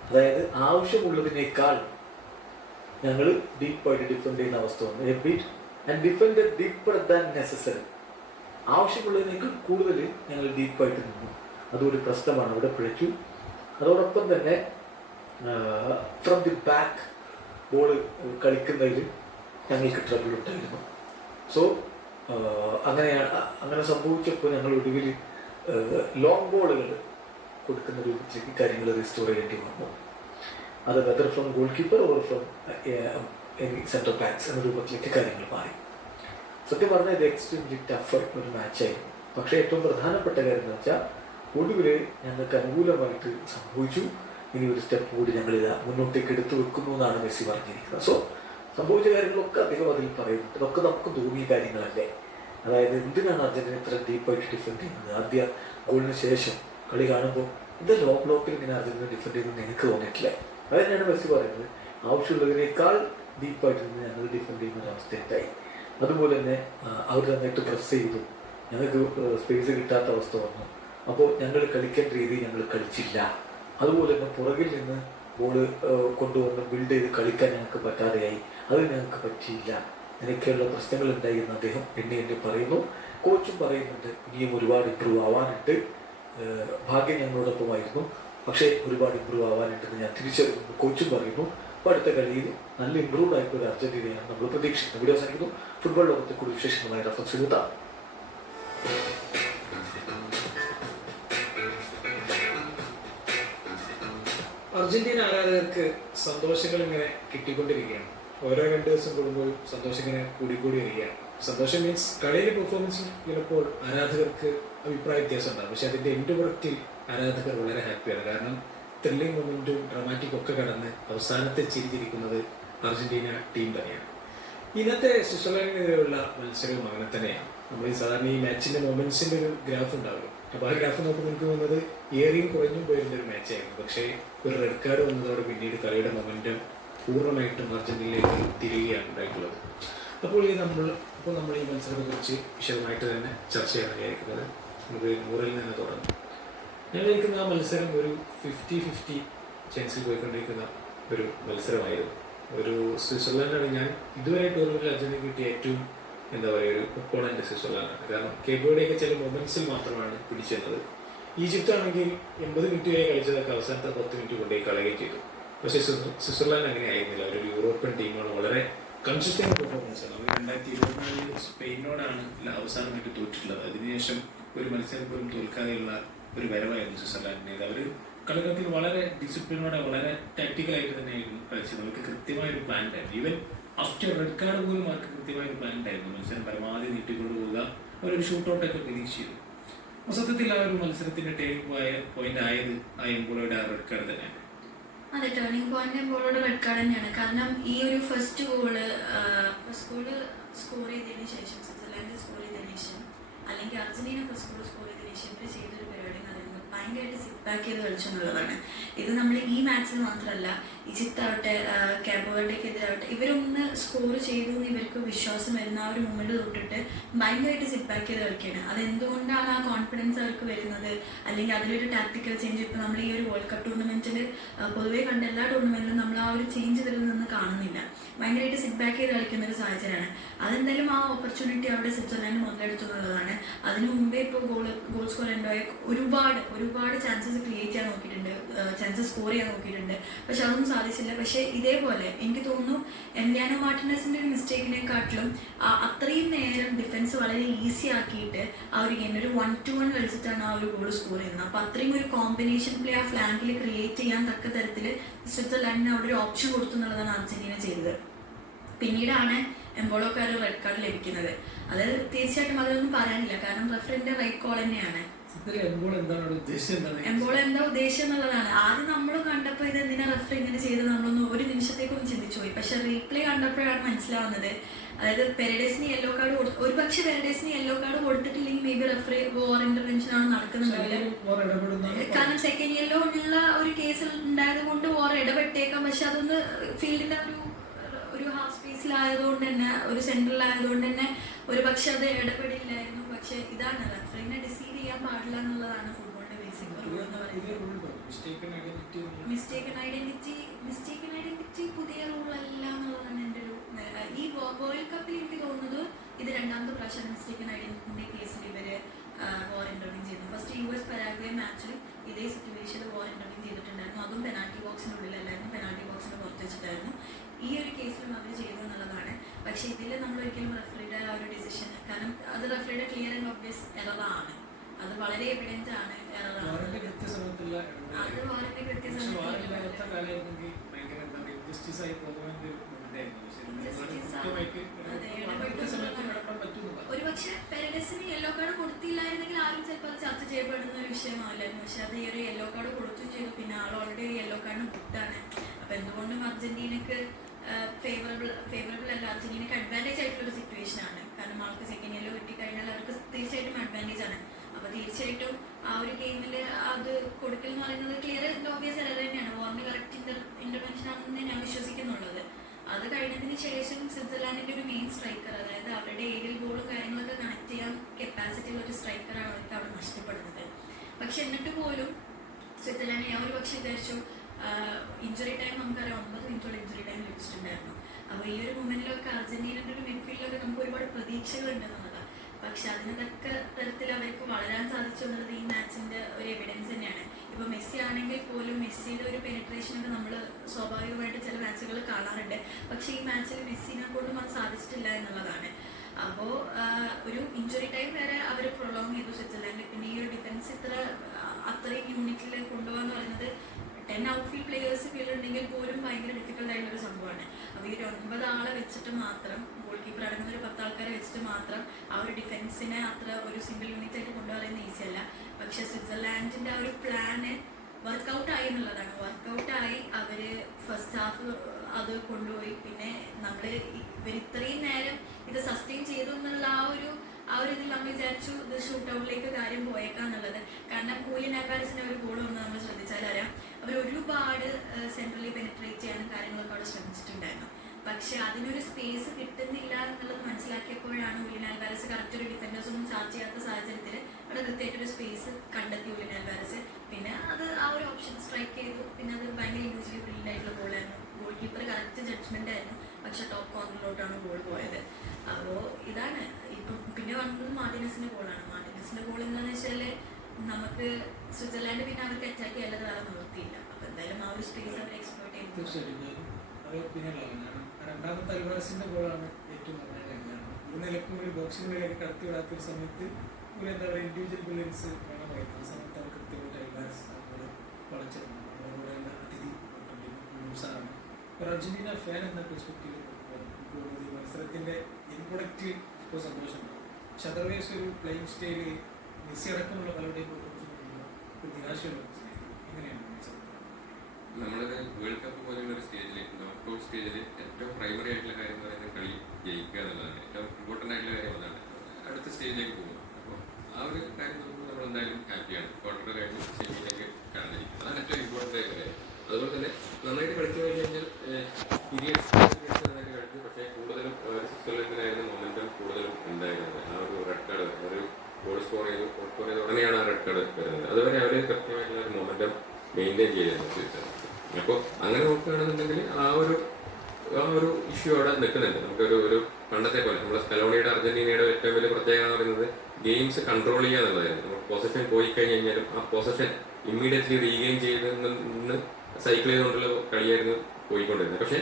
അതായത് ആവശ്യമുള്ളതിനേക്കാൾ ഞങ്ങൾ ഡീപ്പായിട്ട് ഡിഫെൻഡ് ചെയ്യുന്ന അവസ്ഥ വന്നു. A bit and defend deeper than necessary. ആവശ്യമുള്ളതിനേക്കാൾ കൂടുതൽ ഞങ്ങൾ ഡീപ്പായിട്ട് നിന്നു. അതൊരു പ്രശ്നമാണ്, അവിടെ പിഴച്ചു. അതോടൊപ്പം തന്നെ ഫ്രം ദി ബാക്ക് ബോൾ കളിക്കുന്നതിൽ ഞങ്ങൾക്ക് ട്രബിൾ ഉണ്ടായിരുന്നു. സോ അങ്ങനെ സംഭവിച്ചപ്പോൾ ഞങ്ങൾ ഒടുവിൽ ലോങ് ബോളുകൾ കൊടുക്കുന്ന രൂപത്തിലേക്ക് കാര്യങ്ങൾ റീസ്റ്റോർ ചെയ്യേണ്ടി വന്നു. അത് whether from goal keeper or from central backs എന്ന രൂപത്തിലേക്ക് കാര്യങ്ങൾ മാറി. സത്യം പറഞ്ഞാൽ ഇത് എക്സ്ട്രീംലി ടഫ് ഒരു മാച്ചായിരുന്നു. പക്ഷേ ഏറ്റവും പ്രധാനപ്പെട്ട കാര്യം എന്ന് വെച്ചാൽ ഒടുവിൽ ഞങ്ങൾക്ക് അനുകൂലമായിട്ട് സംഭവിച്ചു. ഇനി ഒരു സ്റ്റെപ്പ് കൂടി ഞങ്ങൾ മുന്നോട്ടേക്ക് എടുത്തു വെക്കുന്നു എന്നാണ് മെസ്സി പറഞ്ഞിരിക്കുന്നത്. സോ സംഭവിച്ച കാര്യങ്ങളൊക്കെ അദ്ദേഹം അതിൽ പറയുന്നുണ്ട്. ഇതൊക്കെ നമുക്ക് തോന്നിയ കാര്യങ്ങളല്ലേ. അതായത് എന്തിനാണ് അർജന്റീന ഇത്ര ഡീപ്പായിട്ട് ഡിഫെൻഡ് ചെയ്യുന്നത്? ആദ്യ ഗോളിന് ശേഷം കളി കാണുമ്പോൾ ഇത് ലോ ബ്ലോക്കിൽ ഇങ്ങനെ അർജന്റീന ഡിഫെൻഡ് ചെയ്യുന്നത് എനിക്ക് തോന്നിയിട്ടില്ല. അത് തന്നെയാണ് മെസ്സി പറയുന്നത്. ആവശ്യമുള്ളതിനേക്കാൾ ഡീപ്പായിട്ട് നിന്ന് ഞങ്ങൾ ഡിഫെൻഡ് ചെയ്യുന്ന ഒരവസ്ഥ ഉണ്ടായി. അതുപോലെ തന്നെ അവർ നന്നായിട്ട് പ്രസ് ചെയ്തു. ഞങ്ങൾക്ക് സ്പേസ് കിട്ടാത്ത അവസ്ഥ വന്നു. അപ്പോൾ ഞങ്ങൾ കളിക്കേണ്ട രീതി ഞങ്ങൾ കളിച്ചില്ല. അതുപോലെ തന്നെ പുറകിൽ നിന്ന് ബോൾ കൊണ്ടുവന്ന് ബിൽഡ് ചെയ്ത് കളിക്കാൻ ഞങ്ങൾക്ക് പറ്റാതെയായി. അത് ഞങ്ങൾക്ക് പറ്റിയില്ല. അങ്ങനെയൊക്കെയുള്ള പ്രശ്നങ്ങൾ ഉണ്ടായി എന്ന് അദ്ദേഹം എണ്ണി പറയുന്നു. കോച്ചും പറയുന്നുണ്ട് ഇനിയും ഒരുപാട് ഇമ്പ്രൂവ് ആവാനുണ്ട്. ഭാഗ്യം ഞങ്ങളോടൊപ്പമായിരുന്നു, പക്ഷേ ഒരുപാട് ഇമ്പ്രൂവ് ആവാനുണ്ടെന്ന് ഞാൻ തിരിച്ചറിയുന്നു കോച്ചും പറയുന്നു. അപ്പോൾ അടുത്ത കളിയിൽ നല്ല ഇമ്പ്രൂവ് ആയിട്ടുള്ള ഒരു അർജന്റീനയാണ് നമ്മൾ പ്രതീക്ഷിക്കുന്നത്. വീഡിയോ അവസാനിക്കുന്നു. ഫുട്ബോൾ ലോകത്തെ കൂടുതൽ വിശേഷങ്ങളുമായി റഫറൻസ് എഴുതാം. അർജന്റീന ആരാധകർക്ക് സന്തോഷങ്ങൾ ഇങ്ങനെ കിട്ടിക്കൊണ്ടിരിക്കുകയാണ്. ഓരോ 2 ദിവസം കൂടുമ്പോൾ സന്തോഷം ഇങ്ങനെ കൂടിക്കൂടി വരികയാണ്. സന്തോഷം മീൻസ് കളിയിലെ പെർഫോമൻസിൽ ചിലപ്പോൾ ആരാധകർക്ക് അഭിപ്രായ വ്യത്യാസം ഉണ്ടാകും. പക്ഷെ അതിൻ്റെ എൻഡ് പ്രൊഡക്റ്റിൽ ആരാധകർ വളരെ ഹാപ്പിയാണ്. കാരണം ത്രില്ലിംഗ് മൊമെൻറ്റും ഡ്രാമാറ്റിക് ഒക്കെ കടന്ന് അവസാനത്തെ ചിരിച്ചിരിക്കുന്നത് അർജന്റീന ടീം തന്നെയാണ്. ഇന്നത്തെ സ്വിറ്റ്സർലൻഡിനെതിരെയുള്ള മത്സരവും അങ്ങനെ തന്നെയാണ്. നമ്മൾ ഈ സാധാരണ ഈ മാച്ചിൻ്റെ മൊമെൻറ്റ്സിൻ്റെ ഒരു ഗ്രാഫ് ഉണ്ടാവുമല്ലോ. അപ്പോൾ ആ ഗ്രാഫ് നോക്കുമ്പോൾ എനിക്ക് തോന്നുന്നത് ഏറിയും കുറഞ്ഞും പോയിരുന്ന ഒരു മാച്ചായിരുന്നു. പക്ഷേ ഒരു റെഡ് കാർഡ് വന്നതോടെ പിന്നീട് കളിയുടെ മൊമെൻറ്റം പൂർണ്ണമായിട്ടും അർജന്റീനയിലേക്ക് തിരികെയാണ് ഉണ്ടായിട്ടുള്ളത്. അപ്പോൾ നമ്മൾ ഈ മത്സരത്തെക്കുറിച്ച് വിശദമായിട്ട് തന്നെ ചർച്ച ചെയ്യാൻ വിചാരിക്കുന്നത്. നമുക്ക് 100-ൽ നിന്ന് തുടങ്ങും. ഞാൻ വിചാരിക്കുന്ന ആ മത്സരം ഒരു 50-50 ചാൻസിൽ പോയിക്കൊണ്ടിരിക്കുന്ന ഒരു മത്സരമായിരുന്നു. ഒരു സ്വിറ്റ്സർലൻഡാണ് ഞാൻ ഇതുവരെ ടൂർണമെൻറ്റിൽ അർജന്റീന കിട്ടിയ ഏറ്റവും ഒരു ഒപ്പോണന്റ് സ്വിറ്റ്സർലൻഡാണ്. കാരണം കേബോയുടെയൊക്കെ ചില മൊമെന്റ്സിൽ മാത്രമാണ് പിടിച്ചെന്നത്. ഈജിപ്ത് ആണെങ്കിൽ 80 മിനിറ്റ് വരെ കളിച്ചതൊക്കെ അവസാനത്തെ 10 മിനിറ്റ് കൊണ്ടേ കളയുകയും ചെയ്തു. പക്ഷേ സ്വിറ്റ്സർലാൻഡ് അങ്ങനെ ആയിരുന്നില്ല. ഒരു യൂറോപ്യൻ ടീമാണ്, വളരെ കൺസിസ്റ്റന്റ് പെർഫോമൻസ് ആണ്. 2024 സ്പെയിനോടാണ് അവസാനം മിനിറ്റ് തോറ്റിട്ടുള്ളത്. അതിനുശേഷം ഒരു മത്സരം പോലും തോൽക്കാതെയുള്ള ഒരു വരവായിരുന്നു സ്വിറ്റ്സർലാൻഡിൻ്റെ. അവർ കളിക്കളത്തിൽ വളരെ ഡിസിപ്ലിനോടെ വളരെ ടാക്ടിക്കലായിട്ട് തന്നെയായിരുന്നു കളിച്ചത്. അവർക്ക് കൃത്യമായൊരു പ്ലാൻ ഉണ്ടായിരുന്നു. ഈവൻ ആഫ്റ്റർ റെഡ് കാർഡ് പോലും അവർക്ക് കൃത്യമായൊരു പ്ലാൻ ഉണ്ടായിരുന്നു. മത്സരം പരമാവധി നീട്ടിക്കൊണ്ടുപോകുക, അവരൊരു ഷൂട്ടൗട്ടൊക്കെ പ്രതീക്ഷിച്ചു. സത്യത്തിൽ ആ ഒരു മത്സരത്തിന്റെ ടേണിംഗ് പോയിന്റ് ആയത് ആ എംബോളോയുടെ ആ റെഡ് കാർഡ് തന്നെയാണ്. അതെ, ടേണിംഗ് പോയിന്റ് എംബോളോയുടെ റെഡ് കാർഡ് തന്നെയാണ്. കാരണം ഈ ഒരു ഫസ്റ്റ് ഗോള് സ്കോർ ചെയ്തതിന് ശേഷം, സ്വിറ്റ്സർലാൻഡ് സ്കോർ ചെയ്തതിന് ശേഷം, അല്ലെങ്കിൽ അർജന്റീന ഫസ്റ്റ് ഗോൾ സ്കോർ ചെയ്തതിന് ശേഷം ഇവർ ചെയ്തൊരു പരിപാടി എന്ന് പറയുന്നത് ഭയങ്കരമായിട്ട് സിറ്റ് ബാക്ക് ചെയ്ത് കളിച്ചു എന്നുള്ളതാണ്. ഇത് നമ്മൾ ഈ മാച്ചിൽ മാത്രമല്ല ഈജിപ്ത് ആവട്ടെ കാബോ വെർഡേക്കെതിരാവട്ടെ ഇവരൊന്ന് സ്കോർ ചെയ്തു എന്ന് ഇവർക്ക് വിശ്വാസം വരുന്ന ആ ഒരു മൂമെന്റ് തൊട്ടിട്ട് ഭയങ്കരമായിട്ട് സിറ്റ് ബാക്ക് ചെയ്ത് കളിക്കുകയാണ്. അതെന്തുകൊണ്ടാണ് ആ കോൺഫിഡൻസ് അവർക്ക് വരുന്നത്, അല്ലെങ്കിൽ അതിലൊരു ടാക്ടിക്കൽ ചേഞ്ച് ഇപ്പോൾ നമ്മൾ ഈ ഒരു വേൾഡ് കപ്പ് ടൂർണമെന്റിൽ പൊതുവേ കണ്ട എല്ലാ ടൂർണമെന്റിലും നമ്മൾ ആ ഒരു ചേഞ്ച് ഇതിൽ നിന്ന് കാണുന്നില്ല. ഭയങ്കരമായിട്ട് സിറ്റ് ബാക്ക് ചെയ്ത് കളിക്കുന്ന ഒരു സാഹചര്യമാണ്. അതെന്തായാലും ആ ഓപ്പർച്യൂണിറ്റി അവിടെ സ്വിറ്റ്സർലാൻഡ് മുതലെടുത്തു എന്നുള്ളതാണ്. അതിനു മുമ്പേ ഇപ്പോൾ ഗോൾ സ്കോർ ഉണ്ടായ ഒരുപാട് ചാൻസസ് ക്രിയേറ്റ് ചെയ്യാൻ നോക്കിയിട്ടുണ്ട്, ചാൻസസ് സ്കോർ ചെയ്യാൻ നോക്കിയിട്ടുണ്ട്. പക്ഷെ അതൊന്നും സാധിച്ചില്ല. പക്ഷെ ഇതേപോലെ എനിക്ക് തോന്നുന്നു എംലിയാനോ മാർട്ടിനസിന്റെ ഒരു മിസ്റ്റേക്കിനെക്കാട്ടിലും അത്രയും നേരം ഡിഫൻസ് വളരെ ഈസി ആക്കിയിട്ട് ആ ഒരു ഗെയിം ഒരു 1-1 കളിച്ചിട്ടാണ് ആ ഒരു ഗോൾ സ്കോർ ചെയ്യുന്നത്. അപ്പോൾ അത്രയും ഒരു കോമ്പിനേഷൻ പ്ലേ ആ ഫ്ലാങ്കിൽ ക്രിയേറ്റ് ചെയ്യാൻ തക്ക തരത്തിൽ സ്വിറ്റ്സർലാൻഡിന് അവിടെ ഒരു ഓപ്ഷൻ കൊടുത്തു എന്നുള്ളതാണ് അർജന്റീന ചെയ്തത്. പിന്നീടാണ് എംബോളോക്കാർ റെഡ് കാർഡ് ലഭിക്കുന്നത്. അത് തീർച്ചയായിട്ടും അതൊന്നും പറയാനില്ല, കാരണം റഫറിന്റെ റൈറ്റ് കോൾ തന്നെയാണ്. എംബോളോ എന്താ ഉദ്ദേശം എന്നുള്ളതാണ്. ആദ്യം നമ്മൾ കണ്ടപ്പോൾ ഇത് എന്തിനാ റഫറി ഇങ്ങനെ ചെയ്ത് നമ്മളൊന്ന് ഒരു നിമിഷത്തേക്കൊന്ന് ചിന്തിച്ചു പോയി. പക്ഷെ റീപ്ലേ കണ്ടപ്പോഴാണ് മനസ്സിലാവുന്നത്, അതായത് പെരഡേസിന് യെല്ലോ കാർഡ് ഒരു പക്ഷെ പെരഡേസിന് യെല്ലോ കാർഡ് കൊടുത്തിട്ടില്ലെങ്കിൽ maybe referee VAR intervention ആണ് നടക്കുന്നുണ്ടാവില്ല. കാരണം സെക്കൻഡ് യെല്ലോ ഉള്ള ഒരു കേസ് ഉണ്ടായത് കൊണ്ട് വോർ ഇടപെട്ടേക്കാം. പക്ഷെ അതൊന്ന് ഫീൽഡിന്റെ ഒരു ഹാഫ് സ്പേസിലായതുകൊണ്ട് തന്നെ, ഒരു സെൻട്രലായതുകൊണ്ട് തന്നെ ഒരു പക്ഷെ അത് ഇടപെടില്ലായിരുന്നു. പക്ഷെ ഇതാണ് റഫറിനെ ഡിസീവ് ചെയ്യാൻ പാടില്ല എന്നുള്ളതാണ് ഫുട്ബോളിന്റെ ബേസിക് റൂൾ എന്ന് പറയുന്നത്. മിസ്റ്റേക്കൺ ഐഡന്റിറ്റി പുതിയ റൂൾ അല്ല എന്നുള്ളതാണ് എൻ്റെ ഒരു ഈ വേൾഡ് കപ്പിൽ എനിക്ക് തോന്നുന്നത് ഇത് രണ്ടാമത്തെ പ്രാവശ്യം മിസ്റ്റേക്കൺ ഐഡന്റിറ്റി കേസിൽ ഇവര് വോർ ഇന്റർവ്യൂ ചെയ്യുന്നു. ഫസ്റ്റ് US പരാഗ്വേ മാച്ചിൽ ഇതേ സിറ്റുവേഷനിൽ വോർ ഇന്റർവ്യൂ ചെയ്തിട്ടുണ്ടായിരുന്നു. അതും പെനാൽറ്റി ബോക്സിനുള്ളിലല്ലായിരുന്നു, പെനാൽറ്റി ബോക്സിന് പുറത്ത് വെച്ചിട്ടായിരുന്നു. ഈ ഒരു കേസിലും അവർ ചെയ്തു എന്നുള്ളതാണ്. പക്ഷെ ഇതിൽ നമ്മൾ ഒരിക്കലും റഫറിയുടെ ആ ഒരു ഡിസിഷൻ, കാരണം അത് റഫറിയുടെ ക്ലിയർ ആൻഡ് ഒബ്വിയസ് എററാണ്, അത് വളരെ എവിഡന്റ് ആണ് എററാണ്. അത് വാറിന്റെ കൃത്യസമയത്തുള്ള ഒരുപക്ഷെ പെരഡസിന് യെല്ലോ കാർഡ് കൊടുത്തില്ലായിരുന്നെങ്കിൽ ആരും ചിലപ്പോൾ അത് ചർച്ച ചെയ്യപ്പെടുന്ന ഒരു വിഷയമാവില്ലായിരുന്നു. പക്ഷെ അത് ഈ ഒരു യെല്ലോ കാർഡ് കൊടുത്തും ചെയ്തു. പിന്നെ ആൾ ഓൾറെഡി ഒരു യെല്ലോ കാർഡിന് ബുക്കാണ്. അപ്പൊ എന്തുകൊണ്ടും അർജന്റീനക്ക് ഫേവറബിൾ അല്ല, അർജന്റീനക്ക് അഡ്വാൻറ്റേജ് ആയിട്ടുള്ള ഒരു സിറ്റുവേഷൻ ആണ്. കാരണം ആൾക്ക് സെക്കൻഡ് യെല്ലോ കിട്ടിക്കഴിഞ്ഞാൽ അവർക്ക് തീർച്ചയായിട്ടും അഡ്വാൻറ്റേജ് ആണ്. അപ്പൊ തീർച്ചയായിട്ടും ആ ഒരു ഗെയിമിൽ അത് കൊടുക്കൽ എന്ന് പറയുന്നത് ക്ലിയർ ആൻഡ് ഓബ്വിയസ് എറർ തന്നെയാണ്. വാറിന്റെ കറക്റ്റ് ഇന്റർവെൻഷൻ ആണെന്ന് ഞാൻ വിശ്വസിക്കുന്നുള്ളത്. അത് കഴിഞ്ഞതിന് ശേഷം സ്വിറ്റ്സർലാൻഡിന്റെ ഒരു മെയിൻ സ്ട്രൈക്കർ, അതായത് അവരുടെ ഏരിയൽ ബോളും കാര്യങ്ങളൊക്കെ കണക്ട് ചെയ്യാൻ കപ്പാസിറ്റി ഉള്ള ഒരു സ്ട്രൈക്കറാണ് അവർക്ക് അവിടെ നഷ്ടപ്പെടുന്നത്. പക്ഷെ എന്നിട്ട് പോലും സ്വിറ്റ്സർലാൻഡ് ഞാൻ ഒരു പക്ഷെ വിചാരിച്ചു ഇഞ്ചുറി ടൈം നമുക്കറിയാം 9 മിനിറ്റോളം ഇഞ്ചുറി ടൈം ലഭിച്ചിട്ടുണ്ടായിരുന്നു. അപ്പോൾ ഈ ഒരു മൊമെന്റിലൊക്കെ അർജന്റീനയുടെ ഒരു മിഡ്ഫീൽഡിലൊക്കെ നമുക്ക് ഒരുപാട് പ്രതീക്ഷകളുണ്ടെന്നുള്ളതാണ്. പക്ഷെ അതിന് തക്ക തരത്തിൽ അവർക്ക് വളരാൻ സാധിച്ചു എന്നുള്ളത് ഈ മാച്ചിന്റെ ഒരു എവിഡൻസ് തന്നെയാണ്. ഇപ്പൊ മെസ്സി ആണെങ്കിൽ പോലും മെസ്സിയുടെ ഒരു പെനിട്രേഷനൊക്കെ നമ്മൾ സ്വാഭാവികമായിട്ട് ചില മാച്ചുകൾ കാണാറുണ്ട്. പക്ഷെ ഈ മാച്ചിൽ മെസ്സിനെ കൊണ്ടും അത് സാധിച്ചിട്ടില്ല എന്നുള്ളതാണ്. അപ്പോൾ ഒരു ഇഞ്ചുറി ടൈം വരെ അവർ പ്രൊലോങ് ചെയ്തു സ്വിറ്റ്സർലാൻഡ്. പിന്നെ ഈ ഒരു ഡിഫൻസ് അത്രയും യൂണിറ്റിൽ കൊണ്ടുപോകാന്ന് പറയുന്നത് 10 ഔട്ട്ഫീൽഡ് പ്ലേയേഴ്സ് ഫീൽഡുണ്ടെങ്കിൽ പോലും ഭയങ്കര ഡിഫിക്കൽട്ട് ആയിട്ടുള്ള ഒരു സംഭവമാണ്. അപ്പോൾ ഈ ഒരു 9 ആളെ വെച്ചിട്ട് മാത്രം, ഗോൾ കീപ്പർ അടങ്ങുന്ന ഒരു 10 ആൾക്കാരെ വെച്ചിട്ട് മാത്രം ആ ഒരു ഡിഫൻസിനെ അത്ര ഒരു സിംഗിൾ യൂണിറ്റ് ആയിട്ട് കൊണ്ടുപോകുന്നത് ഈസി അല്ല. പക്ഷെ സ്വിറ്റ്സർലാൻഡിന്റെ ആ ഒരു പ്ലാന് വർക്കൗട്ടായി എന്നുള്ളതാണ്. വർക്കൗട്ടായി അവര് ഫസ്റ്റ് ഹാഫ് അത് കൊണ്ടുപോയി. പിന്നെ നമ്മൾ ഇവർ ഇത്രയും നേരം ഇത് സസ്റ്റെയിൻ ചെയ്തു എന്നുള്ള ആ ഒരു ഇതിൽ നമ്മൾ വിചാരിച്ചു ഇത് ഷൂട്ട് ഔട്ടിലേക്ക് കാര്യം പോയേക്കാന്നുള്ളത്. കാരണം ഹൂലിയൻ ആൽവാരസിന്റെ ഒരു ഗോൾ ഒന്ന് നമ്മൾ ശ്രദ്ധിച്ചാൽ അറിയാം, അവർ ഒരുപാട് സെൻട്രലി പെനിട്രേറ്റ് ചെയ്യാനും കാര്യങ്ങളൊക്കെ അവിടെ ശ്രമിച്ചിട്ടുണ്ടായിരുന്നു. പക്ഷെ അതിനൊരു സ്പേസ് കിട്ടുന്നില്ല എന്നുള്ളത് മനസ്സിലാക്കിയപ്പോഴാണ് ഹൂലിയൻ ആൽവാരസ് കറക്റ്റ് ഒരു ഡിഫൻഡേഴ്സ് ഒന്നും ചാർജ് ചെയ്യാത്ത സാഹചര്യത്തിൽ അവിടെ കൃത്യമായിട്ടൊരു സ്പേസ് കണ്ടെത്തി ഹൂലിയൻ ആൽവാരസ്. പിന്നെ അത് ആ ഒരു ഓപ്ഷൻ സ്ട്രൈക്ക് ചെയ്തു. പിന്നെ അത് ഭയങ്കര ഇൻഡിവിജ്വലി ബ്രില്യൻ്റ് ആയിട്ടുള്ള ഗോളായിരുന്നു. ഗോൾ കീപ്പർ കറക്റ്റ് ജഡ്ജ്മെന്റ് ആയിരുന്നു. പക്ഷെ ടോപ്പ് കോർണറിലോട്ടാണ് ഗോൾ പോയത്. അപ്പോൾ ഇതാണ് ഇപ്പം പിന്നെ വന്നത് മാർട്ടിനസിന്റെ ഗോളാണ്. മാർട്ടിനസിന്റെ ഗോൾ എന്താണെന്ന് വെച്ചാൽ നമുക്ക് സ്വിറ്റ്സർലാൻഡ് പിന്നെ അവർക്ക് അറ്റാക്ക് ചെയ്യാതെ വേറെ നിവൃത്തിയില്ല. അപ്പൊ എന്തായാലും ആ ഒരു സ്പേസ് അവർ എക്സ്പ്ലോർട്ട് ചെയ്തു. തീർച്ചയായിട്ടും അത് പിന്നെയുള്ളതാണ്. കാരണം രണ്ടാമത്തെ അൽവാരസിന്റെ ഗോളാണ് ഏറ്റവും നിർണായകം. ഒരു നിലക്കും ഒരു ബോക്സിനുള്ളിലേക്ക് കടത്തി വിടാത്തൊരു സമയത്ത് ഒരു എന്താ പറയുക ഇൻഡിവിജ്വൽ ബ്രില്യൻസ് വേണമായിരുന്നു. ആ സമയത്ത് അവർ കൃത്യമായിട്ട് അൽവാരസ് വളച്ചെടുക്കണം. അവരുടെ അതിഥി സാറാണ്. ഒരു അർജന്റീന ഫാൻ എന്ന പെർസ്പെക്റ്റീവ് മത്സരത്തിന്റെ എൻ പ്രൊഡക്റ്റ് ഇപ്പോൾ സന്തോഷമുണ്ട്. പക്ഷെ അതർവൈസ് ഒരു പ്ലേയിങ് സ്റ്റൈല് മെസ്സി അടക്കമുള്ള പലരുടെയും ഒരു നിരാശയുള്ള എങ്ങനെയാണ് നമ്മളൊരു വേൾഡ് കപ്പ് പോലെയുള്ള ഒരു സ്റ്റേജിൽ, നോക്കൗട്ട് സ്റ്റേജിൽ ഏറ്റവും പ്രൈമറി ആയിട്ടുള്ള കാര്യം എന്ന് പറയുന്നത് കളി ജയിക്കുക എന്നുള്ളതാണ്. ഏറ്റവും ഇമ്പോർട്ടൻ്റ് ആയിട്ടുള്ള കാര്യം അതാണ്. അടുത്ത സ്റ്റേജിലേക്ക് പോകുക. അപ്പോൾ ആ ഒരു കാര്യം നോക്കുമ്പോൾ നമ്മൾ എന്തായാലും ഹാപ്പിയാണ്. ക്വാർട്ടർ കഴിഞ്ഞ് സെമിയിലേക്ക് കടന്നിരിക്കുന്നത്, അതാണ് ഏറ്റവും ഇമ്പോർട്ടൻ്റ് ആയിട്ടുള്ള കാര്യം. അതുപോലെ തന്നെ നന്നായിട്ട് കളിച്ചു കഴിഞ്ഞാൽ മൊമെന്റം മെയിൻറ്റെയിൻ ചെയ്തിരുന്നു സ്വിറ്റ്സർലൻഡ്. അപ്പോൾ അങ്ങനെ നോക്കുകയാണെന്നുണ്ടെങ്കിൽ ആ ഒരു ഇഷ്യൂ അവിടെ നിൽക്കുന്നുണ്ട്. നമുക്കൊരു പണ്ടത്തെ പോലെ നമ്മൾ സ്കലോണിയുടെ അർജന്റീനയുടെ ഏറ്റവും വലിയ പ്രത്യേകത എന്ന് പറയുന്നത് ഗെയിംസ് കൺട്രോൾ ചെയ്യുക എന്നുള്ളതായിരുന്നു. നമ്മൾ പൊസഷൻ പോയി കഴിഞ്ഞ് കഴിഞ്ഞാലും ആ പൊസഷൻ ഇമ്മീഡിയറ്റ്ലി റീഗെയിൻ ചെയ്ത് നിന്ന് സൈക്കിൾ ചെയ്തുകൊണ്ടുള്ള കളിയായിരുന്നു പോയിക്കൊണ്ടിരുന്നത്. പക്ഷെ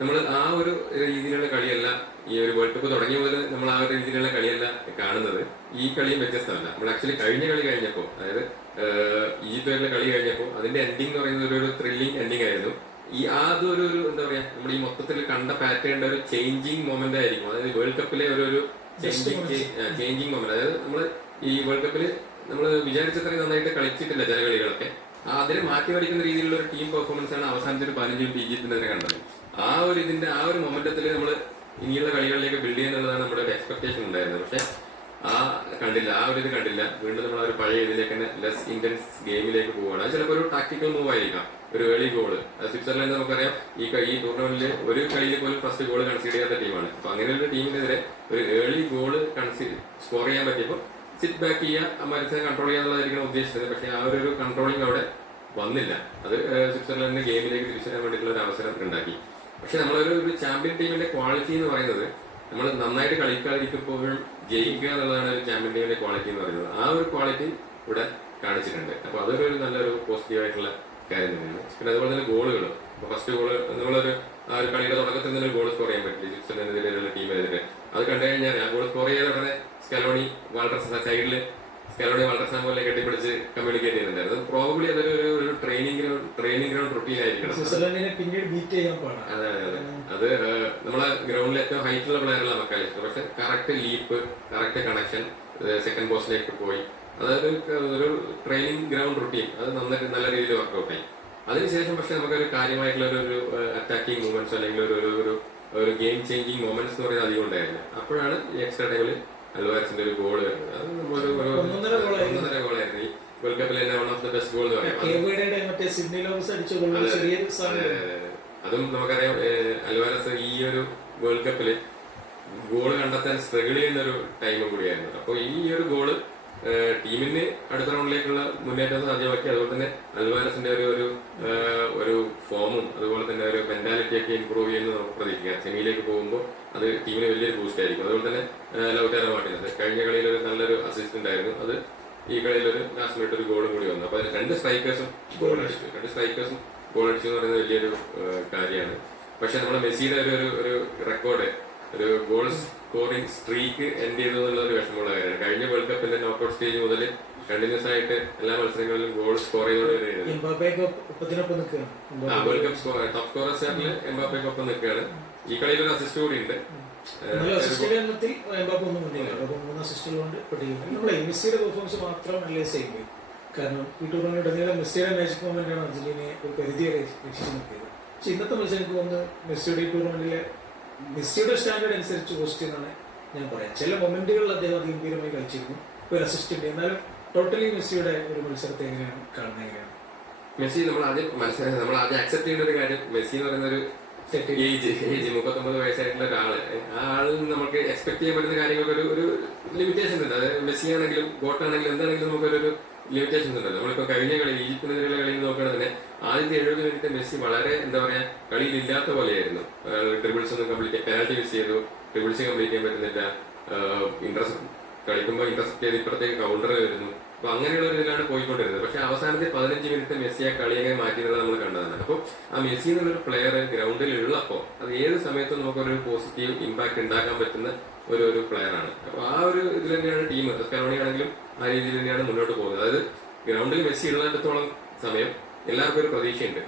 നമ്മൾ ആ ഒരു രീതിയിലുള്ള കളിയല്ല ഈ ഒരു വേൾഡ് കപ്പ് തുടങ്ങിയ മുതൽ നമ്മൾ ആ ഒരു രീതിയിലുള്ള കളിയല്ല കാണുന്നത്. ഈ കളിയും വ്യത്യസ്തമല്ല. നമ്മൾ ആക്ച്വലി കഴിഞ്ഞ കളി കഴിഞ്ഞപ്പോൾ, അതായത് ഈജിപ്തുമായിട്ടുള്ള കളി കഴിഞ്ഞപ്പോൾ അതിന്റെ എൻഡിങ് എന്ന് പറയുന്നത് ഒരു ത്രില്ലിംഗ് എൻഡിങ് ആയിരുന്നു. അതൊരു എന്താ പറയാ, നമ്മൾ ഈ മൊത്തത്തിൽ കണ്ട പാറ്റേണിന്റെ ഒരു ചേഞ്ചിങ് മൊമെന്റ് ആയിരിക്കും. അതായത് വേൾഡ് കപ്പിലെ ഒരു ചേഞ്ചിങ് മൊമെന്റ്. അതായത് നമ്മൾ ഈ വേൾഡ് കപ്പിൽ നമ്മൾ വിചാരിച്ചത്രയും നന്നായിട്ട് കളിച്ചിട്ടില്ല ചില കളികളൊക്കെ. അതിനെ മാറ്റി മറിക്കുന്ന രീതിയിലുള്ള ഒരു ടീം പെർഫോമൻസ് ആണ് അവസാനത്തെ ഒരു 15 മിനിറ്റ് ഈജിപ്തിനെതിരെ കണ്ടത്. ആ ഒരു മൊമെന്റത്തിൽ നമ്മൾ ഇനിയുള്ള കളികളിലേക്ക് ബിൽഡ് ചെയ്യുന്നുള്ളതാണ് നമ്മുടെ ഒരു എക്സ്പെക്ടേഷൻ ഉണ്ടായിരുന്നത്. പക്ഷെ കണ്ടില്ല, ഇത് കണ്ടില്ല. വീണ്ടും നമ്മൾ ഒരു പഴയ ഇതിലേക്ക് തന്നെ ലെസ് ഇന്റൻസ് ഗെയിമിലേക്ക് പോവുകയാണ്. അത് ചിലപ്പോൾ ഒരു ടാക്ടിക്കൽ മൂവ് ആയിരിക്കാം, ഒരു ഏർലി ഗോള്. സ്വിറ്റ്സർലൻഡ് നമുക്കറിയാം ഈ ടൂർണമെന്റിൽ ഒരു കളിയിൽ പോലും ഫസ്റ്റ് ഗോൾ കൺസീഡ് ചെയ്യാത്ത ടീമാണ്. അപ്പൊ അങ്ങനെയുള്ള ടീമിനെതിരെ ഒരു ഏർലി ഗോള് സ്കോർ ചെയ്യാൻ പറ്റിയപ്പോൾ സിറ്റ് ബാക്ക് ചെയ്യുക, മത്സരം കൺട്രോൾ ചെയ്യാന്നുള്ളതായിരിക്കണം ഉദ്ദേശിച്ചത്. പക്ഷെ ആ ഒരു കൺട്രോളിങ് അവിടെ വന്നില്ല. അത് സ്വിറ്റ്സർലൻഡിന്റെ ഗെയിമിലേക്ക് തിരിച്ചു വരാൻ വേണ്ടിയിട്ടുള്ള ഒരു അവസരം ഉണ്ടാക്കി. പക്ഷെ നമ്മളൊരു ചാമ്പ്യൻ ടീമിന്റെ ക്വാളിറ്റി എന്ന് പറയുന്നത് നമ്മൾ നന്നായിട്ട് കളിക്കാതിരിക്കുമ്പോഴും ജയിക്കുക എന്നുള്ളതാണ് ഒരു ചാമ്പ്യൻ ടീമിന്റെ ക്വാളിറ്റി എന്ന് പറയുന്നത്. ആ ഒരു ക്വാളിറ്റി ഇവിടെ കാണിച്ചിട്ടുണ്ട്. അപ്പൊ അതൊരു നല്ലൊരു പോസിറ്റീവ് ആയിട്ടുള്ള കാര്യം തന്നെയാണ്. പിന്നെ അതുപോലെ തന്നെ ഗോളുകൾ, ഫസ്റ്റ് ഗോള് നമ്മളൊരു ആ ഒരു കളിയുടെ തുടക്കത്തിൽ തന്നെ ഗോൾ സ്കോർ ചെയ്യാൻ പറ്റില്ല സ്വിറ്റ്സർലൻഡിനെതിരെയുള്ള ടീമിനെതിരെ. അത് കണ്ടു കഴിഞ്ഞാൽ ആ ഗോൾ സ്കോർ ചെയ്ത ഉടനെ സ്കലോണി സൈഡില് വാൾട്ടർ പോലെ കെട്ടിപ്പിടിച്ച് കമ്മ്യൂണിക്കേറ്റ് ചെയ്യുന്നുണ്ടായിരുന്നു. പ്രോബബ്ലി അതൊരു ട്രെയിനിങ് ഗ്രൗണ്ട് റുട്ടീൻ ആയിരിക്കണം. അതെ. അത് നമ്മളെ ഗ്രൗണ്ടിൽ ഏറ്റവും ഹൈറ്റുള്ള പ്ലെയറുള്ള മക്കാലിസ്റ്റ്. പക്ഷെ correct leap, correct connection, second പോസ്റ്റിലേക്ക് പോയി. അതായത് ഒരു ട്രെയിനിങ് ഗ്രൗണ്ട് റുട്ടീൻ അത് നല്ല രീതിയിൽ വർക്ക്ഔട്ട് ആയി. അതിനുശേഷം പക്ഷെ നമുക്കൊരു കാര്യമായിട്ടുള്ള ഒരു അറ്റാക്കിംഗ് മൂവ്മെന്റ്സ് അല്ലെങ്കിൽ ഒരു ഗെയിം ചേഞ്ചിങ് മൊമെന്റ്സ് എന്ന് പറയുന്നത് അധികം ഉണ്ടായിരുന്നു. അപ്പോഴാണ് ഈ എക്സ്ട്രാ ടൈമിൽ അൽവാരസിന്റെ ഒരു ഗോൾ വരുന്നത്. അത് ഒന്നര ഗോളായിരുന്നു. ഈ വേൾഡ് കപ്പിൽ തന്നെ one of the best goal എന്ന് പറയാം. അതും നമുക്കറിയാം, അൽവാരസ് ഈ ഒരു വേൾഡ് കപ്പിൽ ഗോൾ കണ്ടെത്താൻ സ്ട്രഗിൾ ചെയ്യുന്ന ഒരു ടൈം കൂടിയായിരുന്നു. അപ്പോൾ ഈ ഒരു ഗോള് ടീമിന് അടുത്ത റൗണ്ടിലേക്കുള്ള മുന്നേറ്റം സാധ്യമാക്കി. അതുപോലെ തന്നെ അൽവാരസിന്റെ ഒരു ഫോമും അതുപോലെ തന്നെ ഒരു മെന്റാലിറ്റി ഒക്കെ ഇംപ്രൂവ് ചെയ്യുന്നത് നമുക്ക് പ്രതീക്ഷിക്കാം. സെമിയിലേക്ക് പോകുമ്പോൾ അത് ടീമിന് വലിയൊരു ബൂസ്റ്റ് ആയിരിക്കും. അതുപോലെ തന്നെ ലൗറ്റാരോ മാർട്ടിനസ് കഴിഞ്ഞ കളിയിൽ ഒരു നല്ലൊരു അസിസ്റ്റന്റ് ആയിരുന്നു. അത് ഈ കളിയിൽ ഒരു ലാസ്റ്റ് മിനിറ്റ് ഒരു ഗോളും കൂടി വന്നു. അപ്പൊ രണ്ട് സ്ട്രൈക്കേഴ്സും ഗോൾ അടിച്ചു എന്ന് പറയുന്നത് വലിയൊരു കാര്യമാണ്. പക്ഷെ നമ്മുടെ മെസ്സിയുടെ ഒരു റെക്കോർഡ്, ഒരു ഗോൾ സ്കോറിംഗ് സ്ട്രീക്ക് എൻഡ് ചെയ്തു എന്നുള്ളൊരു വിഷമമുള്ള കാര്യമാണ്. കഴിഞ്ഞ വേൾഡ് കപ്പിന്റെ നോക്കൌട്ട് സ്റ്റേജ് മുതൽ കണ്ടിന്യൂസ് ആയിട്ട് എല്ലാ മത്സരങ്ങളിലും ഗോൾ സ്കോർ ചെയ്തുകൊണ്ടിരിക്കുന്നത്. വേൾഡ് കപ്പ് ടോപ്പ് സ്കോറേഴ്സ് ചാർട്ടിൽ എംബാപ്പയ്ക്കൊപ്പം നിൽക്കുകയാണ്. ഈ കളിയിൽ ഒരു അസിസ്റ്റ് കൂടി ഉണ്ട്. മെസ്സിയുടെ പെർഫോമൻസ് മാത്രം അനലൈസ് ചെയ്യുമ്പോൾ, കാരണം ഈ ടൂർണമെന്റ് മെസ്സിയുടെ മാജിക് മൊമെന്റ് ആണ് അർജന്റീനയെ ഒരു പരിധി വരെ രക്ഷിച്ചു നിർത്തിയത്. പക്ഷെ ഇന്നത്തെ മത്സരം എനിക്ക് തോന്നുന്നു മെസ്സിയുടെ ഈ ടൂർണമെന്റിലെ മെസ്സിയുടെ സ്റ്റാൻഡേർഡ് അനുസരിച്ച് പോസ്റ്റ് എന്നാണ് ഞാൻ പറയാം. ചില മൊമെന്റുകളിൽ അദ്ദേഹം ഗംഭീരമായി കളിച്ചിരുന്നു, ഒരു അസിസ്റ്റന്റ്. എന്നാലും ടോട്ടലി മെസ്സിയുടെ ഒരു മത്സരത്തെ എങ്ങനെയാണ് കാണുന്നത്? മെസ്സി നമ്മൾ ആദ്യം അക്സെപ്റ്റ് ചെയ്യുന്ന ഒരു കാര്യം, മെസ്സി എന്ന് പറയുന്ന ഒരു ഏജ് 39 വയസ്സായിട്ടുള്ള ആളിൽ നമുക്ക് എക്സ്പെക്ട് ചെയ്യാൻ പറ്റുന്ന കാര്യങ്ങൾക്ക് ഒരു ലിമിറ്റേഷൻസ് ഉണ്ട്. അതായത് മെസ്സി ആണെങ്കിലും ഗോട്ടാണെങ്കിലും എന്താണെങ്കിലും നമുക്കൊരു ലിമിറ്റേഷൻസ് ഉണ്ടല്ലോ. നമ്മളിപ്പോ കഴിഞ്ഞ കളി ഈജിപ്തിനെതിരെയുള്ള കളിയിൽ നോക്കുകയാണെങ്കിൽ തന്നെ ആദ്യത്തെ 70 മിനിറ്റ് മെസ്സി വളരെ എന്താ പറയാ കളിയിലില്ലാത്ത പോലെയായിരുന്നു. ട്രിബിൾസ് ഒന്നും കംപ്ലീറ്റ്, പെനാൽറ്റി മിസ് ചെയ്തു, ട്രിബിൾസ് കംപ്ലീറ്റ് ചെയ്യാൻ പറ്റുന്നില്ല, കളിക്കുമ്പോൾ ഇന്റർസെപ്റ്റ് ചെയ്ത് ഇപ്പുറത്തേക്ക് കൗണ്ടർ വരുന്നു. അപ്പൊ അങ്ങനെയുള്ള ഒരു ഇതിലാണ് പോയിക്കൊണ്ടിരുന്നത്. പക്ഷെ അവസാനത്തെ 15 മിനിറ്റ് മെസ്സി ആ കളി എങ്ങനെ മാറ്റിയെന്നുള്ളത് നമ്മൾ കണ്ടതാണ്. അപ്പോൾ ആ മെസ്സി എന്നുള്ളൊരു പ്ലെയർ ഗ്രൗണ്ടിൽ ഉള്ളപ്പോൾ അത് ഏത് സമയത്തും നമുക്കൊരു പോസിറ്റീവ് ഇമ്പാക്ട് ഉണ്ടാക്കാൻ പറ്റുന്ന ഒരു പ്ലെയർ ആണ്. അപ്പൊ ആ ഒരു ഇതിൽ തന്നെയാണ് ടീം സ്കലോണി ആണെങ്കിലും ആ രീതിയിൽ തന്നെയാണ് മുന്നോട്ട് പോകുന്നത്. അതായത് ഗ്രൗണ്ടിൽ മെസ്സി ഉള്ളിടത്തോളം സമയം എല്ലാവർക്കും ഒരു പ്രതീക്ഷയുണ്ട്.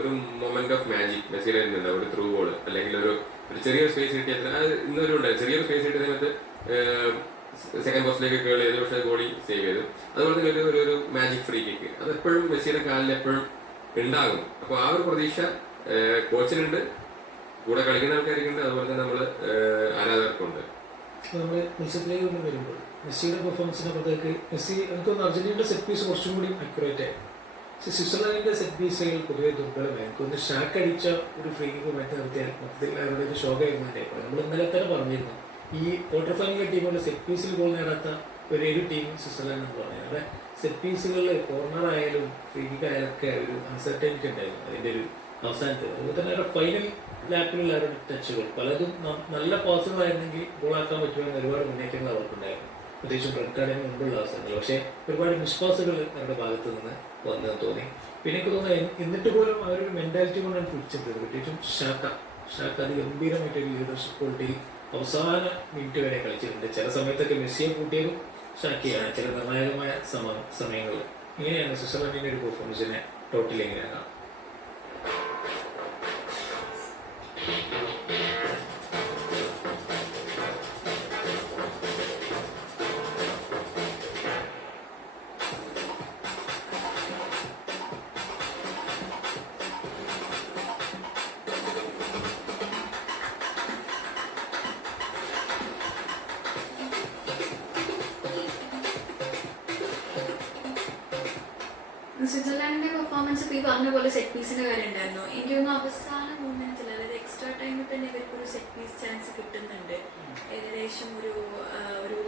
ഒരു മൊമെന്റ് ഓഫ് മാജിക് മെസ്സിയുടെ ഉണ്ട്. ഒരു ത്രൂ ബോൾ അല്ലെങ്കിൽ ഒരു ചെറിയൊരു സ്പേസ് കിട്ടിയ ഇന്നൊരു ഉണ്ടായി, ചെറിയൊരു സ്പേസ് കിട്ടിയ സമയത്ത് സെക്കൻഡ് പോസ്റ്റിലേക്ക് കേൾ ചെയ്തു, പക്ഷേ ഗോളി സേവ് ചെയ്തു. അതുപോലെ തന്നെ ഒരു മാജിക് ഫ്രീ കിക്ക് അതെപ്പോഴും മെസ്സിയുടെ കാലിൽ എപ്പോഴും ഉണ്ടാകും. അപ്പൊ ആ ഒരു പ്രതീക്ഷ കോച്ചിനുണ്ട്, കൂടെ കളിക്കുന്ന ആൾക്കാർക്കുണ്ട്, അതുപോലെ തന്നെ നമ്മള് ആരാധകർക്കുണ്ട്. നമ്മള് മത്സരത്തിലേക്ക് വരുമ്പോൾ മെസ്സിയുടെ പെർഫോമൻസിനെ പുറത്തേക്ക് എനിക്കൊന്ന് അർജന്റീനയുടെ സെറ്റ് പീസ് കുറച്ചും കൂടി അക്യുറേറ്റ് ആയി. പക്ഷെ സ്വിറ്റ്സർലൻഡിന്റെ സെറ്റ് പീസുകൾ പൊതുവെ ദുർബലമായി. എനിക്കൊന്ന് ഷാക്ക് അടിച്ച ഒരു ഫ്രീ കിക്ക് മാറ്റി നിർത്തിയാൽ മൊത്തത്തിൽ അവരുടെ ഒരു ശോകമായിട്ടായി. നമ്മൾ ഇന്നലെ തന്നെ പറഞ്ഞിരുന്നു, ഈ ക്വാർട്ടർ ഫൈനൽ ടീമുകളുടെ സെറ്റ് പീസിൽ ഗോൾ നേടാത്ത ഒരു ടീം സ്വിറ്റ്സർലാൻഡ് എന്ന് പറഞ്ഞത്. അവിടെ സെറ്റ് പീസുകളിൽ കോർണർ ആയാലും ഫ്രീ കിക്ക് ആയാലും ഒക്കെ ഒരു അൺസർട്ടനിറ്റി ഉണ്ടായിരുന്നു അതിൻ്റെ ഒരു അവസാനത്തിൽ. അതുപോലെ തന്നെ അവരുടെ ഫൈനൽ ലാപ്പിലുള്ള അവരുടെ ടച്ചുകൾ പലതും നല്ല പാസുകളായിരുന്നെങ്കിൽ ഗോളാക്കാൻ പറ്റുമെന്ന് ഒരുപാട് മുന്നേറ്റങ്ങൾ അവർക്കുണ്ടായിരുന്നു, പ്രത്യേകിച്ചും റെഡ് കാർഡിന് മുമ്പുള്ള അവസരങ്ങൾ. പക്ഷേ ഒരുപാട് മിസ്പാസുകൾ അവരുടെ ഭാഗത്ത് നിന്ന് വന്നതെന്ന് തോന്നി. പിന്നെ എനിക്ക് തോന്നുന്നു എന്നിട്ട് പോലും ആ ഒരു മെൻറ്റാലിറ്റി കൊണ്ടാണ് പിടിച്ചെടുത്തത്. പ്രത്യേകിച്ചും ഷാക്ക അത് ഗംഭീരമായിട്ടൊരു ലീഡർഷിപ്പ് ക്വാളിറ്റിയിൽ അവസാന മിനിറ്റ് വരെ കളിച്ചിട്ടുണ്ട്. ചില സമയത്തൊക്കെ മെസ്സിയെ കൂട്ടിയതും ഷാക്കിയാണ് ചില നിർണായകമായ സമയങ്ങളിൽ. ഇങ്ങനെയാണ് സ്വിറ്റ്സർലൻഡിൻ്റെ ഒരു പെർഫോമൻസിനെ ടോട്ടൽ എങ്ങനെയാണ്? സ്വിറ്റ്സർലാൻഡിന്റെ പെർഫോമൻസ് ഇപ്പോൾ ഈ പറഞ്ഞ പോലെ സെറ്റ് പീസിന്റെ കാര്യം ഉണ്ടായിരുന്നു. എനിക്ക് തോന്നുന്നു അവസാന മൂമെന്റ്സിൽ, അതായത് എക്സ്ട്രാ ടൈമിൽ തന്നെ ഇവർക്കൊരു സെറ്റ് പീസ് ചാൻസ് കിട്ടുന്നുണ്ട്. ഏകദേശം ഒരു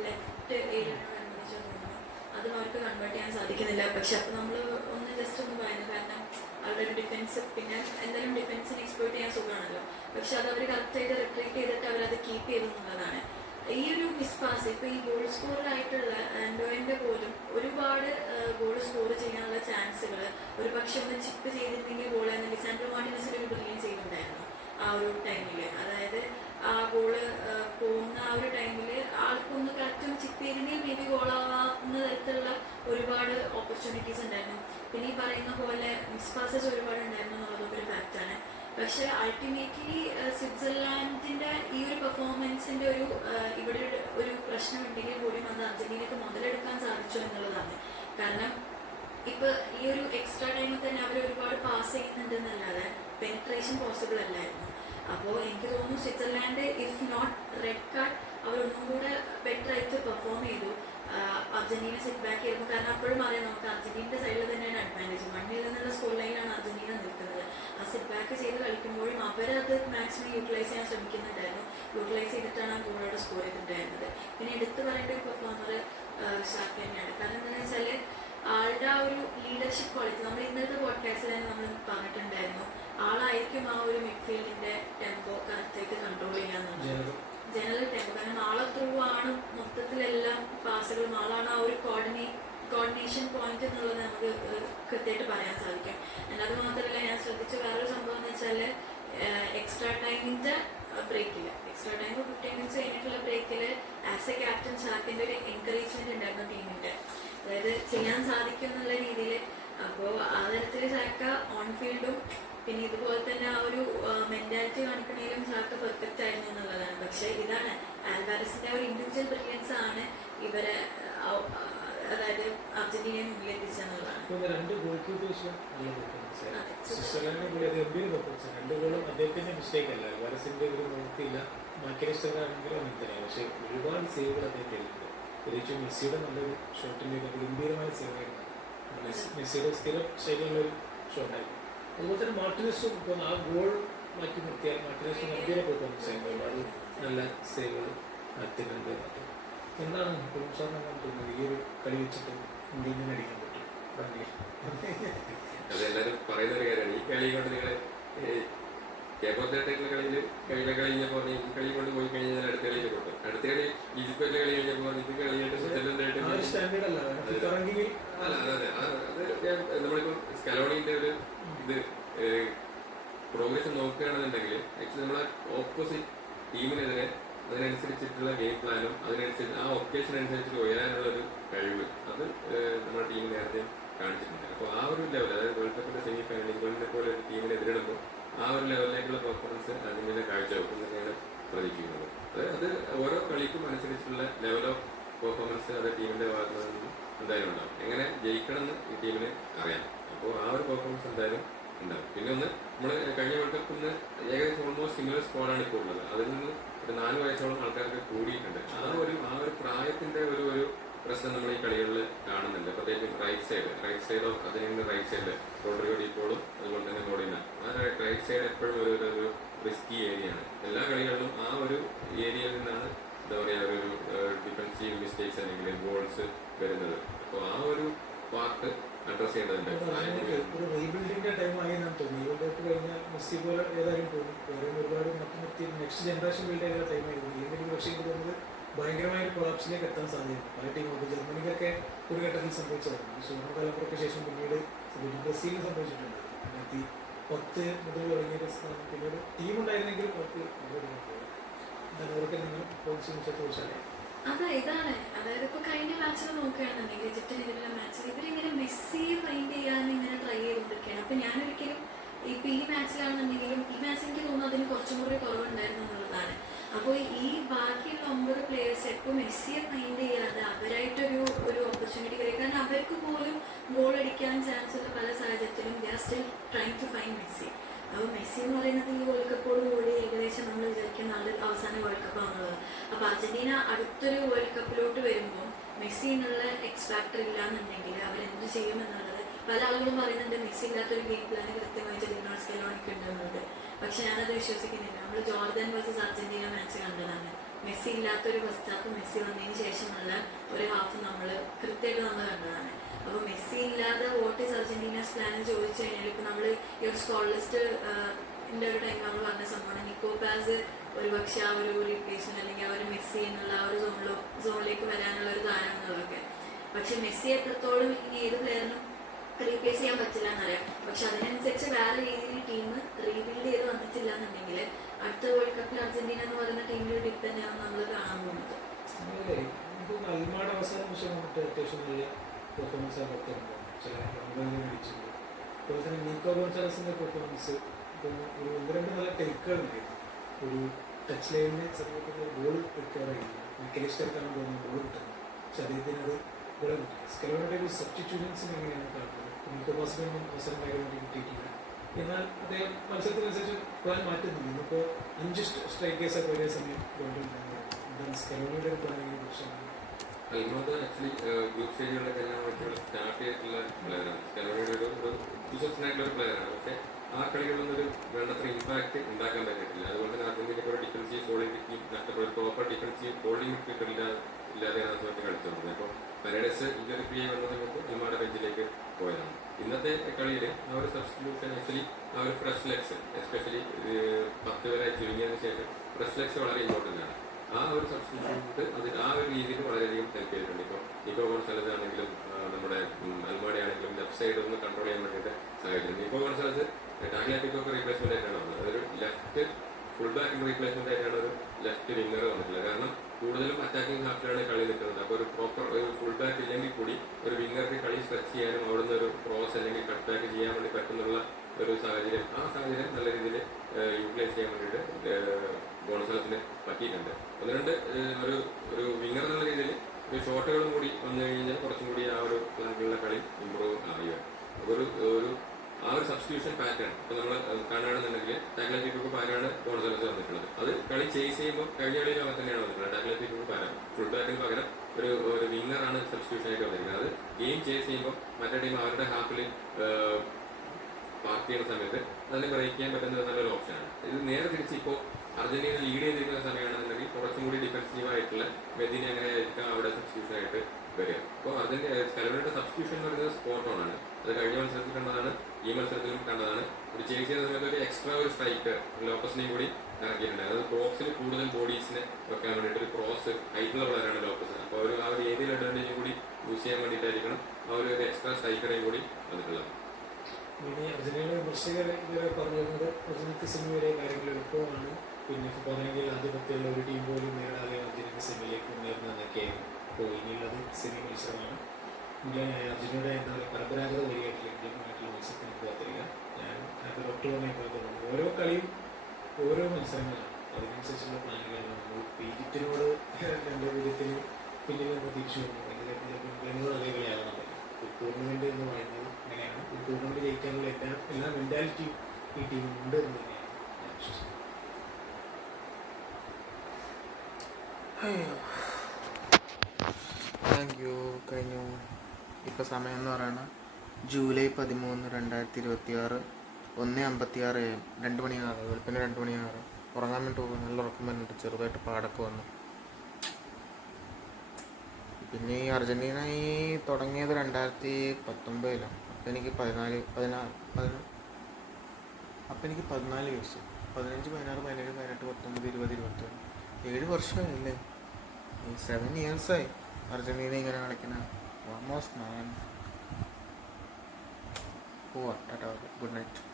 ലെഫ്റ്റ് ഏരിയയോടനുബന്ധിച്ച് തോന്നുന്നു അതും അവർക്ക് കൺവേർട്ട് ചെയ്യാൻ സാധിക്കുന്നില്ല. പക്ഷെ അപ്പോൾ നമ്മൾ ഒന്ന് ജസ്റ്റ് ഒന്ന് പറയുന്നത്, കാരണം അവരുടെ ഒരു ഡിഫൻസ്, പിന്നെ എന്തായാലും ഡിഫൻസിന് എക്സ്പ്ലോർട്ട് ചെയ്യാൻ സുഖമാണല്ലോ. പക്ഷെ അത് അവർ കറക്റ്റായിട്ട് റിട്രീറ്റ് ചെയ്തിട്ട് അവരത് കീപ്പ് ചെയ്തു എന്നുള്ളതാണ്. ഈ ഒരു മിസ്പാസ് ഇപ്പോൾ ഈ ഗോൾ സ്കോറിലായിട്ടുള്ള ആൻഡോയിൻ്റെ പോലും ഒരുപാട് ഗോൾ സ്കോർ ചെയ്യാനുള്ള ചാൻസുകൾ ഒരു പക്ഷെ ഒന്ന് ചിപ്പ് ചെയ്തിരുന്നെങ്കിൽ ഗോൾ എന്ന് ലിസാൻഡ്രോ മാർട്ടിനസിൽ ഒരു ബ്രില്യൻസ് ചെയ്യുന്നുണ്ടായിരുന്നു ആ ഒരു ടൈമിൽ. അതായത് ആ ഗോള് പോകുന്ന ആ ഒരു ടൈമിൽ ആൾക്കൊന്ന് കറക്റ്റ് ചിപ്പ് ചെയ്തിരുന്നെങ്കിൽ മേ ബി ഗോളാവുന്ന തരത്തിലുള്ള ഒരുപാട് ഓപ്പർച്യൂണിറ്റീസ് ഉണ്ടായിരുന്നു. പിന്നെ ഈ പറയുന്ന പോലെ മിസ്പാസസ് ഒരുപാട് ഉണ്ടായിരുന്നു എന്നുള്ളതൊക്കെ ഒരു ഫാക്റ്റാണ്. പക്ഷെ അൾട്ടിമേറ്റ്ലി സ്വിറ്റ്സർലാൻഡിന്റെ ഈ ഒരു പെർഫോമൻസിന്റെ ഇവിടെ ഒരു പ്രശ്നമുണ്ടെങ്കിൽ കൂടിയും അത് അർജന്റീനക്ക് മുതലെടുക്കാൻ സാധിച്ചു എന്നുള്ളതാണ്. കാരണം ഇപ്പൊ ഈ ഒരു എക്സ്ട്രാ ടൈമിൽ തന്നെ അവർ ഒരുപാട് പാസ് ചെയ്യുന്നുണ്ടെന്നല്ലാതെ പെനിട്രേഷൻ പോസിബിൾ അല്ലായിരുന്നു. അപ്പോൾ എനിക്ക് തോന്നുന്നു Switzerland if not red card അവരൊന്നും കൂടെ ബെറ്റർ ആയിട്ട് പെർഫോം ചെയ്തു. അർജന്റീന സെറ്റ് ബാക്ക് ചെയ്തു. കാരണം അപ്പോഴും അറിയാം നമുക്ക് അർജന്റീനയുടെ സൈഡിൽ തന്നെയാണ് അഡ്വാൻറ്റേജ്. 1-0 എന്നുള്ള സ്കോർ ലൈനിലാണ് അർജന്റീന നിൽക്കുന്നത്. ആ സെറ്റ് ബാക്ക് ചെയ്ത് കളിക്കുമ്പോഴും അവരത് മാക്സിമം യൂട്ടിലൈസ് ചെയ്യാൻ ശ്രമിക്കുന്നുണ്ടായിരുന്നു. യൂട്ടിലൈസ് ചെയ്തിട്ടാണ് ആ ഗോളോടെ സ്കോർ ചെയ്തിട്ടുണ്ടായിരുന്നത്. പിന്നെ എടുത്തു പറയേണ്ട ഒരു പെർഫോമർ ഷാക്ക തന്നെയാണ്. കാരണം എന്താണെന്ന് വെച്ചാൽ ആളുടെ ആ ഒരു ലീഡർഷിപ്പ് ക്വാളിറ്റി നമ്മൾ ഇന്നത്തെ പോഡ്കാസ്റ്റിൽ തന്നെ നമ്മൾ പറഞ്ഞിട്ടുണ്ടായിരുന്നു. ആളായിരിക്കും ആ ഒരു മിഡ്ഫീൽഡിന്റെ ടെമ്പോ കറക്റ്റായിട്ട് കൺട്രോൾ ചെയ്യാന്നുള്ളത്, ജനറൽ ടെമ്പോ. കാരണം ആളെ ത്രൂ ആണ് മൊത്തത്തിലെല്ലാം പാസുകളും, ആളാണ് ആ ഒരു കോർഡിനേഷൻ പോയിന്റ് എന്നുള്ളത് നമുക്ക് കൃത്യമായിട്ട് പറയാൻ സാധിക്കും. അത് മാത്രമല്ല, ഞാൻ ശ്രദ്ധിച്ച വേറൊരു സംഭവം എന്ന് വെച്ചാൽ എക്സ്ട്രാ ടൈമിന്റെ ബ്രേക്കിൽ, എക്സ്ട്രാ ടൈം 15 മിനിറ്റ്സ് കഴിഞ്ഞിട്ടുള്ള ബ്രേക്കിൽ ആസ് എ ക്യാപ്റ്റൻ ഷാക്കിന്റെ ഒരു എൻകറേജ്മെന്റ് ഉണ്ടായിരുന്നു ടീമിന്റെ, അതായത് ചെയ്യാൻ സാധിക്കും എന്നുള്ള രീതിയിൽ. അപ്പോൾ ആ തരത്തിൽ ഷാക്ക ഓൺ ഫീൽഡും പിന്നെ ഇതുപോലെ തന്നെ ആ ഒരു മെന്റാലിറ്റി കാണിക്കണേലും ഷാക്ക പെർഫെക്റ്റ് ആയിരുന്നു എന്നുള്ളതാണ്. പക്ഷെ ഇതാണ് ആൽവാരസിന്റെ ഒരു ഇൻഡിവിജ്വൽ ബ്രില്യൻസ് ആണ് ഇവരെ അതായത് അർജന്റീനയെ മുന്നിലെത്തിച്ചെന്നുള്ളതാണ്. രണ്ട് ഗോൾ കീപ്പേഴ്സും നല്ല പെർഫോമൻസ് ആയിരുന്നു. സ്വിറ്റ്സർലൻഡിനെ കൂടി അത് ഗംഭീര പെർഫോമൻസ്. രണ്ട് ഗോളും അദ്ദേഹത്തിന്റെ മിസ്റ്റേക്ക് അല്ല, ആൽവാരസിന്റെ ഒരു നോക്കിയില്ല. മാക്കിനിസ്റ്ററാണെങ്കിലും അങ്ങനെ തന്നെയാണ്. പക്ഷെ ഒരുപാട് സേവുകൾ അദ്ദേഹം ചെയ്തിട്ടുണ്ട്. പ്രത്യേകിച്ചും മെസ്സിയുടെ നല്ലൊരു ഷോട്ടിൻ്റെ ഗംഭീരമായ സേവ് ആയിരുന്നു. മെസ്സിയുടെ സ്ഥിരം ശൈലിയുള്ളൊരു ഷോട്ടായിരുന്നു. അതുപോലെ തന്നെ മാർട്ടിനസും ഇപ്പോൾ ആ ഗോൾ മാറ്റി നിർത്തിയാൽ മാർട്ടിനസും ഗംഭീര പെർഫോമൻസ് ആയിരുന്നു. ഒരുപാട് നല്ല സേവുകൾ നടത്തുന്നുണ്ട്. എന്താണ് ഇപ്പോഴും സാറിന് തോന്നുന്നത് ഈ ഒരു കളി വെച്ചിട്ട് ഇന്ത്യയിൽ അടിക്കാൻ പറ്റും? അതെല്ലാവരും പറയുന്ന ഒരു കാര്യമാണ്. ഈ കളി കൊണ്ട് നിങ്ങൾ കേരളത്തിലുള്ള കളിയിൽ കഴിഞ്ഞപ്പോൾ ഈ കളി കൊണ്ട് പോയി കഴിഞ്ഞാൽ അടുത്ത കളിയിൽ കൊണ്ടും, അടുത്ത കളി ഈജിപ്തിലെ കളി കഴിഞ്ഞപ്പോൾ ഇത് കളിയായിട്ട് സ്വിറ്റ്സർലൻഡായിട്ട് അല്ല. അത് നമ്മളിപ്പോൾ സ്കലോണിന്റെ ഒരു ഇത് പ്രോഗ്രസ് നോക്കുകയാണെന്നുണ്ടെങ്കിൽ ആക്ച്വലി നമ്മളെ ഓപ്പോസിറ്റ് ടീമിനെതിരെ അതിനനുസരിച്ചിട്ടുള്ള ഗെയിം പ്ലാനും അതിനനുസരിച്ച് ആ ഒക്കേഷൻ അനുസരിച്ചിട്ട് ഉയരാനുള്ള ഒരു കഴിവ് അത് നമ്മുടെ ടീം നേരത്തെ കാണിച്ചിട്ടുണ്ട്. അപ്പോൾ ആ ഒരു ലെവൽ, അതായത് വേൾഡ് കപ്പിന്റെ സെമി ഫൈനൽ ഇംഗ്ലണ്ടിനെ പോലെ ഒരു ടീമിനെ എതിരിടുമ്പോൾ ആ ഒരു ലെവലിലേക്കുള്ള പെർഫോമൻസ് അതിൻ്റെ കാഴ്ചവെക്കും തന്നെയാണ് പ്രതീക്ഷിക്കുന്നത്. അത് ഓരോ കളിക്കും അനുസരിച്ചുള്ള ലെവൽ ഓഫ് പെർഫോമൻസ് അത് ടീമിന്റെ ഭാഗത്ത് നിന്നും എന്തായാലും ഉണ്ടാവും. എങ്ങനെ ജയിക്കണമെന്ന് ഈ ടീമിന് അറിയാം. അപ്പോൾ ആ ഒരു പെർഫോമൻസ് എന്തായാലും ഉണ്ടാവും. പിന്നെ ഒന്ന് നമ്മൾ കഴിഞ്ഞ വേൾഡ് കപ്പിൽ നിന്ന് ഏകദേശം ഓൾമോസ്റ്റ് സിമിലർ സ്കോഡാണ് ഇപ്പോൾ ഉള്ളത്. അതിൽ നിന്ന് ഒരു 4 വയസ്സോളം ആൾക്കാർക്ക് കൂടിയിട്ടുണ്ട്. ആ ഒരു പ്രായത്തിന്റെ ഒരു പ്രശ്നം നമ്മൾ ഈ കളികളിൽ കാണുന്നുണ്ട്. പ്രത്യേകിച്ചും റൈറ്റ് സൈഡ് ഓഫ് അതിന് റൈറ്റ് സൈഡ് റോഡ്രിഗോ ഡിപ്പോളും അതുപോലെ തന്നെ മോഡിന, ആ റൈറ്റ് സൈഡ് എപ്പോഴും ഒരു റിസ്കി ഏരിയയാണ്. എല്ലാ കളികളിലും ആ ഒരു ഏരിയയിൽ നിന്നാണ് എന്താ പറയുക ഒരു ഡിഫൻസീവ് മിസ്റ്റേക്സ് അല്ലെങ്കിൽ ഗോൾസ് വരുന്നത്. അപ്പോൾ ആ ഒരു പാർട്ട് അഡ്രസ് ചെയ്യേണ്ടതുണ്ട്. ഒരു റീബിൽഡിന്റെ ടൈം ആയി എന്നാണ് തോന്നുന്നു. വേൾഡ് കപ്പ് കഴിഞ്ഞാൽ മെസ്സി പോലെ ഏതായാലും പോകും. വേറെ ഒരുപാട് മറ്റു നെക്സ്റ്റ് ജനറേഷൻ ബിൽഡ് ചെയ്യുന്ന ടൈം ആയിരുന്നു. ഇല്ലെങ്കിൽ പക്ഷേ എനിക്ക് തോന്നുന്നത് ഭയങ്കരമായ ഒരു കൊളാപ്സിലേക്ക് എത്താൻ സാധ്യതയുണ്ട്. പല ടീമുകൾക്ക് ജർമ്മനിക്കൊക്കെ ഒരു ഘട്ടത്തിൽ സംഭവിച്ചതാണ്. സുവർണ്ണ തലമുറയ്ക്ക് ശേഷം പിന്നീട് ബ്രസീലിന് സംഭവിച്ചിട്ടുണ്ട്. 2010 മുതൽ തുടങ്ങിയ പിന്നീട് ടീമുണ്ടായിരുന്നെങ്കിലും അവർക്ക് അവർക്ക് നിങ്ങൾ കുറിച്ചല്ലേ ഇതാണ് അതായത് ഇപ്പൊ കഴിഞ്ഞ മാച്ചിൽ നോക്കുകയാണെന്നുണ്ടെങ്കിൽ ഈജിപ്തിനെതിരെയുള്ള മാച്ചിൽ ഇവരിങ്ങനെ മെസ്സിയെ ഫൈൻഡ് ചെയ്യാൻ ഇങ്ങനെ ട്രൈ ചെയ്തുകൊണ്ടിരിക്കുകയാണ്. അപ്പൊ ഞാനൊരിക്കലും ഇപ്പൊ ഈ മാച്ചിലാണെന്നുണ്ടെങ്കിലും ഈ മാച്ച് എനിക്ക് തോന്നുന്നു അതിന് കുറച്ചും കൂടി കുറവുണ്ടായിരുന്നു എന്നുള്ളതാണ്. അപ്പോൾ ഈ ബാക്കിയുള്ള 9 പ്ലേയേഴ്സ് എപ്പോൾ മെസ്സിയെ ഫൈൻഡ് ചെയ്യാതെ അവരായിട്ടൊരു ഓപ്പർച്യൂണിറ്റി കഴിയും. കാരണം അവർക്ക് പോലും ഗോൾ അടിക്കാൻ ചാൻസ് ഉള്ള പല സാഹചര്യത്തിലും they are still trying to find Messi. അപ്പോൾ മെസ്സി എന്ന് പറയുന്നത് ഈ വേൾഡ് കപ്പോട് കൂടി ഏകദേശം നമ്മൾ വിചാരിക്കുന്ന അവസാന വേൾഡ് കപ്പ് ആണുള്ളത്. അപ്പോൾ അർജന്റീന അടുത്തൊരു വേൾഡ് കപ്പിലോട്ട് വരുമ്പോൾ മെസ്സി എന്നുള്ള എക്സ് ഫാക്ടർ ഇല്ലാന്നുണ്ടെങ്കിൽ അവരെന്ത് ചെയ്യും എന്നുള്ളത് പല ആളുകളും പറയുന്നുണ്ട്. മെസ്സി ഇല്ലാത്തൊരു ഗെയിം പ്ലാൻ കൃത്യമായിട്ട് ലിയോണൽ സ്കലോണിക്ക് ഉണ്ടെന്നുള്ളത്. പക്ഷെ ഞാനത് വിശ്വസിക്കുന്നില്ല. നമ്മൾ ജോർദാൻ വേഴ്സസ് അർജന്റീന മാച്ച് കണ്ടതാണ്. മെസ്സി ഇല്ലാത്തൊരു ഫസ്റ്റ് ഹാഫ് മെസ്സി വന്നതിന് ശേഷമുള്ള ഒരു ഹാഫ് നമ്മൾ കൃത്യമായിട്ട് നമ്മൾ കണ്ടതാണ്. അപ്പോൾ മെസ്സി ഇല്ലാതെ വോട്ട് ഈസ് അർജന്റീനാസ് പ്ലാൻ ചോദിച്ചു കഴിഞ്ഞാൽ ഇപ്പോൾ നമ്മൾ ഈ ഒരു സ്കോർ ലിസ്റ്റ് ഒരു ടൈം നമ്മൾ പറഞ്ഞ സംഭവമാണ്. നിക്കോ പാസ് ഒരു പക്ഷെ ആ ഒരു റീപ്ലേസ്മെന്റ് അല്ലെങ്കിൽ ആ ഒരു മെസ്സി എന്നുള്ള ആ ഒരു സോണിലേക്ക് വരാനുള്ള ഒരു താരം എന്നുള്ളതൊക്കെ. പക്ഷെ മെസ്സി എത്രത്തോളം ഇനി ഏത് പ്ലെയറിനും റീപ്ലേസ് ചെയ്യാൻ പറ്റില്ല എന്നറിയാം. പക്ഷെ അതിനനുസരിച്ച് വേറെ രീതിയിൽ ടീം റീബിൽഡ് ചെയ്ത് വന്നിട്ടില്ല എന്നുണ്ടെങ്കിൽ അടുത്ത വേൾഡ് കപ്പിൽ അർജന്റീന എന്ന് പറയുന്ന ടീമിൽ ഡിപ്പെൻഡ് ആണ് നമ്മൾ കാണാൻ പോകുന്നത്. അൽമാഡ് അവസാന നിമിഷം വന്നിട്ട് അത്യാവശ്യം നല്ല പെർഫോമൻസ് ആണ് പുറത്തിറങ്ങുന്നത്. ചില അടിച്ചിട്ടുണ്ട്. അതുപോലെ തന്നെ നീക്കോ ഗോൺസാലസിന്റെ പെർഫോമൻസ് ഒരു 1-2 നല്ല ടേക്കുകളുണ്ട്. ഒരു ടച്ച് ലൈനിന് സമയത്ത് ഗോൾ റിക്കവർ ചെയ്യുന്നു. മെക്കലിസ്റ്റർക്കാണ് തോന്നുന്നത് ഗോൾ കിട്ടുന്നത്. പക്ഷെ അദ്ദേഹത്തിന് അത് ഇവിടെ സ്കലോണിയുടെ ഒരു സബ്സ്റ്റിറ്റ്യൂഷൻസിന് എങ്ങനെയാണ് കാണുന്നത്. നിക്കോബാസിനൊന്നും അവസരം കാര്യമായിട്ട് കിട്ടിയിട്ടില്ല. എന്നാൽ അദ്ദേഹം മത്സരത്തിനനുസരിച്ച് പ്ലാൻ മാറ്റുന്നില്ല. ഇന്നിപ്പോൾ 5 സ്ട്രൈക്കേഴ്സൊക്കെ ഒരേ സമയം ഗോൾഡുണ്ടായിരുന്നു. എന്താണ് സ്കലോണിയുടെ ഒരു പ്ലാനിനെ കുറിച്ചാണ്? അൽമാദ് ആക്ച്വലി ഗ്രൂപ്പ് സ്റ്റേജുകളിലൊക്കെ എല്ലാം വെച്ചുള്ള സ്റ്റാർട്ട് ചെയ്തിട്ടുള്ള പ്ലെയറാണ്. സ്കലോണിയുടെ ഒരു വിശ്വസനായിട്ടുള്ള ഒരു പ്ലെയറാണ്. പക്ഷേ ആ കളികളൊന്നും ഒരു വേണ്ടത്ര ഇമ്പാക്ട് ഉണ്ടാക്കാൻ പറ്റിയിട്ടില്ല. അതുകൊണ്ട് തന്നെ അർജന്റീനയ്ക്ക് ഒരു ഡിഫൻസീവ് സോളിഡിറ്റി നഷ്ടപ്പെട്ട ഒരു പ്രോപ്പർ ഡിഫൻസീവ് ഹോൾഡിംഗ് മിഡ്ഫീൽഡർ ഇല്ലാതെയാണ് ആ സമയത്ത് കളിച്ചത്. അപ്പോൾ പരേഡസ് ഇഞ്ചറി ഫ്രീ ആയി വന്ന സമയത്ത് അൽമാഡ ബെഞ്ചിലേക്ക് പോയതാണ്. ഇന്നത്തെ കളിയിൽ ആ ഒരു സബ്സ്റ്റിറ്റ്യൂഷൻ ആക്ച്വലി ആ ഒരു ഫ്രഷ് ലെഗ്സ് എസ്പെഷ്യലി 10 വരെ ചുരുങ്ങിയതിന് ശേഷം ഫ്രഷ് ലെഗ്സ് വളരെ ഇമ്പോർട്ടൻ്റ് ആണ്. ആ ഒരു സബ്സ്റ്റിറ്റ്യൂട്ട് അതിൽ ആ ഒരു രീതിയിൽ വളരെയധികം ഹെൽപ്പ് ചെയ്തിട്ടുണ്ട്. ഇപ്പോൾ നിക്കോ ഗോൺസാലസ് ആണെങ്കിലും നമ്മുടെ അൽമാഡ ആണെങ്കിലും ലെഫ്റ്റ് സൈഡ് ഒന്ന് കൺട്രോൾ ചെയ്യാൻ വേണ്ടിയിട്ട് സഹായിക്കുന്നു. നിക്കോ ഗോൺസാലസ് ടാഗ്ലിയാഫിക്കോക്ക് റീപ്ലേസ്മെന്റ് ആയിട്ടാണ് വന്നത്. അതൊരു ലെഫ്റ്റ് ഫുൾ ബാക്കിംഗ് റീപ്ലേസ്മെന്റ് ആയിട്ടാണ് ഒരു ലെഫ്റ്റ് വിങ്ങർ വന്നിട്ടുള്ളത്. കാരണം കൂടുതലും അറ്റാക്കിംഗ് ഹാഫിലാണ് കളി നിൽക്കുന്നത്. അപ്പോൾ ഒരു പ്രോപ്പർ ഒരു ഫുൾ ബാക്ക് ഇല്ലെങ്കിൽ കൂടി ഒരു വിങ്ങർക്ക് കളി സ്ട്രെച്ച് ചെയ്യാനും അവിടുന്ന് ഒരു ക്രോസ് അല്ലെങ്കിൽ കട്ട് ബാക്ക് ചെയ്യാൻ വേണ്ടി പറ്റുന്നുള്ള ഒരു സാഹചര്യം ആ സാഹചര്യം നല്ല രീതിയിൽ യൂട്ടിലൈസ് ചെയ്യാൻ വേണ്ടിയിട്ട് ഗോൺസാലസിന് പറ്റിയിട്ടുണ്ട്. 1-2 ഒരു വിങ്ങർ എന്നുള്ള രീതിയിൽ ഒരു ഷോട്ടുകളും കൂടി വന്നു കഴിഞ്ഞാൽ കുറച്ചും കൂടി ആ ഒരു ഫ്ലാങ്കിലുള്ള കളി ഇമ്പ്രൂവ് ആവുക. അപ്പോൾ ഒരു ആ ഒരു സബ്സ്റ്റിറ്റ്യൂഷൻ പാറ്റേൺ ഇപ്പോൾ നമ്മൾ കാണുകയാണെന്നുണ്ടെങ്കിൽ ടാഗ്ലിയാഫിക്കോക്ക് പകരമാണ് ഗോൺസാലസ് വന്നിട്ടുള്ളത്. അത് കളി ചേസ് ചെയ്യുമ്പോൾ കഴിഞ്ഞ കളിയിലും അങ്ങനെ തന്നെയാണ് വന്നിട്ടുള്ളത്. ടാഗ്ലിയാഫിക്കോക്ക് പകരം ഫുൾ ബാക്കിന് പകരം ഒരു വിങ്ങറാണ് സബ്സ്റ്റിറ്റ്യൂഷൻ ആയിട്ട് വന്നിരിക്കുന്നത്. അത് ഗെയിം ചേസ് ചെയ്യുമ്പോൾ മറ്റേ ടീം അവരുടെ ഹാഫിൽ പാർക്ക് ചെയ്യുന്ന സമയത്ത് അതിനെ ബ്രേക്ക് ചെയ്യാൻ പറ്റുന്ന നല്ലൊരു ഓപ്ഷനാണ്. ഇത് നേരെ തിരിച്ച് ഇപ്പോൾ അർജന്റീന ലീഡ് ചെയ്തിരിക്കുന്ന സമയമാണെന്നുണ്ടെങ്കിൽ കുറച്ചും കൂടി ഡിഫൻസീവായിട്ടുള്ള മെദിനെ അങ്ങനെ ആയിരിക്കാം അവിടെ സബ്സ്റ്റിറ്റ്യൂഷൻ ആയിട്ട് വരിക. അപ്പോൾ സ്കലോണിയുടെ സബ്സ്റ്റിറ്റ്യൂഷൻ എന്ന് പറയുന്നത് സ്പോട്ട് ഓൺ ആണ്. അത് കഴിഞ്ഞ മത്സരത്തിൽ കണ്ടതാണ്, ഈ മത്സരത്തിലും കണ്ടതാണ്. ഒരു ചേസ് ചെയ്യുന്ന സമയത്ത് ഒരു എക്സ്ട്രാ ഒരു സ്ട്രൈക്കർ ലോപ്പസിനെയും കൂടി ഇറക്കിയിട്ടുണ്ട്. അത് ബോക്സിൽ കൂടുതൽ ബോഡീസിനെ വെക്കാൻ വേണ്ടിയിട്ട് ഒരു ക്രോസ് ഹൈറ്റുള്ള പ്ലെയറാണ് ലോപ്പസ്. അപ്പോൾ ആ ഒരു ഏരിയൽ അഡ്വാൻറ്റേജും കൂടി യൂസ് ചെയ്യാൻ വേണ്ടിയിട്ടായിരിക്കണം ആ ഒരു എക്സ്ട്രാ സ്ട്രൈക്കറേയും കൂടി വന്നിട്ടുള്ളത്. ഇനി അർജന്റീന വിമർശകർ ഇതുവരെ പറഞ്ഞിരുന്നത് അർജന്റീനക്ക് സെമി വരെ കാര്യങ്ങൾ എളുപ്പമാണ്. പിന്നെ പറയുമെങ്കിൽ ആധിപത്യമുള്ള ഒരു ടീം പോലും നേടാതെ അർജന്റീന സെമിയിലേക്ക് മുന്നേറുന്നതൊക്കെയായിരുന്നു. അപ്പോൾ ഇനിയുള്ളത് സെമി മത്സരമാണ്. അർജന്റീനയുടെ എന്താ പറയുക പരമ്പരാഗത വരിയായിട്ടുള്ള ഇന്ത്യയുമായിട്ടുള്ള മത്സരത്തിന് കാത്തിരിക്കുക. ഞാൻ ഡോക്ടർ തോന്നുന്നു ഓരോ കളിയും ഓരോ മത്സരങ്ങളാണ്. അതിനനുസരിച്ചുള്ള പ്ലാനുകളാണ്. നമ്മൾ ഈജിപ്തിനോട് 2 വിധത്തിന് പിന്നിൽ നമ്മൾ തിരിച്ചു വന്നു. ഇംഗ്ലണ്ടിനോട് അതേ കളിയാകണം. ഒരു ടൂർണമെന്റ് എന്ന് പറയുന്നത് അങ്ങനെയാണ്. ഒരു ടൂർണമെന്റ് ജയിക്കാനുള്ള എല്ലാ മെന്റാലിറ്റിയും ഈ ടീമിനുണ്ട് എന്ന് തന്നെയാണ് ഞാൻ വിശ്വസിക്കുന്നത്. Thank you. കഴിഞ്ഞു. ഇപ്പോൾ സമയം എന്ന് പറയുന്നത് ജൂലൈ 13, 2026 1:56 AM. 2 മണിയാറ്. വെളുപ്പിന് 2 മണിയാറ്. ഉറങ്ങാൻ വേണ്ടി പോകും. നല്ല ഉറക്കം വരുന്നുണ്ട്. ചെറുതായിട്ട് പാടൊക്കെ വന്നു. പിന്നെ ഈ അർജൻറ്റീന ഈ തുടങ്ങിയത് 2019 അപ്പം എനിക്ക് 14 വയസ്സ് 15, 16, 17, 18, 19, 20, 21 7 വർഷമായില്ലേ? 7 ഇയേഴ്സായി അർജൻറ്റീന ഇങ്ങനെ കളിക്കുന്ന. ഓൾമോസ്റ്റ് മാൻ. പോവാ ടാറ്റ, ഗുഡ് നൈറ്റ്.